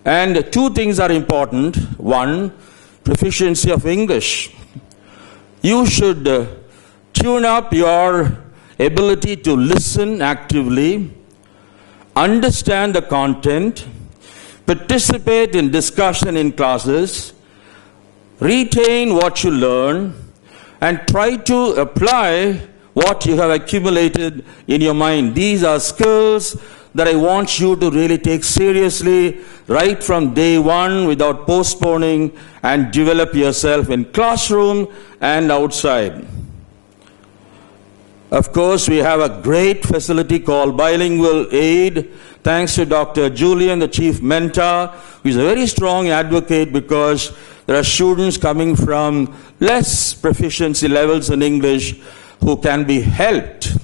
And two things are important. One, proficiency of English. You should tune up your ability to listen actively, understand the content, participate in discussion in classes, retain what you learn, and try to apply what you have accumulated in your mind. These are skills that I want you to really take seriously right from day one without postponing, and develop yourself in classroom and outside. Of course, we have a great facility called Bilingual Aid, thanks to Dr. Julian, the chief mentor, who is a very strong advocate because there are students coming from less proficiency levels in English who can be helped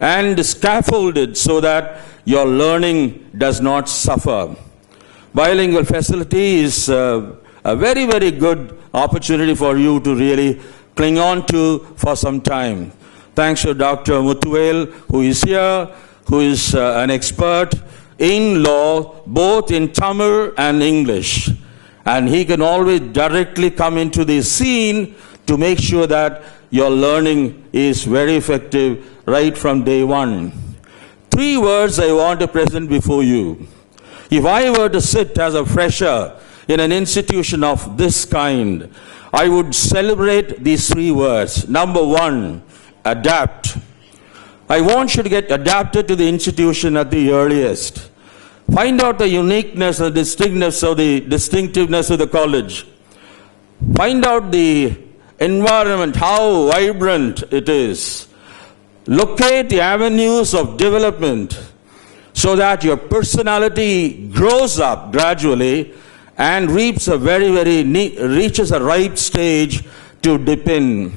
and scaffolded so that your learning does not suffer. Bilingual facility is a very, very good opportunity for you to really cling on to for some time. Thanks to Dr. Muthuvel, who is here, who is an expert in law, both in Tamil and English. And he can always directly come into the scene to make sure that your learning is very effective right from day one. 3 words I want to present before you. If I were to sit as a fresher in an institution of this kind, I would celebrate these 3 words. Number 1, adapt. I want you to get adapted to the institution at the earliest. Find out the uniqueness and distinctiveness of the college. Find out the environment, how vibrant it is. Locate the avenues of development so that your personality grows up gradually and reaches a ripe stage to dip in.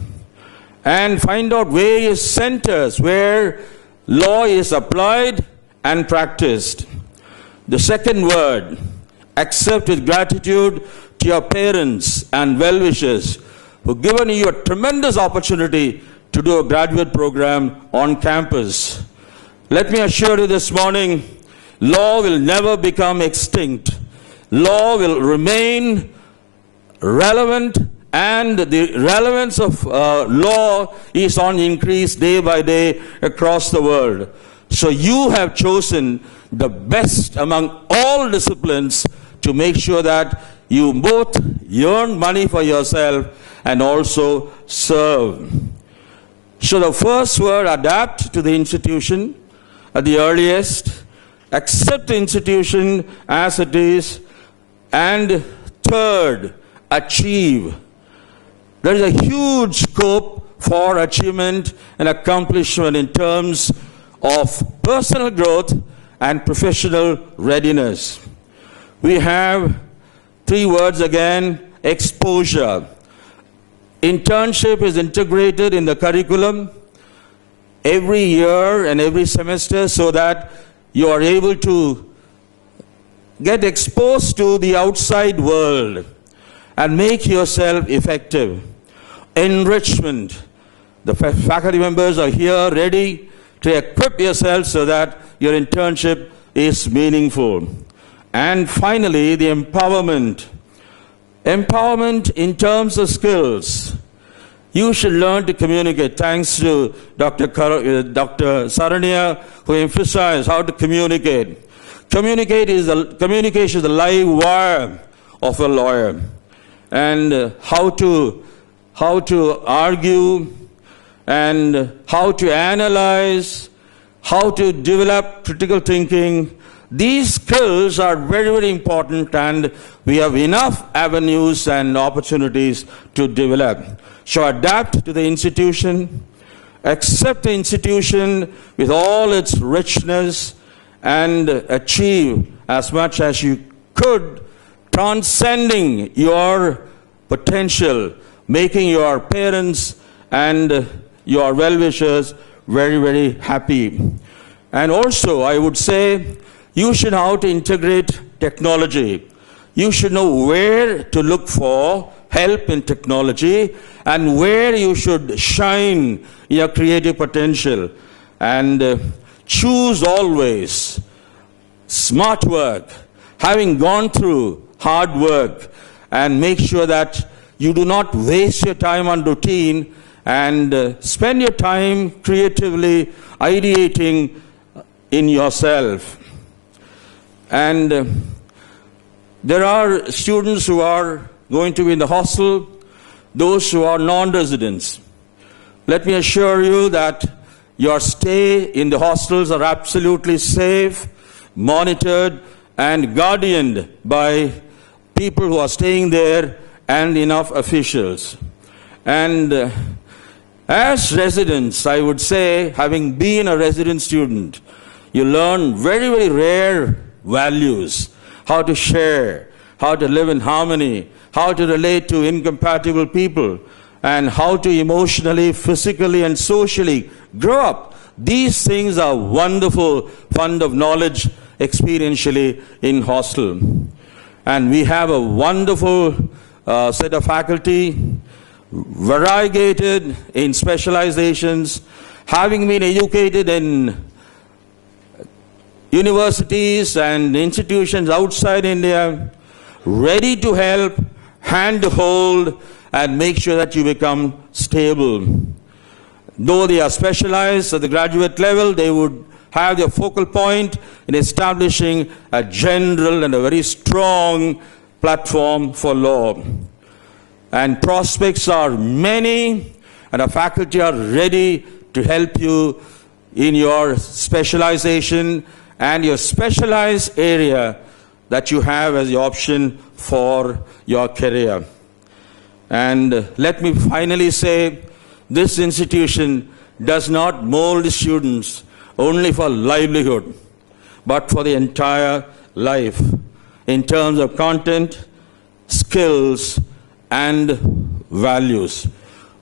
And find out various centers where law is applied and practiced. The second word, accept with gratitude to your parents and well-wishers who've given you a tremendous opportunity to do a graduate program on campus. Let me assure you this morning, law will never become extinct. Law will remain relevant, and the relevance of law is on increase day by day across the world. So you have chosen the best among all disciplines to make sure that you both earn money for yourself and also serve. So the first word, adapt to the institution at the earliest, accept the institution as it is, and third, achieve. There is a huge scope for achievement and accomplishment in terms of personal growth and professional readiness. We have 3 words again, exposure. Internship is integrated in the curriculum every year and every semester so that you are able to get exposed to the outside world and make yourself effective. Enrichment. The faculty members are here ready to equip yourself so that your internship is meaningful. And finally, the empowerment. Empowerment in terms of skills. You should learn to communicate. Thanks to Dr. Sarinia, who emphasized how to communicate. Communication is the live wire of a lawyer. And how to argue, and how to analyze, how to develop critical thinking. These skills are very, very important, and we have enough avenues and opportunities to develop. So adapt to the institution, accept the institution with all its richness, and achieve as much as you could, transcending your potential, making your parents and your well-wishers very, very happy. And also, I would say, you should know how to integrate technology. You should know where to look for help in technology and where you should shine your creative potential. And choose always smart work, having gone through hard work, and make sure that you do not waste your time on routine and spend your time creatively ideating in yourself. And there are students who are going to be in the hostel, those who are non-residents. Let me assure you that your stay in the hostels are absolutely safe, monitored, and guardianed by people who are staying there and enough officials. And as residents, I would say, having been a resident student, you learn very, very rare values, how to share, how to live in harmony, how to relate to incompatible people, and how to emotionally, physically, and socially grow up. These things are wonderful fund of knowledge experientially in hostel. And we have a wonderful set of faculty, variegated in specializations, having been educated in universities and institutions outside India, ready to help, hand to hold, and make sure that you become stable. Though they are specialized at the graduate level, they would have their focal point in establishing a general and a very strong platform for law. And prospects are many, and our faculty are ready to help you in your specialization and your specialized area that you have as the option for your career. And let me finally say, this institution does not mold students only for livelihood, but for the entire life in terms of content, skills, and values.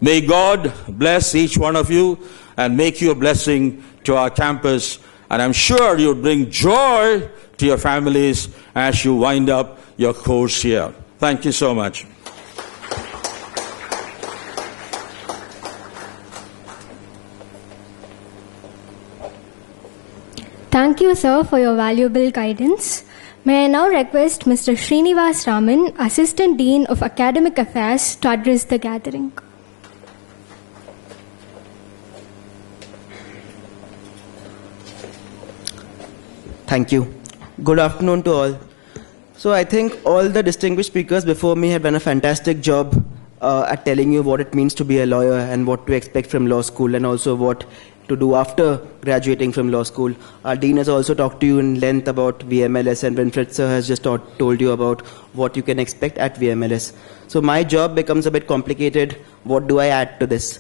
May God bless each one of you and make you a blessing to our campus. And I'm sure you'll bring joy to your families as you wind up your course here. Thank you so much. Thank you, sir, for your valuable guidance. May I now request Mr. Srinivas Raman, Assistant Dean of Academic Affairs, to address the gathering. Thank you. Good afternoon to all. So I think all the distinguished speakers before me have done a fantastic job at telling you what it means to be a lawyer and what to expect from law school, and also what to do after graduating from law school. Our dean has also talked to you in length about VMLS, and Winfred sir has just told you about what you can expect at VMLS. So my job becomes a bit complicated. What do I add to this?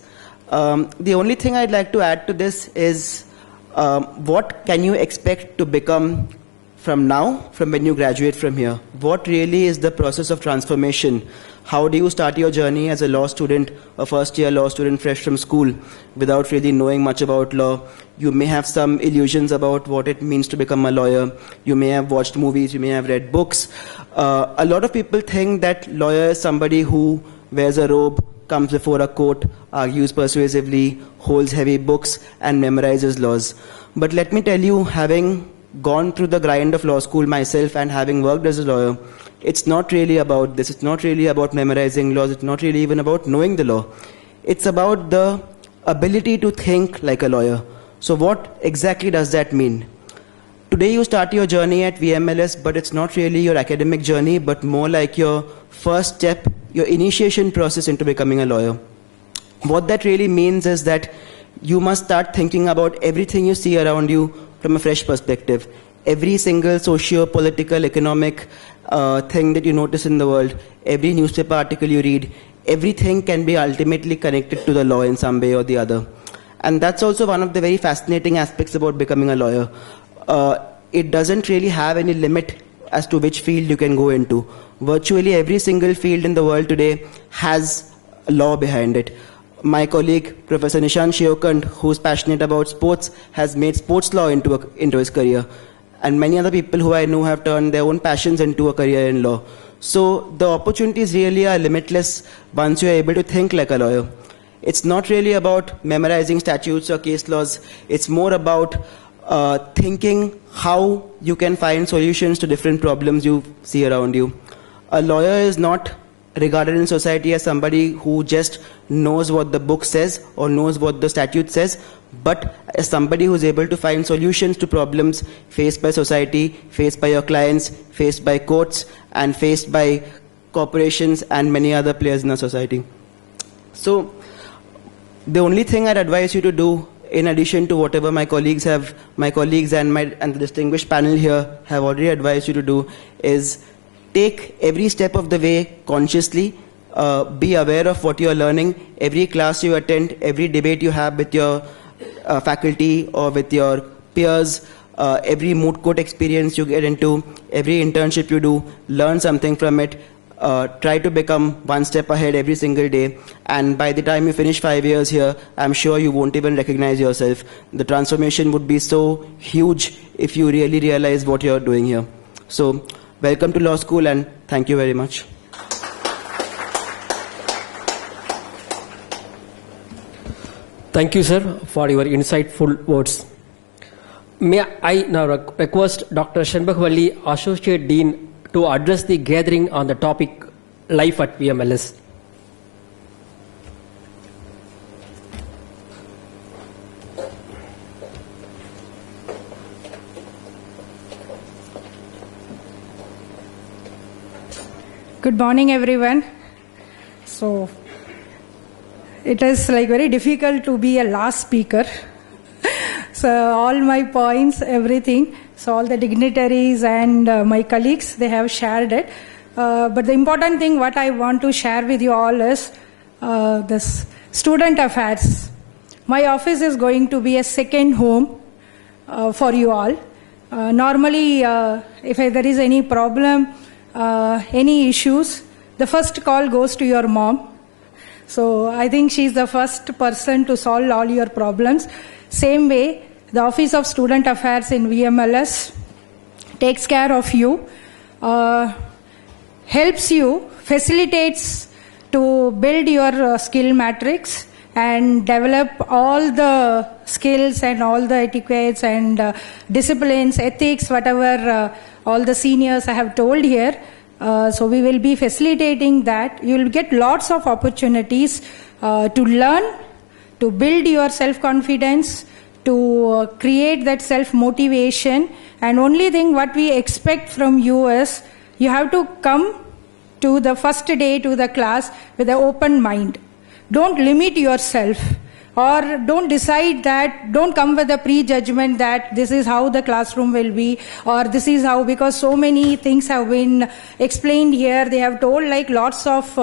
The only thing I'd like to add to this is what can you expect to become from now, from when you graduate from here? What really is the process of transformation? How do you start your journey as a law student, a first-year law student fresh from school, without really knowing much about law? You may have some illusions about what it means to become a lawyer. You may have watched movies, you may have read books. A lot of people think that lawyer is somebody who wears a robe, comes before a court, argues persuasively, holds heavy books, and memorizes laws. But let me tell you, having gone through the grind of law school myself and having worked as a lawyer, it's not really about this. It's not really about memorizing laws. It's not really even about knowing the law. It's about the ability to think like a lawyer. So what exactly does that mean? Today you start your journey at VMLS, but it's not really your academic journey, but more like your first step, your initiation process into becoming a lawyer. What that really means is that you must start thinking about everything you see around you from a fresh perspective. Every single socio-political, economic thing that you notice in the world, every newspaper article you read, everything can be ultimately connected to the law in some way or the other. And that's also one of the very fascinating aspects about becoming a lawyer. It doesn't really have any limit as to which field you can go into. Virtually every single field in the world today has a law behind it. My colleague, Professor Nishan Shiokand, who's passionate about sports, has made sports law into his career. And many other people who I know have turned their own passions into a career in law. So the opportunities really are limitless once you are able to think like a lawyer. It's not really about memorizing statutes or case laws. It's more about thinking how you can find solutions to different problems you see around you. A lawyer is not regarded in society as somebody who just knows what the book says or knows what the statute says, but as somebody who's able to find solutions to problems faced by society, faced by your clients, faced by courts, and faced by corporations and many other players in our society. So the only thing I'd advise you to do, in addition to whatever my colleagues and the distinguished panel here have already advised you to do, is take every step of the way consciously. Be aware of what you are learning. Every class you attend, every debate you have with your faculty or with your peers, every moot court experience you get into, every internship you do, learn something from it. Try to become one step ahead every single day. And by the time you finish 5 years here, I'm sure you won't even recognize yourself. The transformation would be so huge if you really realize what you're doing here. So welcome to law school, and thank you very much. Thank you, sir, for your insightful words. May I now request Dr. Shenbagvalli, Associate Dean, to address the gathering on the topic Life at Vmls. Good morning, everyone. So, it is like very difficult to be a last speaker. So all my points, everything, so all the dignitaries and my colleagues, they have shared it. But the important thing what I want to share with you all is this student affairs. My office is going to be a second home for you all. Normally, if there is any problem, any issues, the first call goes to your mom. So I think she's the first person to solve all your problems. Same way, the Office of Student Affairs in VMLS takes care of you, helps you, facilitates to build your skill matrix and develop all the skills and all the etiquettes and disciplines, ethics, whatever all the seniors I have told here. So we will be facilitating that. You will get lots of opportunities to learn, to build your self-confidence, to create that self-motivation. And only thing what we expect from you is you have to come to the first day to the class with an open mind. Don't limit yourself. Or don't decide that, don't come with a prejudgment that this is how the classroom will be, or this is how, because so many things have been explained here. They have told like lots of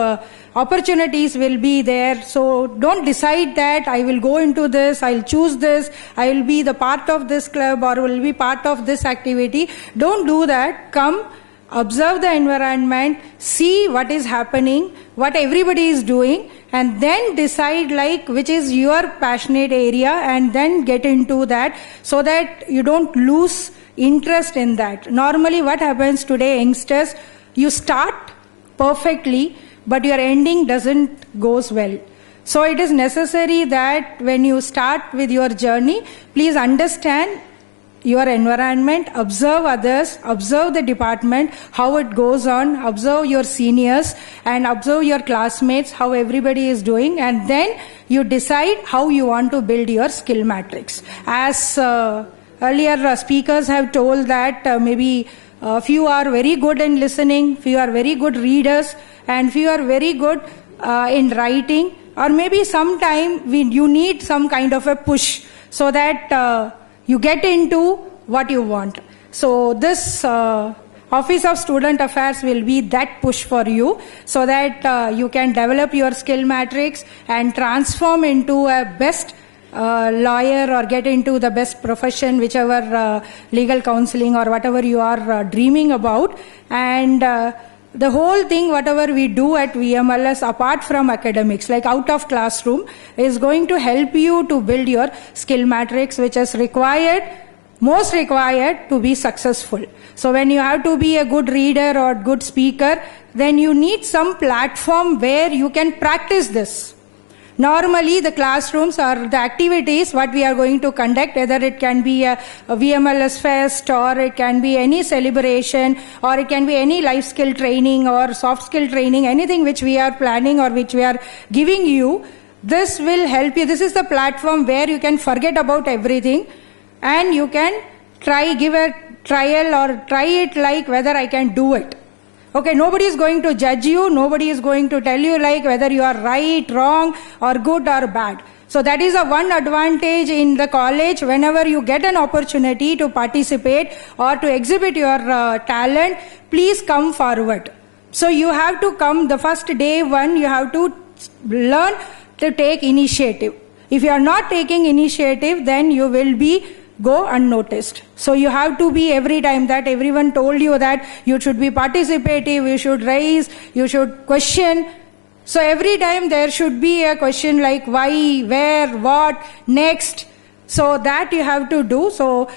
opportunities will be there. So don't decide that I will go into this, I'll choose this, I will be the part of this club or will be part of this activity. Don't do that. Come, observe the environment, see what is happening, what everybody is doing, and then decide like which is your passionate area and then get into that so that you don't lose interest in that. Normally what happens today, youngsters, you start perfectly but your ending doesn't goes well. So it is necessary that when you start with your journey, please understand your environment, observe others, observe the department, how it goes on, observe your seniors and observe your classmates, how everybody is doing, and then you decide how you want to build your skill matrix. As earlier speakers have told that maybe few are very good in listening, few are very good readers, and few are very good in writing, or maybe sometime you need some kind of a push so that you get into what you want. So this Office of Student Affairs will be that push for you so that you can develop your skill matrix and transform into a best lawyer or get into the best profession, whichever legal counseling or whatever you are dreaming about. And the whole thing, whatever we do at VMLS, apart from academics, like out of classroom, is going to help you to build your skill matrix, which is most required to be successful. So when you have to be a good reader or good speaker, then you need some platform where you can practice this. Normally, the classrooms or the activities what we are going to conduct, whether it can be a VMLS fest or it can be any celebration or it can be any life skill training or soft skill training, anything which we are planning or which we are giving you, this will help you. This is the platform where you can forget about everything and you can give a trial or try it like whether I can do it. Okay, nobody is going to judge you, nobody is going to tell you like whether you are right, wrong or good or bad. So that is a one advantage in the college. Whenever you get an opportunity to participate or to exhibit your talent, please come forward. So you have to come the first day one, you have to learn to take initiative. If you are not taking initiative, then you will go unnoticed. So you have to be, every time that everyone told you that you should be participative, you should raise, you should question. So every time there should be a question like why, where, what, next. So that you have to do. So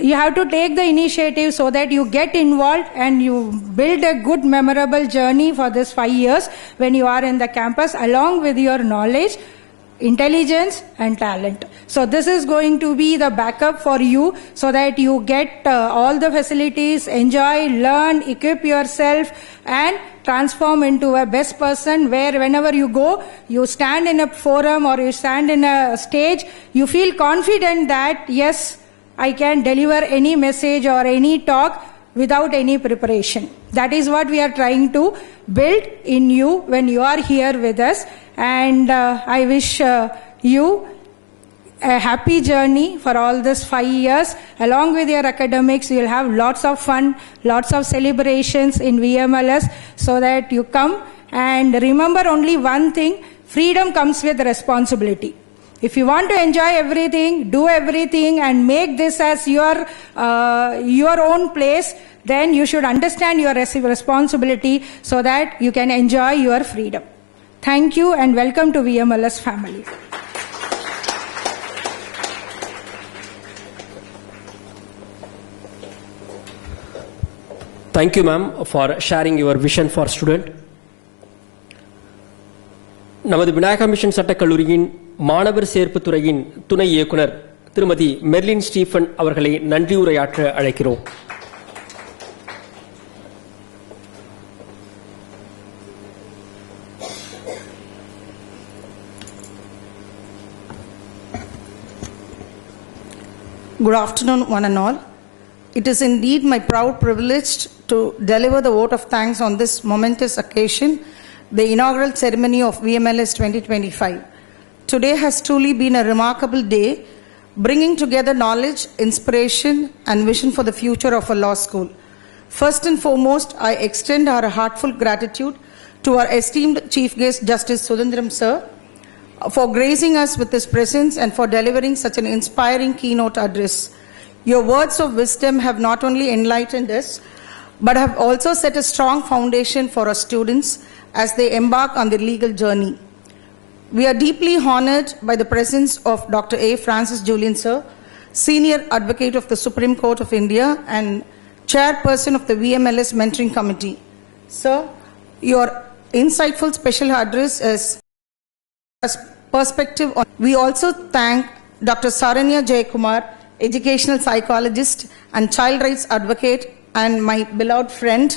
you have to take the initiative so that you get involved and you build a good memorable journey for this 5 years when you are in the campus, along with your knowledge, intelligence and talent. So this is going to be the backup for you so that you get all the facilities, enjoy, learn, equip yourself and transform into a best person where whenever you go, you stand in a forum or you stand in a stage, you feel confident that yes, I can deliver any message or any talk without any preparation. That is what we are trying to build in you when you are here with us. And I wish you a happy journey for all this 5 years. Along with your academics, you will have lots of fun, lots of celebrations in VMLS so that you come and remember only one thing, freedom comes with responsibility. If you want to enjoy everything, do everything and make this as your own place, then you should understand your responsibility so that you can enjoy your freedom. Thank you and welcome to VMLS family. Thank you, ma'am, for sharing your vision for student. நமது விநாயகா மிஷன் சட்டக்கல்லூரியின் மாணவர் சேர்ப்பு துறையின் துணை இயக்குனர் திருமதி Merlin Stephen அவர்களை நன்றியுரையாற்ற அழைக்கிறோம். Good afternoon, one and all. It is indeed my proud privilege to deliver the vote of thanks on this momentous occasion, the inaugural ceremony of VMLS 2025. Today has truly been a remarkable day, bringing together knowledge, inspiration, and vision for the future of a law school. First and foremost, I extend our heartfelt gratitude to our esteemed Chief Guest, Justice Sudendram Sir, for gracing us with his presence and for delivering such an inspiring keynote address. Your words of wisdom have not only enlightened us, but have also set a strong foundation for our students as they embark on their legal journey. We are deeply honored by the presence of Dr. A. Francis Julian Sir, Senior Advocate of the Supreme Court of India and Chairperson of the VMLS Mentoring Committee. Sir, your insightful special address is perspective on. We also thank Dr. Sarinia Jaikumar, educational psychologist and child rights advocate and my beloved friend,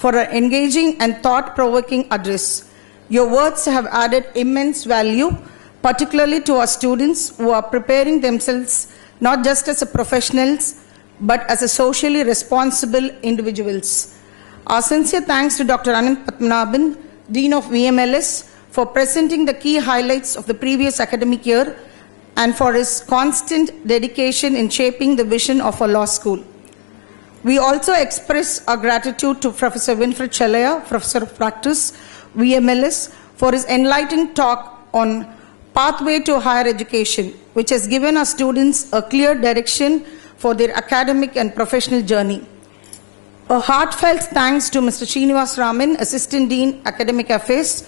for her engaging and thought-provoking address. Your words have added immense value, particularly to our students who are preparing themselves not just as a professionals, but as a socially responsible individuals. Our sincere thanks to Dr. Anand Padmanabhan, Dean of VMLS, for presenting the key highlights of the previous academic year and for his constant dedication in shaping the vision of our law school. We also express our gratitude to Professor Winfred Chelaya, Professor of Practice, Vmls, for his enlightening talk on Pathway to Higher Education, which has given our students a clear direction for their academic and professional journey. A heartfelt thanks to Mr. Srinivas Raman, Assistant Dean, Academic Affairs,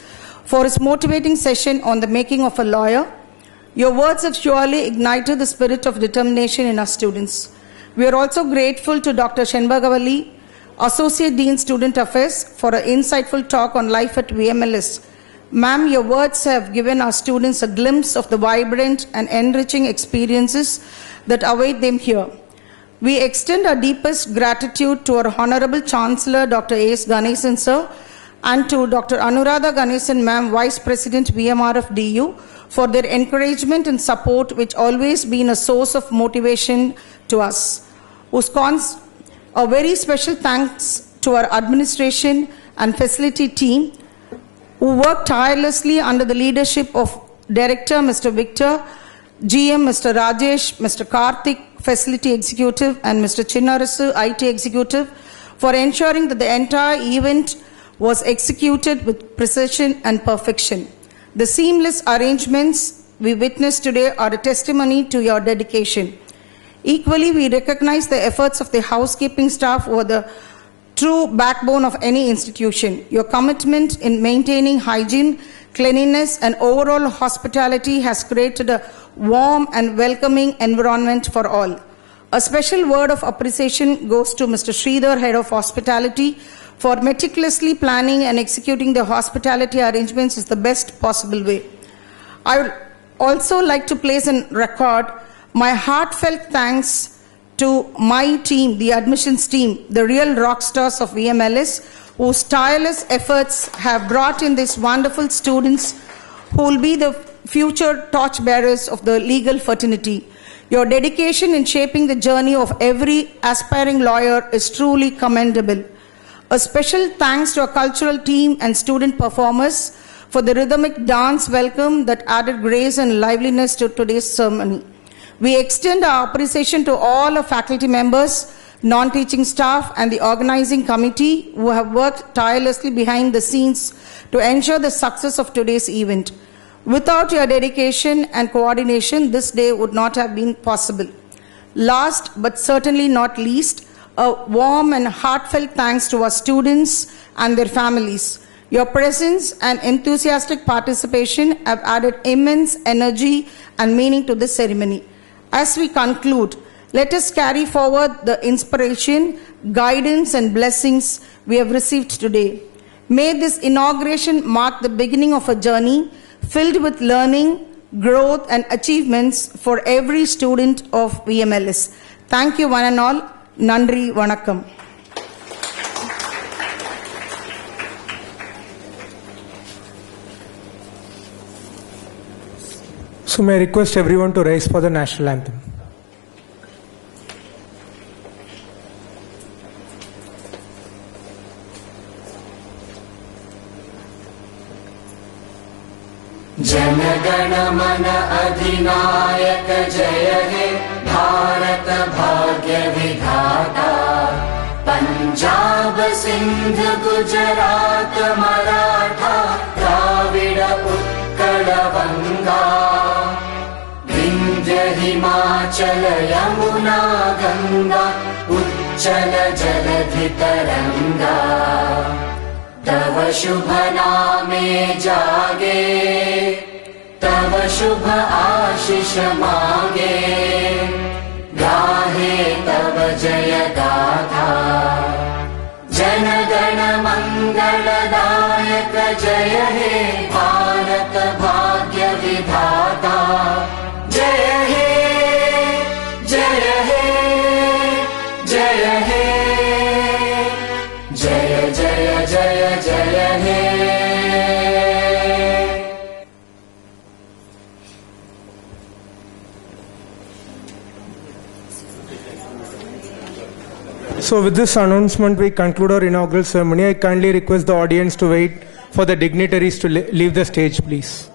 for his motivating session on the making of a lawyer. Your words have surely ignited the spirit of determination in our students. We are also grateful to Dr. Shenbagavalli, Associate Dean, Student Affairs, for an insightful talk on life at VMLS. Ma'am, your words have given our students a glimpse of the vibrant and enriching experiences that await them here. We extend our deepest gratitude to our Honorable Chancellor, Dr. A.S. Ganesan, sir, and to Dr. Anuradha Ganesan, ma'am, Vice President, VMRF DU, for their encouragement and support, which always been a source of motivation to us. A very special thanks to our administration and facility team, who worked tirelessly under the leadership of Director Mr. Victor, GM Mr. Rajesh, Mr. Karthik, Facility Executive, and Mr. Chinnarasu, IT Executive, for ensuring that the entire event was executed with precision and perfection. The seamless arrangements we witnessed today are a testimony to your dedication. Equally, we recognize the efforts of the housekeeping staff who are the true backbone of any institution. Your commitment in maintaining hygiene, cleanliness, and overall hospitality has created a warm and welcoming environment for all. A special word of appreciation goes to Mr. Sridhar, Head of Hospitality, for meticulously planning and executing the hospitality arrangements in the best possible way. I would also like to place on record my heartfelt thanks to my team, the admissions team, the real rock stars of VMLS, whose tireless efforts have brought in these wonderful students who will be the future torchbearers of the legal fraternity. Your dedication in shaping the journey of every aspiring lawyer is truly commendable. A special thanks to our cultural team and student performers for the rhythmic dance welcome that added grace and liveliness to today's ceremony. We extend our appreciation to all our faculty members, non-teaching staff, and the organizing committee who have worked tirelessly behind the scenes to ensure the success of today's event. Without your dedication and coordination, this day would not have been possible. Last but certainly not least, a warm and heartfelt thanks to our students and their families. Your presence and enthusiastic participation have added immense energy and meaning to this ceremony. As we conclude, let us carry forward the inspiration, guidance, and blessings we have received today. May this inauguration mark the beginning of a journey filled with learning, growth, and achievements for every student of VMLS. Thank you, one and all. Nandri Vanakkam. So may I request everyone to rise for the national anthem. जनगण मन अधिनायक जय हे भारत भाग्य विधाता पंजाब सिंध गुजरात मराठा द्राविड उत्कल बंगा विंध्य हिमाचल यमुना गंगा उच्चल जलधि तरंगा तव शुभ नामे जागे तव शुभ आशीष मांगे गाहे तव जय गाथा जन गण मंगलदायक जय हे भारत भाग्य विधाता जय हे जय हे जय हे जय जय जय जय हे So with this announcement, we conclude our inaugural ceremony. I kindly request the audience to wait for the dignitaries to leave the stage, please.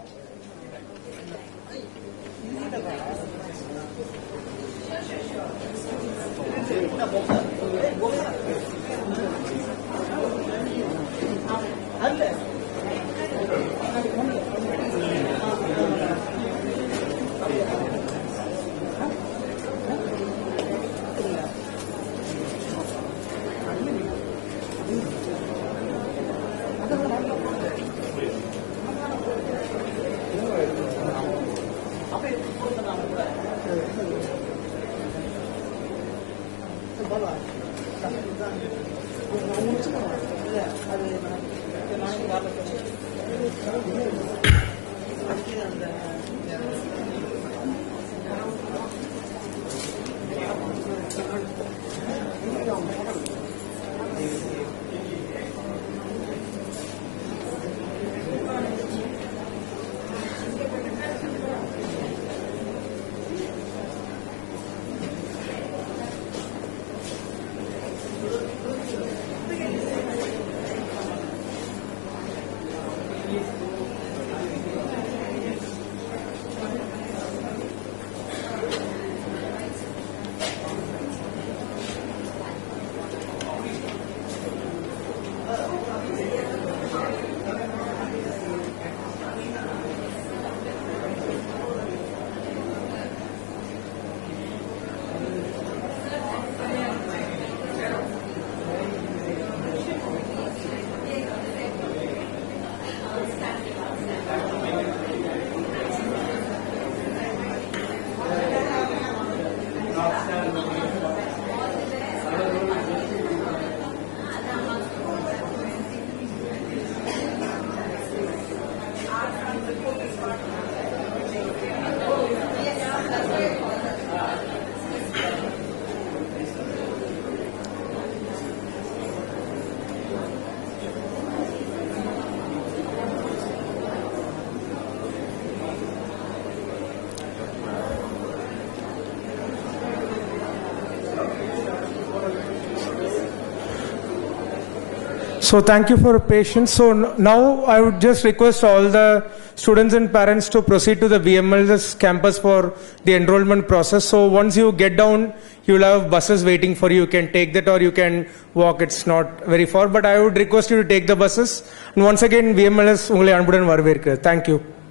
So thank you for your patience. So now I would just request all the students and parents to proceed to the Vmls campus for the enrollment process. So once you get down, you will have buses waiting for you. You can take that or you can walk. It's not very far, but I would request you to take the buses. And once again, Vmls ungalai anbudan varverkkirathu. Thank you.